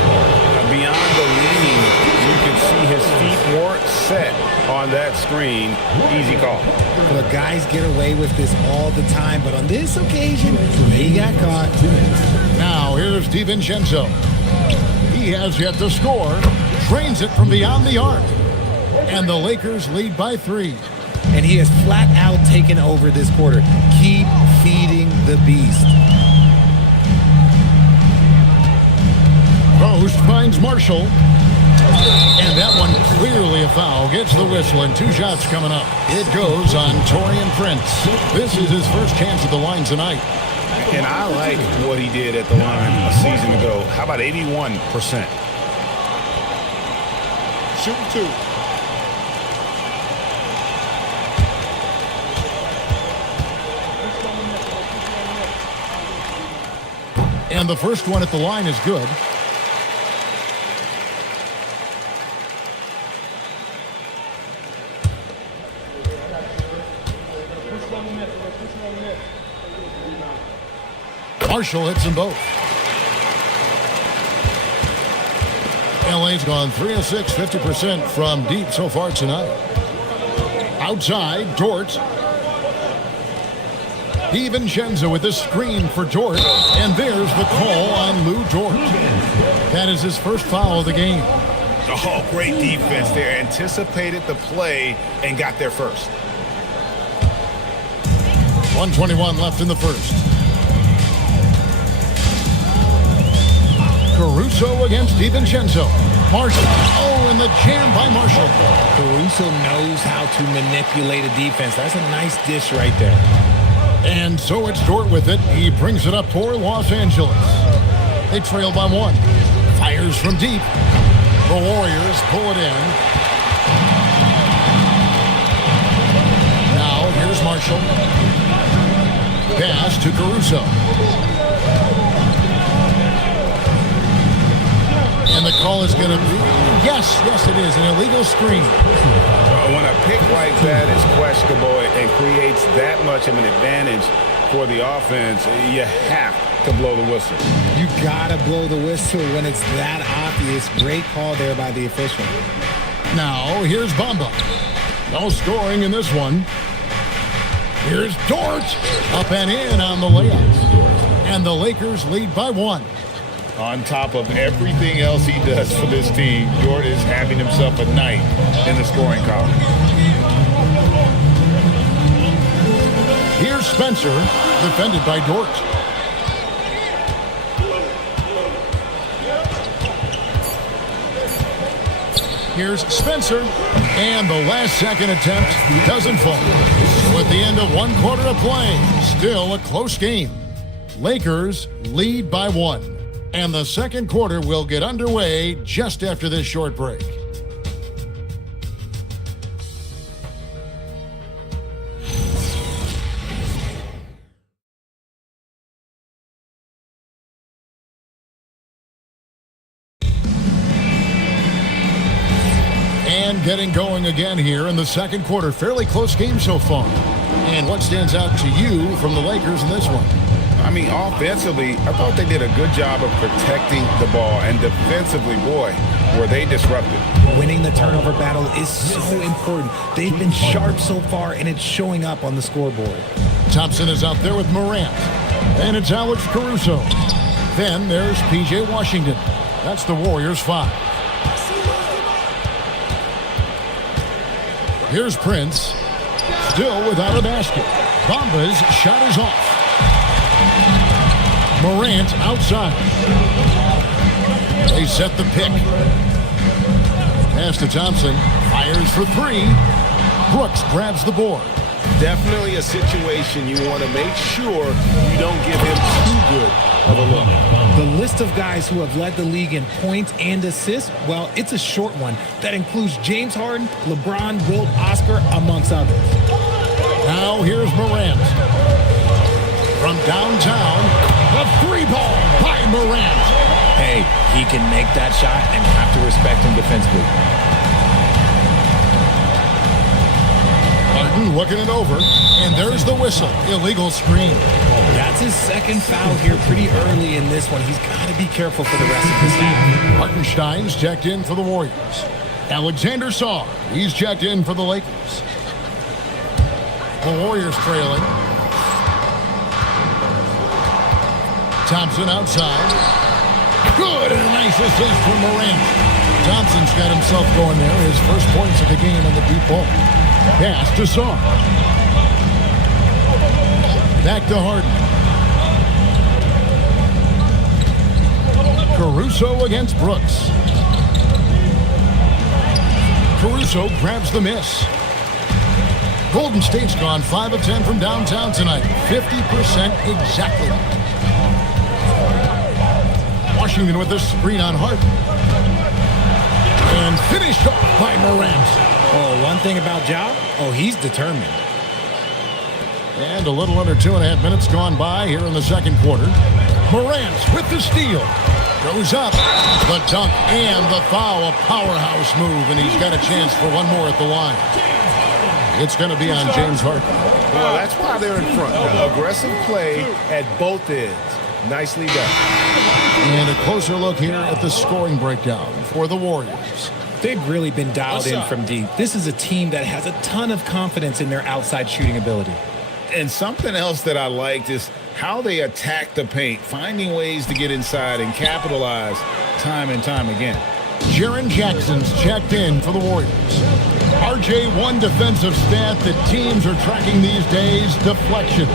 Beyond the leaning, you can see his feet weren't set on that screen. Easy call. Look, guys get away with this all the time, but on this occasion, he got caught. Now, here's DiVincenzo. He has yet to score. Drains it from beyond the arc. And the Lakers lead by 3. And he has flat out taken over this quarter. Keep feeding the beast. Post finds Marshall. And that one clearly a foul. Gets the whistle and 2 shots coming up. It goes on Taurean Prince. This is his first chance at the line tonight. And I like what he did at the line a season ago. How about 81%? Shooting 2. And the first one at the line is good. Marshall hits them both. LA's gone 3 of 6, 50% from deep so far tonight. Outside, Dort. DiVincenzo with the screen for Dort. And there's the call on Lou Dort. That is his first foul of the game. Oh, great defense there. Anticipated the play and got there first. 1:21 left in the first. Caruso against DiVincenzo. Marshall. Oh, and the jam by Marshall. Caruso knows how to manipulate a defense. That's a nice dish right there. And so it's Dort with it. He brings it up for Los Angeles. They trail by 1. Fires from deep. The Warriors pull it in. Now here's Marshall. Pass to Caruso. And the call is going to be, yes, it is, an illegal screen. When a pick like that is questionable and creates that much of an advantage for the offense, you have to blow the whistle. You got to blow the whistle when it's that obvious. Great call there by the official. Now, here's Bamba. No scoring in this one. Here's Dort. Up and in on the layup. And the Lakers lead by 1. On top of everything else he does for this team, Dort is having himself a night in the scoring column. Here's Spencer, defended by Dort. Here's Spencer, and the last second attempt doesn't fall. So at the end of 1 quarter of play, still a close game. Lakers lead by 1. And the second quarter will get underway just after this short break. And getting going again here in the second quarter. Fairly close game so far. And what stands out to you from the Lakers in this one? I mean, offensively, I thought they did a good job of protecting the ball. And defensively, boy, were they disruptive. Winning the turnover battle is so important. They've been sharp so far, and it's showing up on the scoreboard. Thompson is out there with Morant. And it's Alex Caruso. Then there's P.J. Washington. That's the Warriors' 5. Here's Prince. Still without a basket. Bamba's shot is off. Morant outside. They set the pick. Pass to Thompson. Fires for 3. Brooks grabs the board. Definitely a situation you want to make sure you don't give him too good of a look. The list of guys who have led the league in points and assists, well, it's a short one. That includes James Harden, LeBron, Wilt, Oscar, amongst others. Now here's Morant. From downtown, a 3-ball by Morant. Hey, he can make that shot and have to respect him defensively. Martin looking it over, and there's the whistle. Illegal screen. That's his second foul here pretty early in this one. He's got to be careful for the rest of this half. Hartenstein's checked in for the Warriors. Alexander Saw, he's checked in for the Lakers. The Warriors trailing. Thompson outside. Good, and a nice assist from Morant. Thompson's got himself going there. His first points of the game on the deep ball. Pass to Saw. Back to Harden. Caruso against Brooks. Caruso grabs the miss. Golden State's gone 5 of 10 from downtown tonight. 50% exactly. Washington with the screen on Harden. And finished off by Morant. Oh, one thing about Ja, he's determined. And a little under 2.5 minutes gone by here in the second quarter. Morant with the steal. Goes up. The dunk and the foul. A powerhouse move, and he's got a chance for one more at the line. It's going to be on James Harden. Well, that's why they're in front. Aggressive play at both ends. Nicely done. And a closer look here at the scoring breakdown for the Warriors. They've really been dialed in from deep. This is a team that has a ton of confidence in their outside shooting ability. And something else that I liked is how they attack the paint, finding ways to get inside and capitalize time and time again. Jaren Jackson's checked in for the Warriors. RJ, one defensive stat that teams are tracking these days, deflection.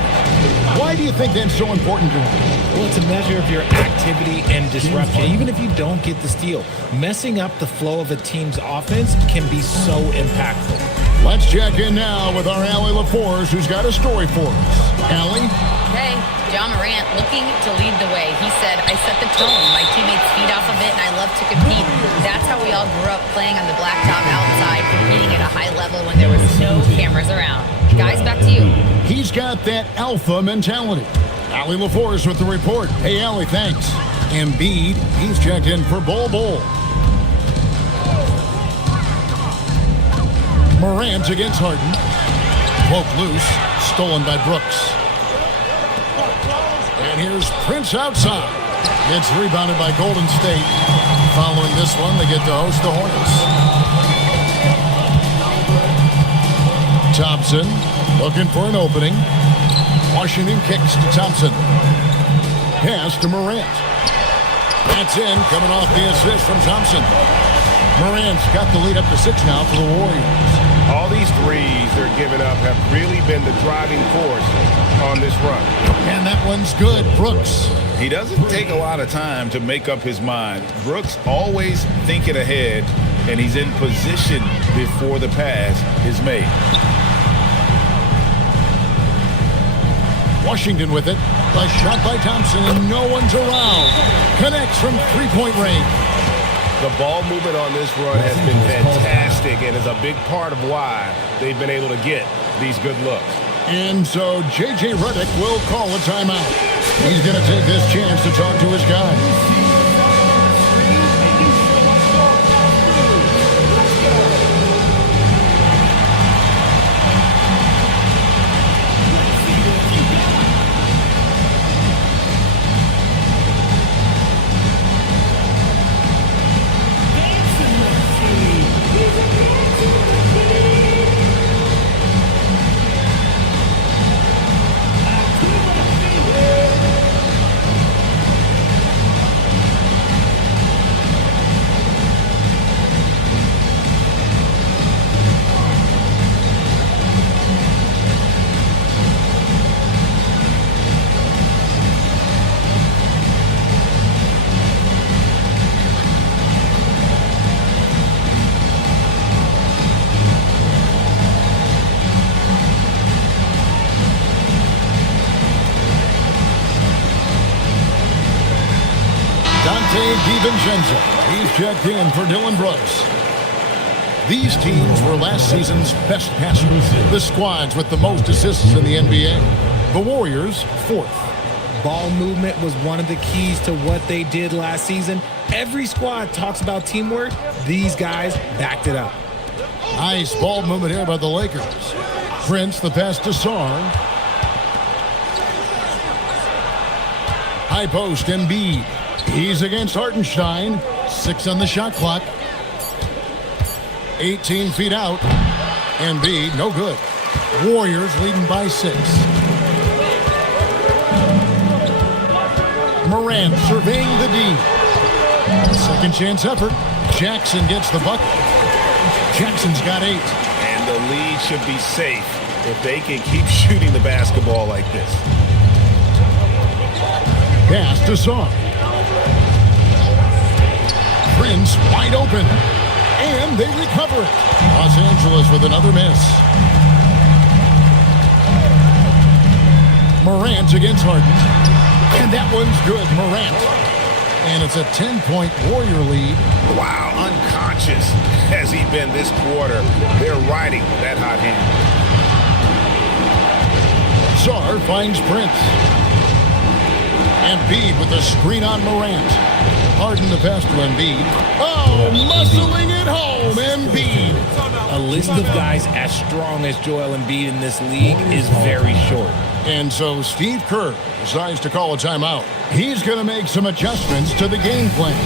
Why do you think that's so important to them? Well, it's a measure of your activity and disruption, even if you don't get the steal. Messing up the flow of a team's offense can be so impactful. Let's check in now with our Allie LaForce, who's got a story for us. Allie? Hey, John Morant looking to lead the way. He said, I set the tone. My teammates feed off of it, and I love to compete. That's how we all grew up, playing on the blacktop outside, competing at a high level when there was no cameras around. Guys, back to you. He's got that alpha mentality. Allie LaForce with the report. Hey, Allie, thanks. Embiid, he's checked in for Bol. Morant against Harden. Poke loose. Stolen by Brooks. And here's Prince outside. It's rebounded by Golden State. following this one, they get to host the Hornets. Thompson looking for an opening. Washington kicks to Thompson. Pass to Morant. That's in, coming off the assist from Thompson. Morant's got the lead up to 6 now for the Warriors. All these threes they're giving up have really been the driving force on this run. And that one's good. Brooks. He doesn't take a lot of time to make up his mind. Brooks always thinking ahead, and he's in position before the pass is made. Washington with it. A shot by Thompson, and no one's around. Connects from three-point range. The ball movement on this run has been fantastic and is a big part of why they've been able to get these good looks. And so J.J. Redick will call a timeout. He's going to take this chance to talk to his guys. DiVincenzo. He's checked in for Dylan Brooks. These teams were last season's best passers. The squads with the most assists in the NBA. The Warriors, 4th. Ball movement was one of the keys to what they did last season. Every squad talks about teamwork. These guys backed it up. Nice ball movement here by the Lakers. Prince, the pass to Sarr. High post, Embiid. He's against Hartenstein. 6 on the shot clock. 18 feet out. Embiid, no good. Warriors leading by 6. Morant surveying the D. Second chance effort. Jackson gets the bucket. Jackson's got 8. And the lead should be safe if they can keep shooting the basketball like this. Pass to Sarr. Prince wide open. And they recover it. Los Angeles with another miss. Morant against Harden. And that one's good. Morant. And it's a 10-point Warrior lead. Wow, unconscious has he been this quarter. They're riding that hot hand. Sarr finds Prince. Embiid with a screen on Morant. Harden the pass to Embiid. Oh, muscling it home, Embiid. A list of guys as strong as Joel Embiid in this league is very short. And so Steve Kerr decides to call a timeout. He's going to make some adjustments to the game plan.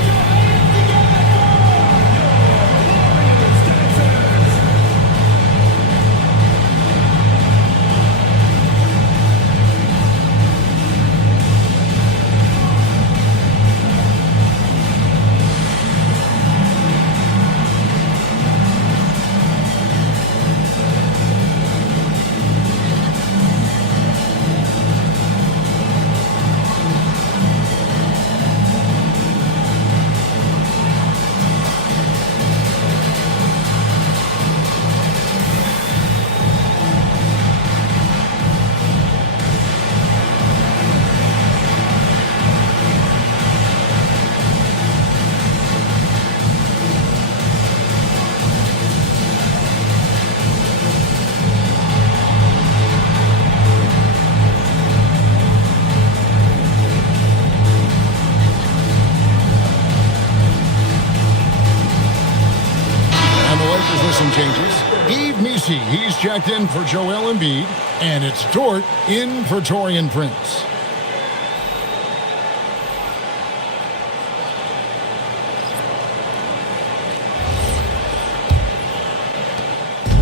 Changes. Yves Missi, he's checked in for Joel Embiid, and it's Dort in for Taurean Prince.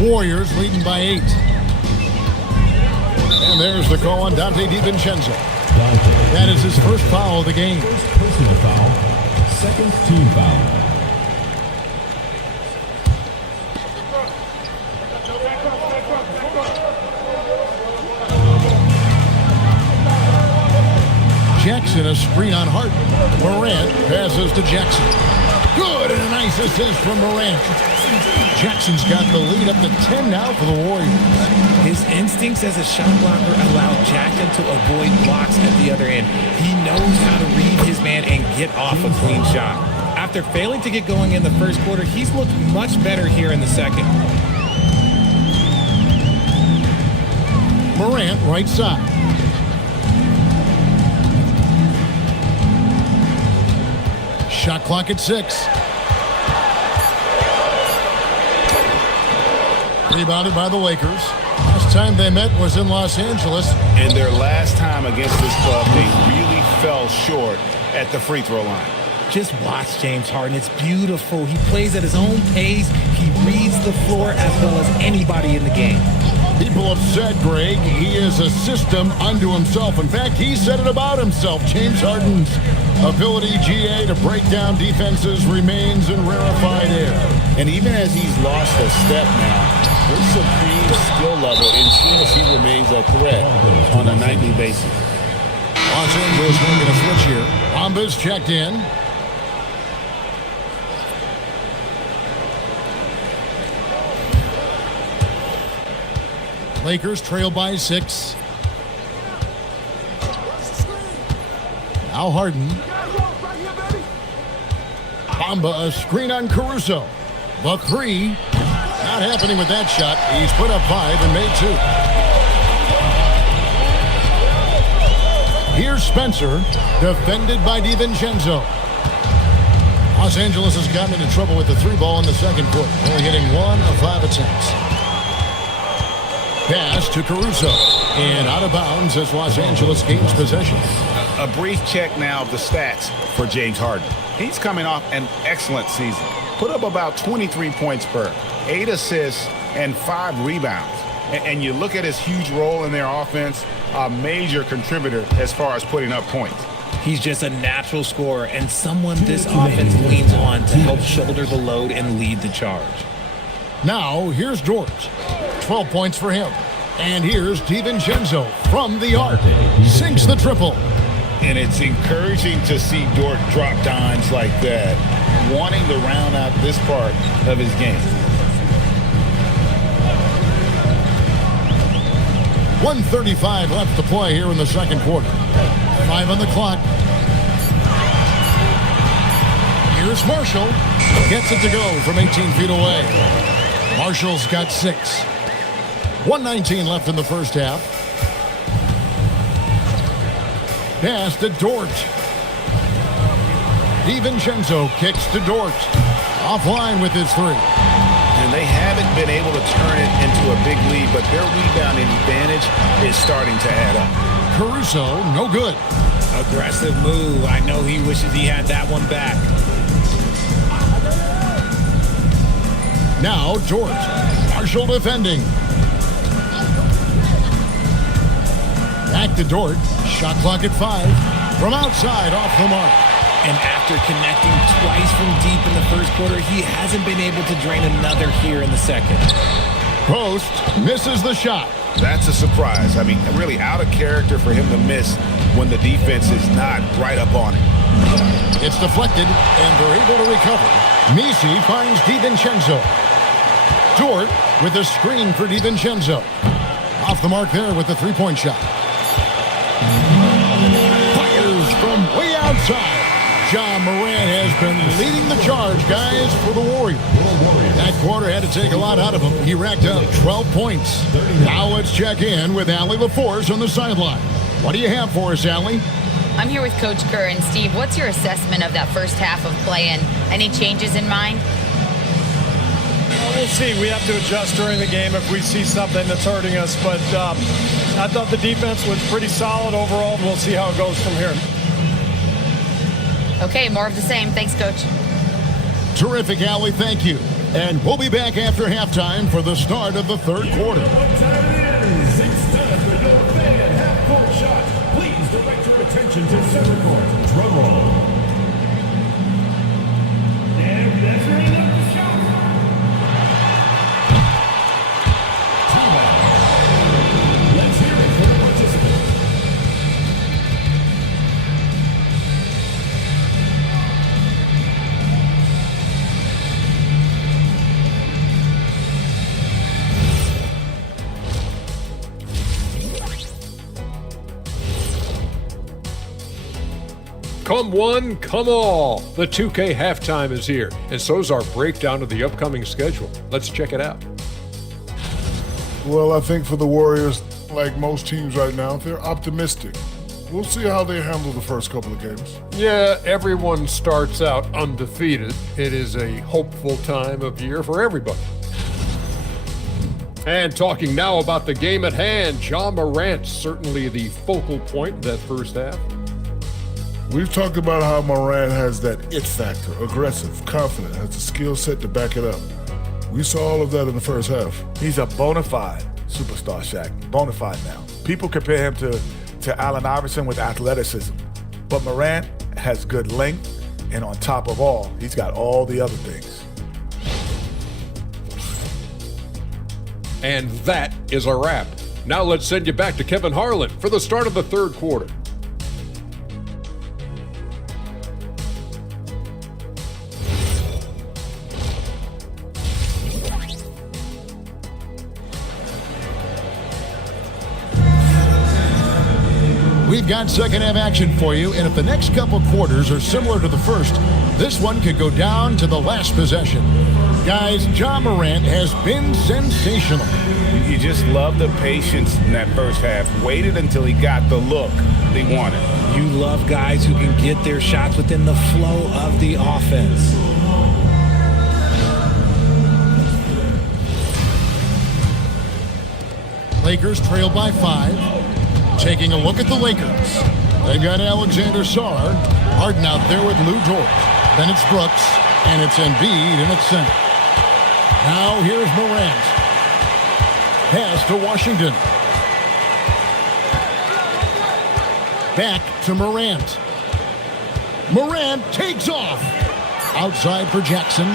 Warriors leading by 8. And there's the call on Dante DiVincenzo. That is his first foul of the game. First personal foul, second team foul. Jackson, a screen on Harden. Morant passes to Jackson. Good, and a nice assist from Morant. Jackson's got the lead up to 10 now for the Warriors. His instincts as a shot blocker allow Jackson to avoid blocks at the other end. He knows how to read his man and get off a clean shot. After failing to get going in the first quarter, he's looked much better here in the second. Morant, right side. Shot clock at 6. Rebounded by the Lakers. Last time they met was in Los Angeles. And their last time against this club, they really fell short at the free throw line. Just watch James Harden. It's beautiful. He plays at his own pace. He reads the floor as well as anybody in the game. People have said, Greg, he is a system unto himself. In fact, he said it about himself. James Harden's ability, GA, to break down defenses remains in rarefied air. And even as he's lost a step now, his supreme skill level ensures he remains a threat on a nightly basis. Los Angeles making a switch here. Ambas checked in. Lakers trail by 6. Now Harden. Bamba, a screen on Caruso. The 3. Not happening with that shot. He's put up 5 and made 2. Here's Spencer, defended by DiVincenzo. Los Angeles has gotten into trouble with the 3 ball in the second quarter, only hitting 1 of 5 attempts. Pass to Caruso, and out of bounds as Los Angeles gains possession. A brief check now of the stats for James Harden. He's coming off an excellent season. Put up about 23 points per, 8 assists, and 5 rebounds. And you look at his huge role in their offense, a major contributor as far as putting up points. He's just a natural scorer and someone this offense leans on to help shoulder the load and lead the charge. Now, here's George. 12 points for him. And here's DiVincenzo from the arc. Sinks the triple. And it's encouraging to see Dort drop dimes like that, wanting to round out this part of his game. 1:35 left to play here in the second quarter. 5 on the clock. Here's Marshall. Gets it to go from 18 feet away. Marshall's got 6. 1:19 left in the first half. Pass to Dort. DiVincenzo kicks to Dort. Offline with his 3. And they haven't been able to turn it into a big lead, but their rebounding advantage is starting to add up. Caruso, no good. Aggressive move. I know he wishes he had that one back. Now Dort. Marshall defending. Back to Dort. Shot clock at 5. From outside, off the mark. And after connecting twice from deep in the first quarter, he hasn't been able to drain another here in the second. Post misses the shot. That's a surprise. I mean, really out of character for him to miss when the defense is not right up on it. It's deflected, and they're able to recover. Misi finds DiVincenzo. Dort with a screen for DiVincenzo. Off the mark there with the 3-point shot. Fires from way outside. John Morant has been leading the charge, guys, for the Warriors. That quarter had to take a lot out of him. He racked up 12 points. Now let's check in with Allie LaForce on the sideline. What do you have for us, Allie? I'm here with Coach Kerr. And Steve, what's your assessment of that first half of play and any changes in mind? We'll see. We have to adjust during the game if we see something that's hurting us. But I thought the defense was pretty solid overall. We'll see how it goes from here. Okay, more of the same. Thanks, Coach. Terrific, Allie. Thank you. And we'll be back after halftime for the start of the third quarter. Half-court shot. Please direct your attention to center court. Drum roll. And measuring up the shot. Let's hear it for the participants. Come one, come all. The 2K halftime is here, and so's our breakdown of the upcoming schedule. Let's check it out. Well, I think for the Warriors, like most teams right now, they're optimistic. We'll see how they handle the first couple of games. Yeah, everyone starts out undefeated. It is a hopeful time of year for everybody. And talking now about the game at hand, Ja Morant, certainly the focal point of that first half. We've talked about how Morant has that it factor, aggressive, confident, has the skill set to back it up. We saw all of that in the first half. He's a bona fide superstar, Shaq. Bona fide now. People compare him to Allen Iverson with athleticism. But Morant has good length, and on top of all, he's got all the other things. And that is a wrap. Now let's send you back to Kevin Harlan for the start of the third quarter. We've got second half action for you, and if the next couple quarters are similar to the first, this one could go down to the last possession. Guys, Ja Morant has been sensational. You just love the patience in that first half. Waited until he got the look they wanted. You love guys who can get their shots within the flow of the offense. Lakers trail by 5. Taking a look at the Lakers. They've got Alexander Sarr. Harden out there with Lou Dort. Then it's Brooks, and it's Embiid in its center. Now here's Morant. Pass to Washington. Back to Morant. Morant takes off. Outside for Jackson.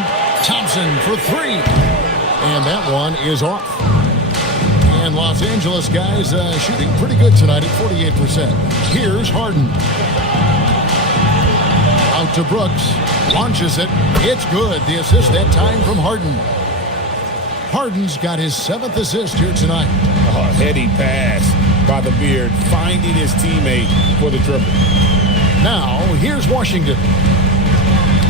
Thompson for 3. And that one is off. And Los Angeles guys shooting pretty good tonight at 48%. Here's Harden. Out to Brooks. Launches it. It's good. The assist that time from Harden. Harden's got his 7th assist here tonight. Oh, heady pass by the Beard, finding his teammate for the triple. Now, here's Washington.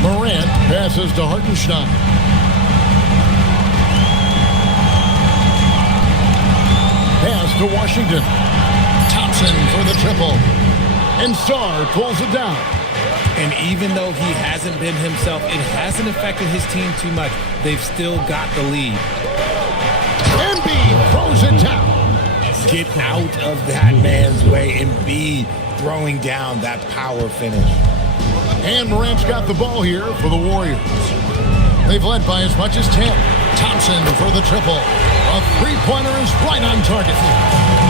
Morant passes to Hartenstein. Pass to Washington. Thompson for the triple. And Sarr pulls it down. And even though he hasn't been himself, it hasn't affected his team too much. They've still got the lead. Embiid throws it down. Get out of that man's way. Embiid throwing down that power finish. And Morant's got the ball here for the Warriors. They've led by as much as 10. Thompson for the triple. A three-pointer is right on target.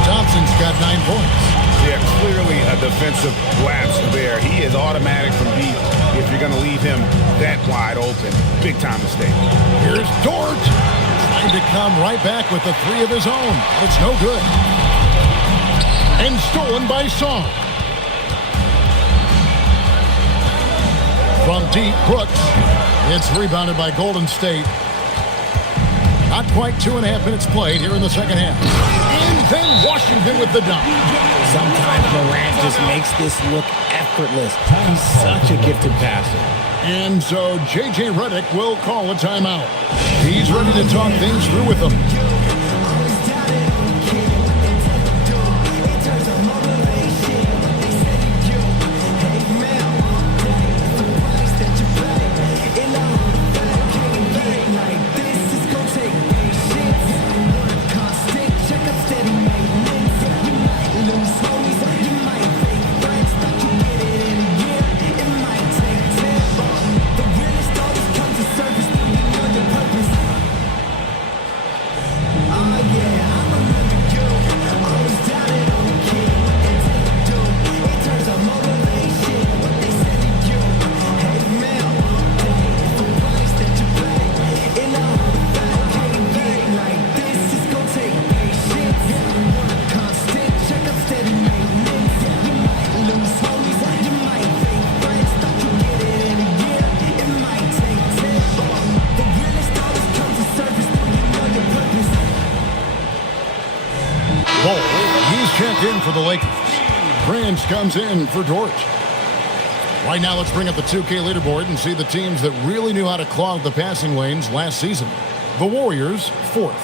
Thompson's got 9 points. Yeah, clearly a defensive lapse there. He is automatic from deep if you're going to leave him that wide open. Big-time mistake. Here's Dort. Trying to come right back with the 3 of his own. But it's no good. And stolen by Sarr. From deep, Brooks. It's rebounded by Golden State. Not quite 2.5 minutes played here in the second half. And then Washington with the dunk. Sometimes Morant just makes this look effortless. He's such a gifted passer. And so J.J. Redick will call a timeout. He's ready to talk things through with them. Bol, he's checked in for the Lakers. Prince comes in for Dort. Right now, let's bring up the 2K leaderboard and see the teams that really knew how to clog the passing lanes last season. The Warriors, 4th.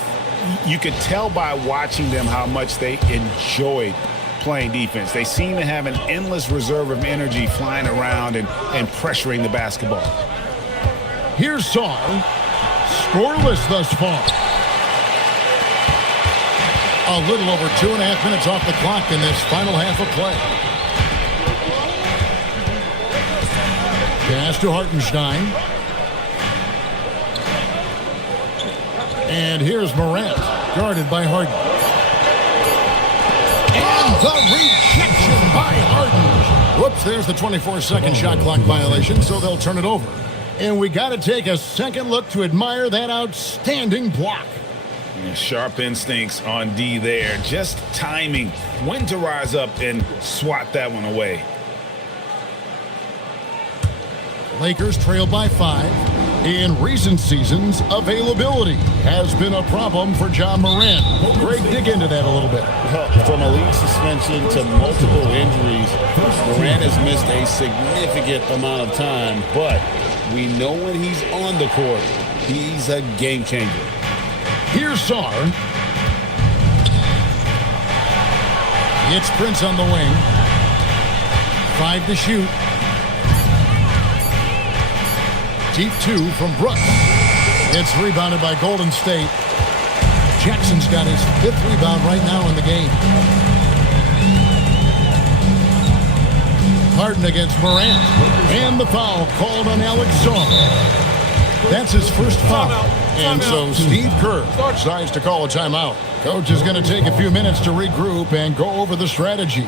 You could tell by watching them how much they enjoyed playing defense. They seem to have an endless reserve of energy flying around and pressuring the basketball. Here's Saar. Scoreless thus far. A little over 2.5 minutes off the clock in this final half of play. Pass to Hartenstein. And here's Morant, guarded by Harden. And the rejection by Harden. Whoops, there's the 24-second shot clock violation, so they'll turn it over. And we got to take a second look to admire that outstanding block. Sharp instincts on D there. Just timing when to rise up and swat that one away. Lakers trail by 5. In recent seasons, availability has been a problem for Ja Morant. Greg, dig into that a little bit. From a league suspension to multiple injuries, Morant has missed a significant amount of time, but we know when he's on the court, he's a game changer. Here's Saar. It's Prince on the wing. 5 to shoot. Deep 2 from Brooks. It's rebounded by Golden State. Jackson's got his 5th rebound right now in the game. Harden against Morant. And the foul called on Alex Saar. That's his first foul. And so Steve Kerr decides to call a timeout. Coach is going to take a few minutes to regroup and go over the strategy.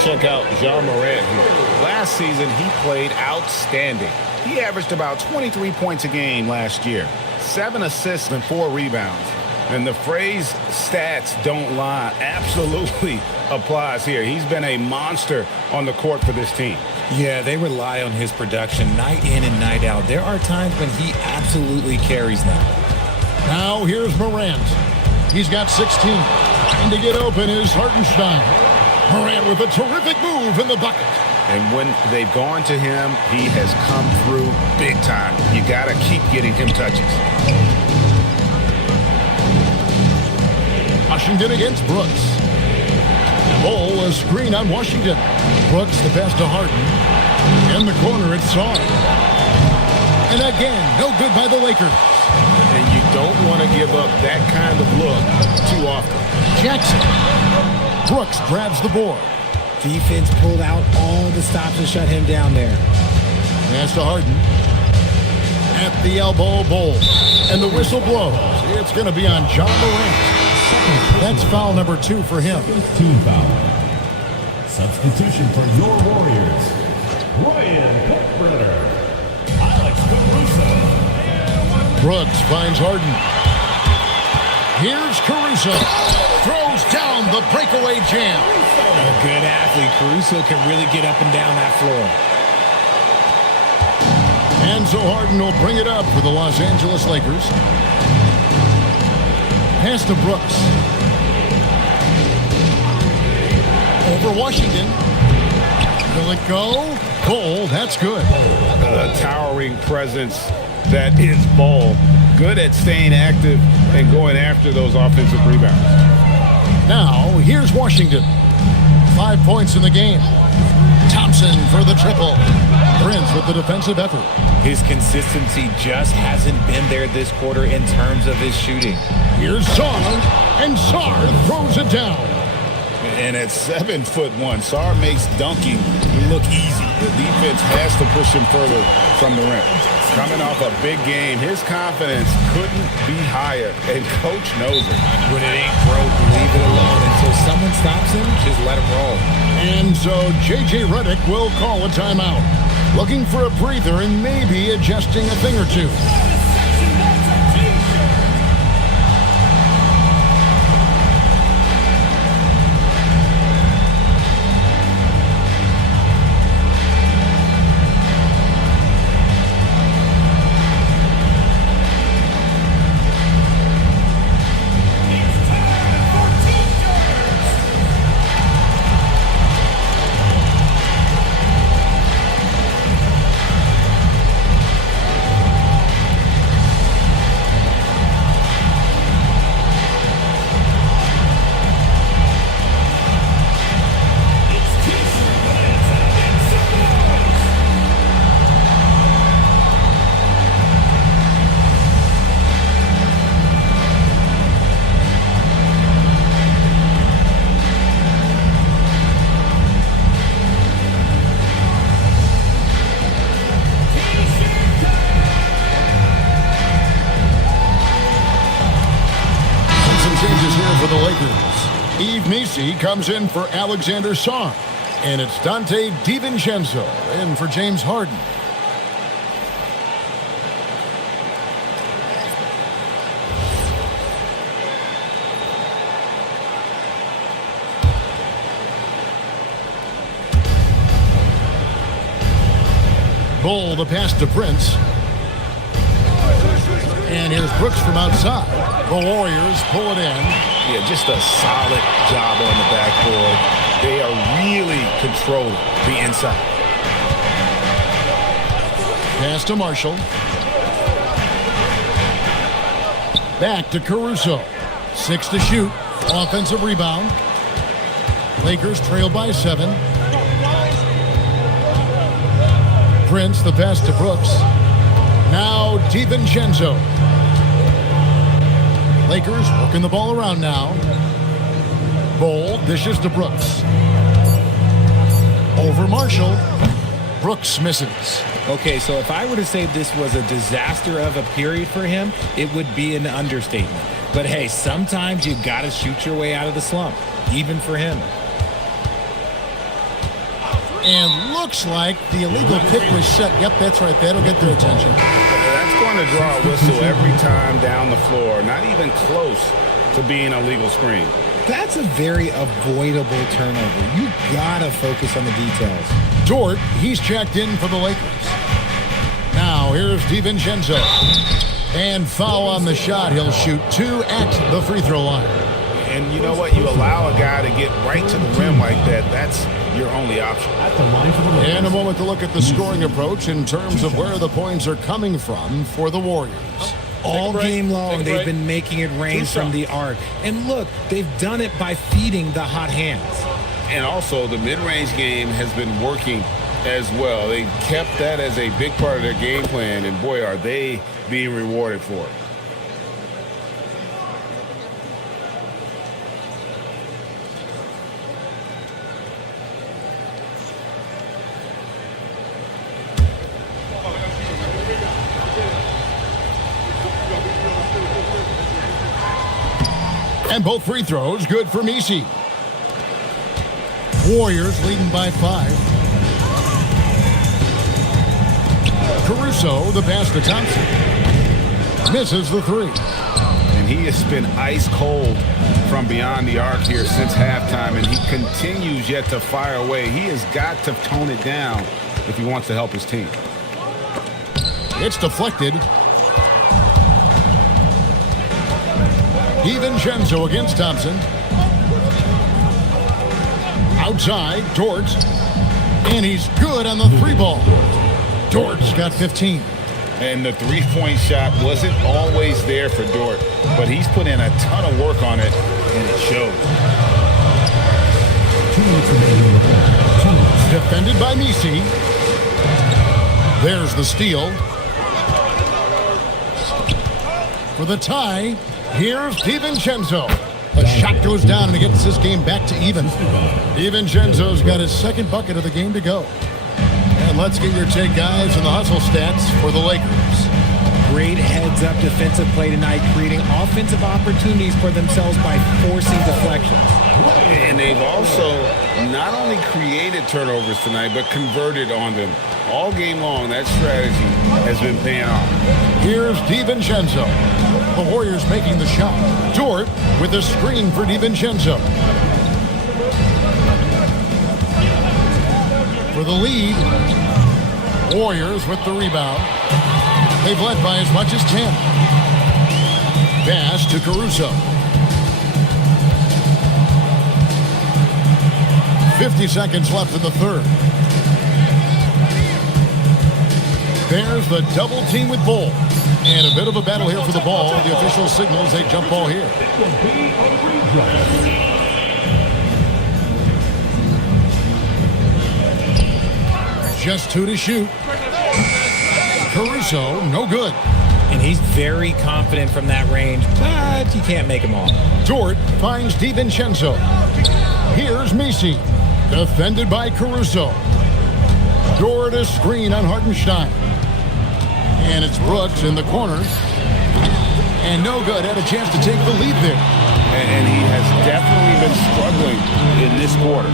Check out Ja Morant here. Last season, he played outstanding. He averaged about 23 points a game last year, 7 assists and 4 rebounds. And the phrase stats don't lie absolutely applies here. He's been a monster on the court for this team. Yeah, they rely on his production night in and night out. There are times when he absolutely carries them. Now here's Morant. He's got 16. And to get open is Hartenstein. Morant with a terrific move in the bucket. And when they've gone to him, he has come through big time. You got to keep getting him touches. Washington against Brooks. Bol, a screen on Washington. Brooks the pass to Harden. In the corner, it's Saar. And again, no good by the Lakers. And you don't want to give up that kind of look too often. Jackson. Brooks grabs the board. Defense pulled out all the stops to shut him down there. Pass to Harden. At the elbow, Bol. And the whistle blows. It's going to be on Ja Morant. That's foul number 2 for him. Team foul. Substitution for your Warriors. Ryan Cookbrunner. Alex Caruso. Brooks finds Harden. Here's Caruso. Throws down the breakaway jam. A good athlete. Caruso can really get up and down that floor. And so Harden will bring it up for the Los Angeles Lakers. Pass to Brooks. Over Washington. Will it go? Bull, that's good. The towering presence that is Bull. Good at staying active and going after those offensive rebounds. Now, here's Washington. 5 points in the game. Thompson for the triple. Prince with the defensive effort. His consistency just hasn't been there this quarter in terms of his shooting. Here's Sarr, and Sarr throws it down. And at 7'1", Sarr makes dunking look easy. The defense has to push him further from the rim. Coming off a big game, his confidence couldn't be higher, and coach knows it. When it ain't broke, leave it alone until someone stops him. Just let him roll. And so J.J. Redick will call a timeout, looking for a breather and maybe adjusting a thing or two. Comes in for Alexander Sarr, and it's Dante DiVincenzo in for James Harden. Bull, the pass to Prince. And here's Brooks from outside. The Warriors pull it in. Yeah, just a solid job on the backboard. They are really controlling the inside. Pass to Marshall. Back to Caruso. 6 to shoot. Offensive rebound. Lakers trail by 7. Prince, the pass to Brooks. Now DiVincenzo. Lakers working the ball around now. Bull dishes to Brooks. Over Marshall. Brooks misses. Okay, so if I were to say this was a disaster of a period for him, it would be an understatement. But hey, sometimes you got to shoot your way out of the slump, even for him. And looks like the illegal pick was set. Yep, that's right. That'll get their attention. That's going to draw a whistle every time down the floor. Not even close to being a legal screen. That's a very avoidable turnover. You got to focus on the details. Dort, he's checked in for the Lakers. Now here's DiVincenzo. And foul on the shot. He'll shoot 2 at the free throw line. And you know what? You allow a guy to get right to the rim like that. That's your only option. And a moment to look at the scoring approach in terms of where the points are coming from for the Warriors. All game long, they've been making it rain from the arc. And look, they've done it by feeding the hot hands. And also, the mid-range game has been working as well. They kept that as a big part of their game plan, and boy, are they being rewarded for it. And both free throws good for Misi. Warriors leading by 5. Caruso, the pass to Thompson. Misses the 3. And he has been ice cold from beyond the arc here since halftime, and he continues yet to fire away. He has got to tone it down if he wants to help his team. It's deflected. DiVincenzo against Thompson. Outside, Dort. And he's good on the three ball. Dort's got 15. And the three-point shot wasn't always there for Dort, but he's put in a ton of work on it, and it shows. Defended by Misi. There's the steal. For the tie, here's DiVincenzo. The shot goes down and it gets this game back to even. DiVincenzo's got his second bucket of the game to go. And let's get your take, guys, on the hustle stats for the Lakers. Great heads-up defensive play tonight, creating offensive opportunities for themselves by forcing deflections. And they've also not only created turnovers tonight, but converted on them. All game long, that strategy has been paying off. Here's DiVincenzo. The Warriors making the shot. Dort with a screen for DiVincenzo. For the lead, Warriors with the rebound. They've led by as much as 10. Pass to Caruso. 50 seconds left in the third. There's the double team with Bull. And a bit of a battle here for the ball. The official signals a jump ball here. Just 2 to shoot. Caruso, no good. And he's very confident from that range, but you can't make him all. Dort finds DiVincenzo. Here's Misi, defended by Caruso. Dort a screen on Hartenstein. And it's Brooks in the corner. And no good, had a chance to take the lead there. And he has definitely been struggling in this quarter.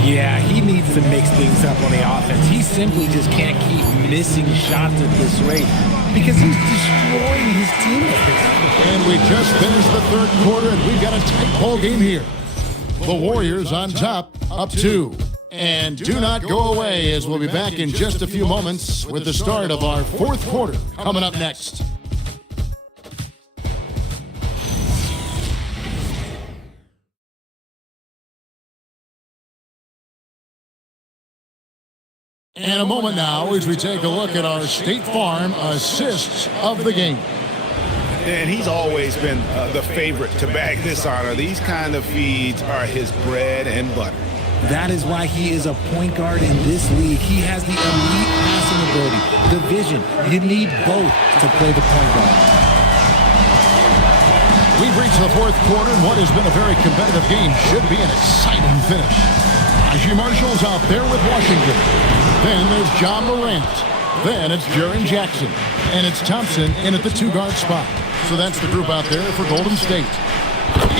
Yeah, he needs to mix things up on the offense. He simply just can't keep missing shots at this rate because he's destroying his teammates. And we just finished the third quarter, and we've got a tight ball game here. The Warriors on top, up 2. And do not go away, as we'll be back in just a few moments with the start of our fourth quarter coming up next. And a moment now as we take a look at our State Farm assists of the game. And he's always been the favorite to bag this honor. These kind of feeds are his bread and butter. That is why he is a point guard in this league. He has the elite passing ability, the vision. You need both to play the point guard. We've reached the fourth quarter, and what has been a very competitive game should be an exciting finish. Najee Marshall's out there with Washington. Then there's John Morant. Then it's Jaren Jackson. And it's Thompson in at the 2-guard spot. So that's the group out there for Golden State.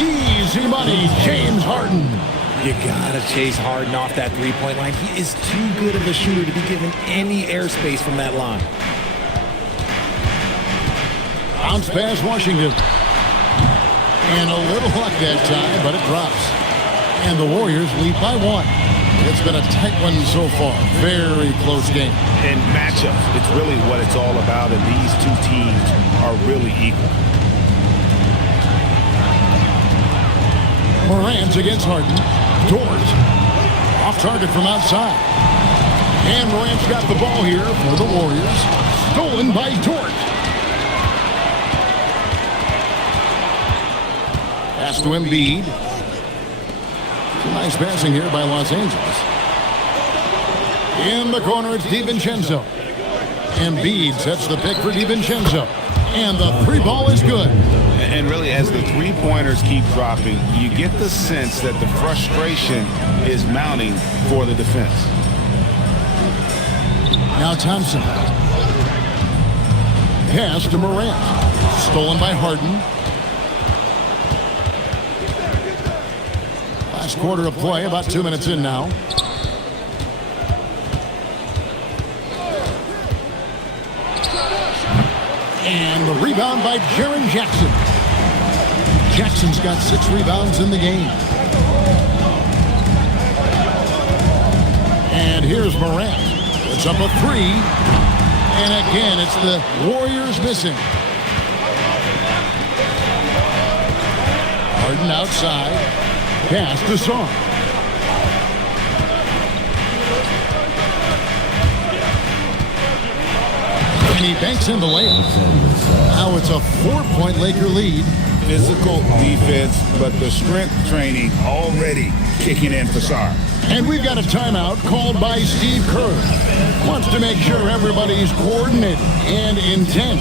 Easy money, James Harden. You gotta chase Harden off that three-point line. He is too good of a shooter to be given any airspace from that line. Bounce pass Washington. And a little luck that time, but it drops. And the Warriors lead by 1. It's been a tight one so far. Very close game. And matchups, it's really what it's all about, and these two teams are really equal. Morant against Harden. Dort off target from outside. And Morant's got the ball here for the Warriors. Stolen by Dort. Pass to Embiid. Nice passing here by Los Angeles. In the corner, it's DiVincenzo. Embiid sets the pick for DiVincenzo. And the three ball is good. And really, as the three-pointers keep dropping, you get the sense that the frustration is mounting for the defense. Now Thompson. Pass to Morant. Stolen by Harden. Last quarter of play, about 2 minutes in now. And the rebound by Jaren Jackson. Jackson's got 6 rebounds in the game. And here's Morant. It's up a 3. And again, it's the Warriors missing. Harden outside. Pass to Song. And he banks in the layup. Now it's a 4-point Laker lead. Physical defense, but the strength training already kicking in for Sarr. And we've got a timeout called by Steve Kerr. Wants to make sure everybody's coordinated and intent.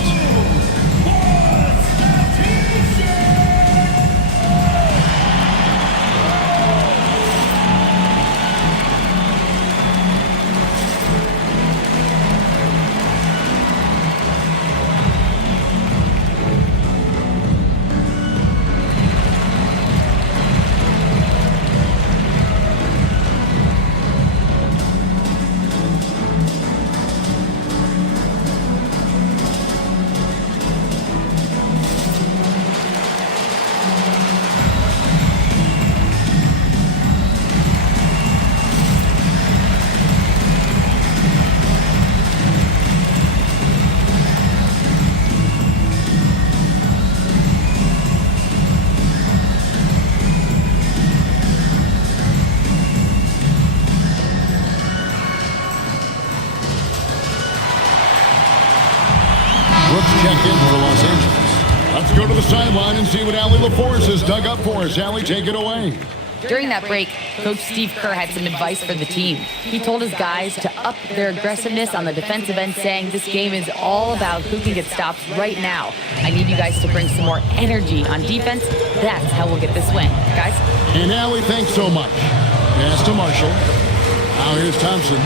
Check in for Los Angeles. Let's go to the sideline and see what Allie LaForce has dug up for us. Allie, take it away. During that break, Coach Steve Kerr had some advice for the team. He told his guys to up their aggressiveness on the defensive end, saying this game is all about who can get stops right now. I need you guys to bring some more energy on defense. That's how we'll get this win. Guys? And Allie, thanks so much. Pass to Marshall. Now here's Thompson.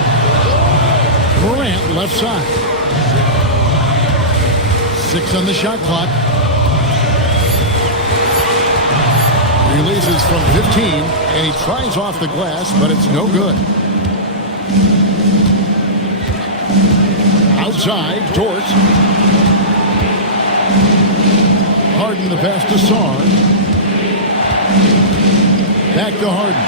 Morant, left side. 6 on the shot clock. Releases from 15, and he tries off the glass, but it's no good. Outside, Dort. Harden the pass to Sarr. Back to Harden.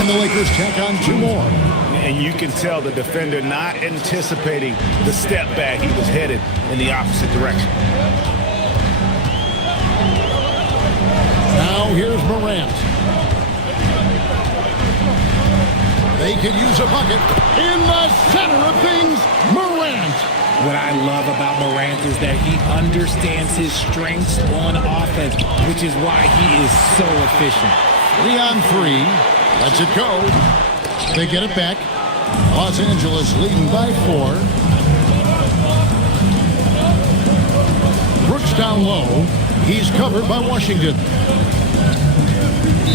And the Lakers tack on 2 more. And you can tell the defender not anticipating the step back. He was headed in the opposite direction. Now here's Morant. They could use a bucket. In the center of things, Morant. What I love about Morant is that he understands his strengths on offense, which is why he is so efficient. 3 on 3. Lets it go. They get it back. Los Angeles leading by 4. Brooks down low. He's covered by Washington.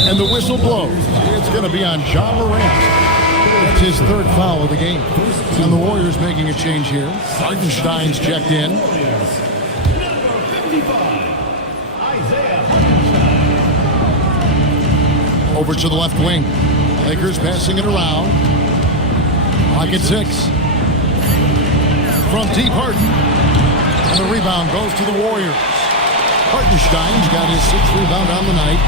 And the whistle blows. It's going to be on Ja Morant. It's his 3rd foul of the game. And the Warriors making a change here. Hartenstein's checked in. Over to the left wing. Lakers passing it around. Pocket 6. From deep, Harden. And the rebound goes to the Warriors. Hartenstein's got his 6th rebound on the night.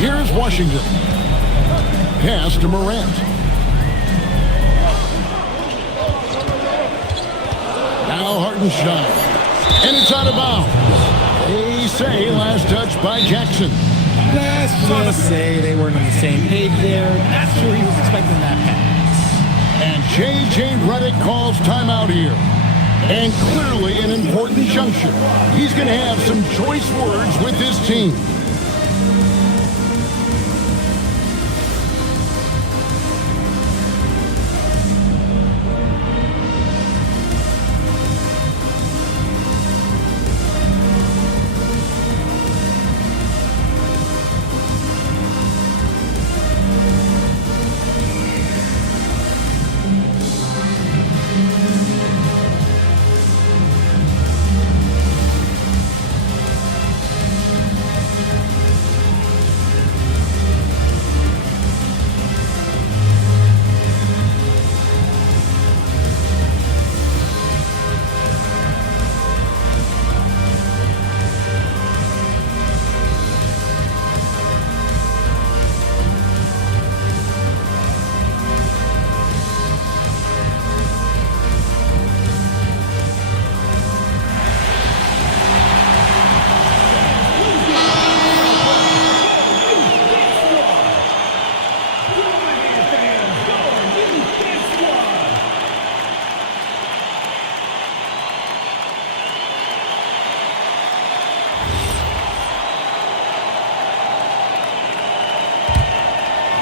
Here's Washington. Pass to Morant. Now Hartenstein. And it's out of bounds. They say last touch by Jackson. Let's just say they weren't on the same page there. Not sure he was expecting that pass. And J.J. Redick calls timeout here. And clearly an important juncture. He's going to have some choice words with his team.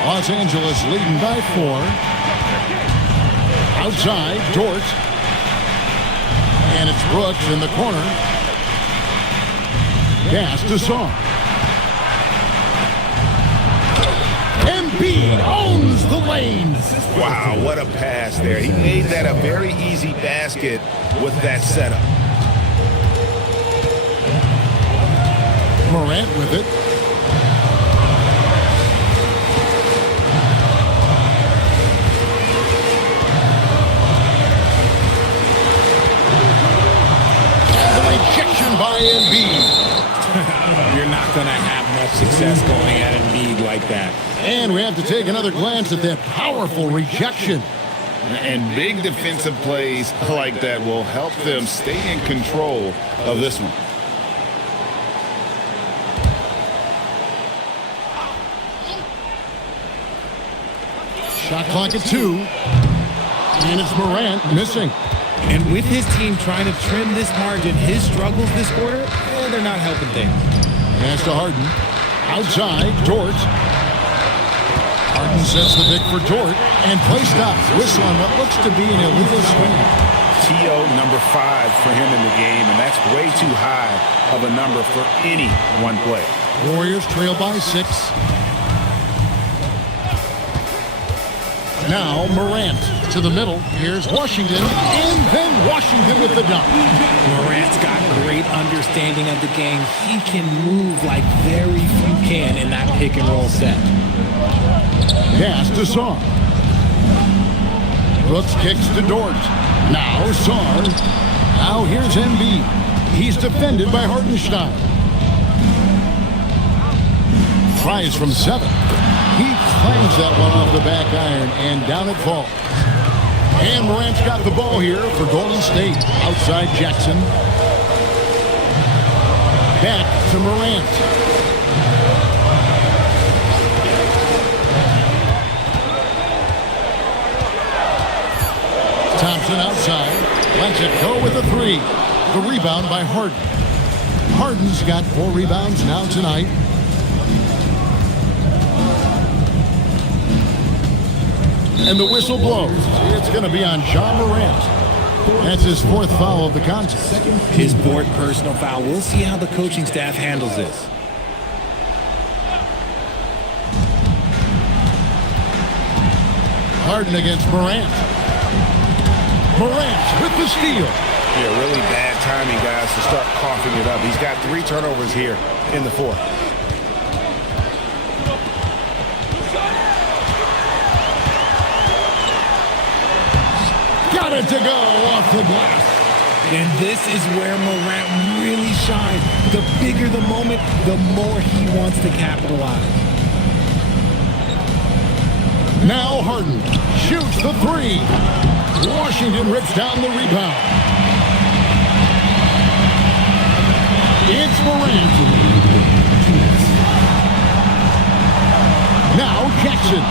Los Angeles leading by 4. Outside, Dort. And it's Brooks in the corner. Pass to Song. Embiid owns the lanes. Wow, what a pass there. He made that a very easy basket with that setup. Morant with it. And the rejection by Embiid. You're not going to have much success going at Embiid like that. And we have to take another glance at that powerful rejection. And big defensive plays like that will help them stay in control of this one. Shot clock at 2. And it's Morant missing. And with his team trying to trim this margin, his struggles this quarter, they're not helping things. Pass to Harden. Outside, Dort. Harden sets the pick for Dort. And play stops. Whistle on what looks to be an illegal screen. TO number 5 for him in the game, and that's way too high of a number for any one player. Warriors trail by 6. Now Morant to the middle. Here's Washington, and then Washington with the dunk. Morant's got great understanding of the game. He can move like very few can in that pick and roll set. Pass to Song. Brooks kicks to Dort. Now Song. Now here's Embiid. He's defended by Hartenstein. Tries from 7. He clangs that one off the back iron, and down it falls. And Morant's got the ball here for Golden State. Outside Jackson. Back to Morant. Thompson outside. Lets it go with a 3. The rebound by Harden. Harden's got 4 rebounds now tonight. And the whistle blows. It's going to be on Ja Morant. That's his 4th foul of the contest. His 4th personal foul. We'll see how the coaching staff handles this. Harden against Morant. Morant with the steal. Yeah, really bad timing, guys, to start coughing it up. He's got 3 turnovers here in the 4th. Got it to go off the glass. And this is where Morant really shines. The bigger the moment, the more he wants to capitalize. Now Harden shoots the 3. Washington rips down the rebound. It's Morant. Now Jackson.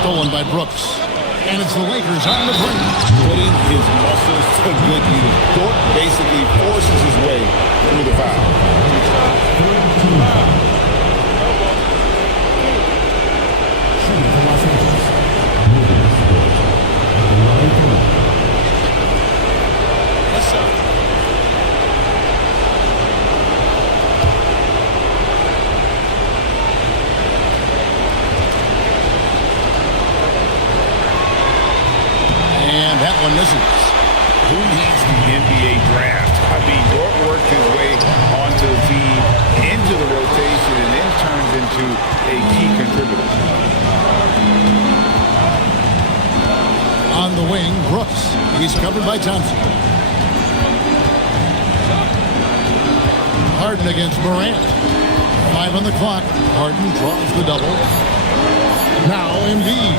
Stolen by Brooks. And it's the Lakers on the break. Putting his muscles to good use. Dort basically forces his way through the foul. What's up? And that one misses. Who needs the NBA draft? I mean, Dort worked his way onto the team, into the rotation, and then turns into a key contributor. On the wing, Brooks. He's covered by Thompson. Harden against Morant. 5 on the clock. Harden draws the double. Now Embiid.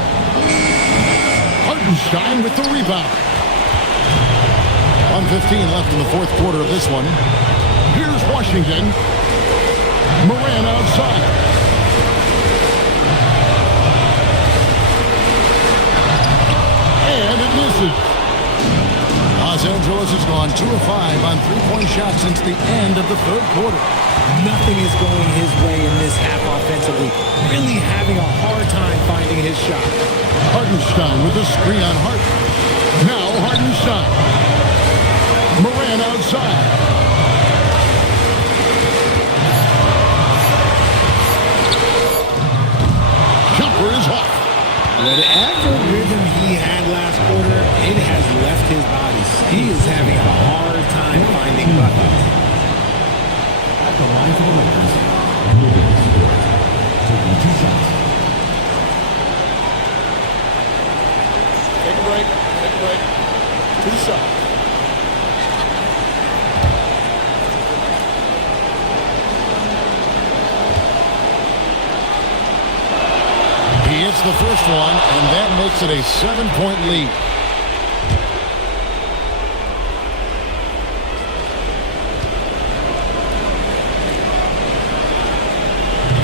Hartenstein with the rebound. 1:15 left in the 4th quarter of this one. Here's Washington. Morant outside. And it misses. Los Angeles has gone 2 of 5 on 3-point shots since the end of the 3rd quarter. Nothing is going his way in this half offensively. Really having a hard time finding his his shot. Hartenstein with the screen on Harden. Now Hartenstein. Moran outside. Jumper is off. Whatever rhythm he had last quarter, it has left his body. He is having a hard time finding buckets. At the line for the Lakers, Wiggins taking 2 shots. Take a break. Take a break. 2 shots. He hits the first one, and that makes it a 7-point lead.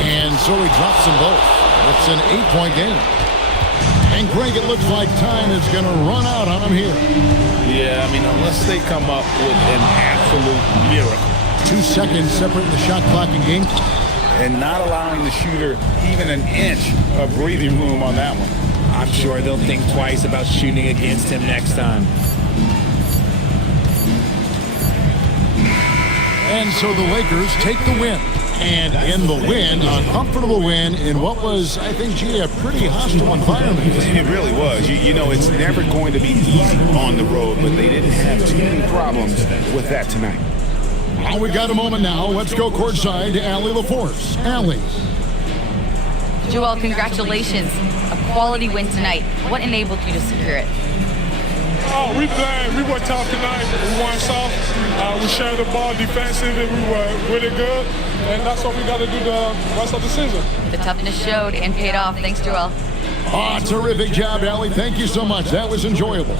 And so he drops them both. It's an 8-point game. And Greg, it looks like time is going to run out on him here. Yeah, I mean, unless they come up with an absolute miracle. 2 seconds separating the shot clock and game. And not allowing the shooter even an inch of breathing room on that one. I'm sure they'll think twice about shooting against him next time. And so the Lakers take the win. And in the win, a comfortable win in what was, I think, G, a pretty hostile environment. It really was. You know, it's never going to be easy on the road, but they didn't have too many problems with that tonight. Well, we got a moment now. Let's go courtside to Allie LaForce. Allie. Joel, congratulations. A quality win tonight. What enabled you to secure it? Oh, we played. We were tough tonight. We won soft. We shared the ball defensively. We were really good. And that's what we got to do the rest of the season. The toughness showed and paid off. Thanks, Joel. Oh, terrific job, Allie. Thank you so much. That was enjoyable.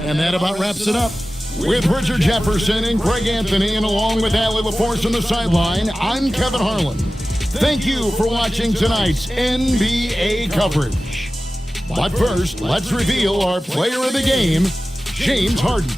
And that about wraps it up. With Richard Jefferson and Greg Anthony, and along with Allie LaForce on the sideline, I'm Kevin Harlan. Thank you for watching tonight's NBA coverage. But first, let's reveal our player of the game, James Harden.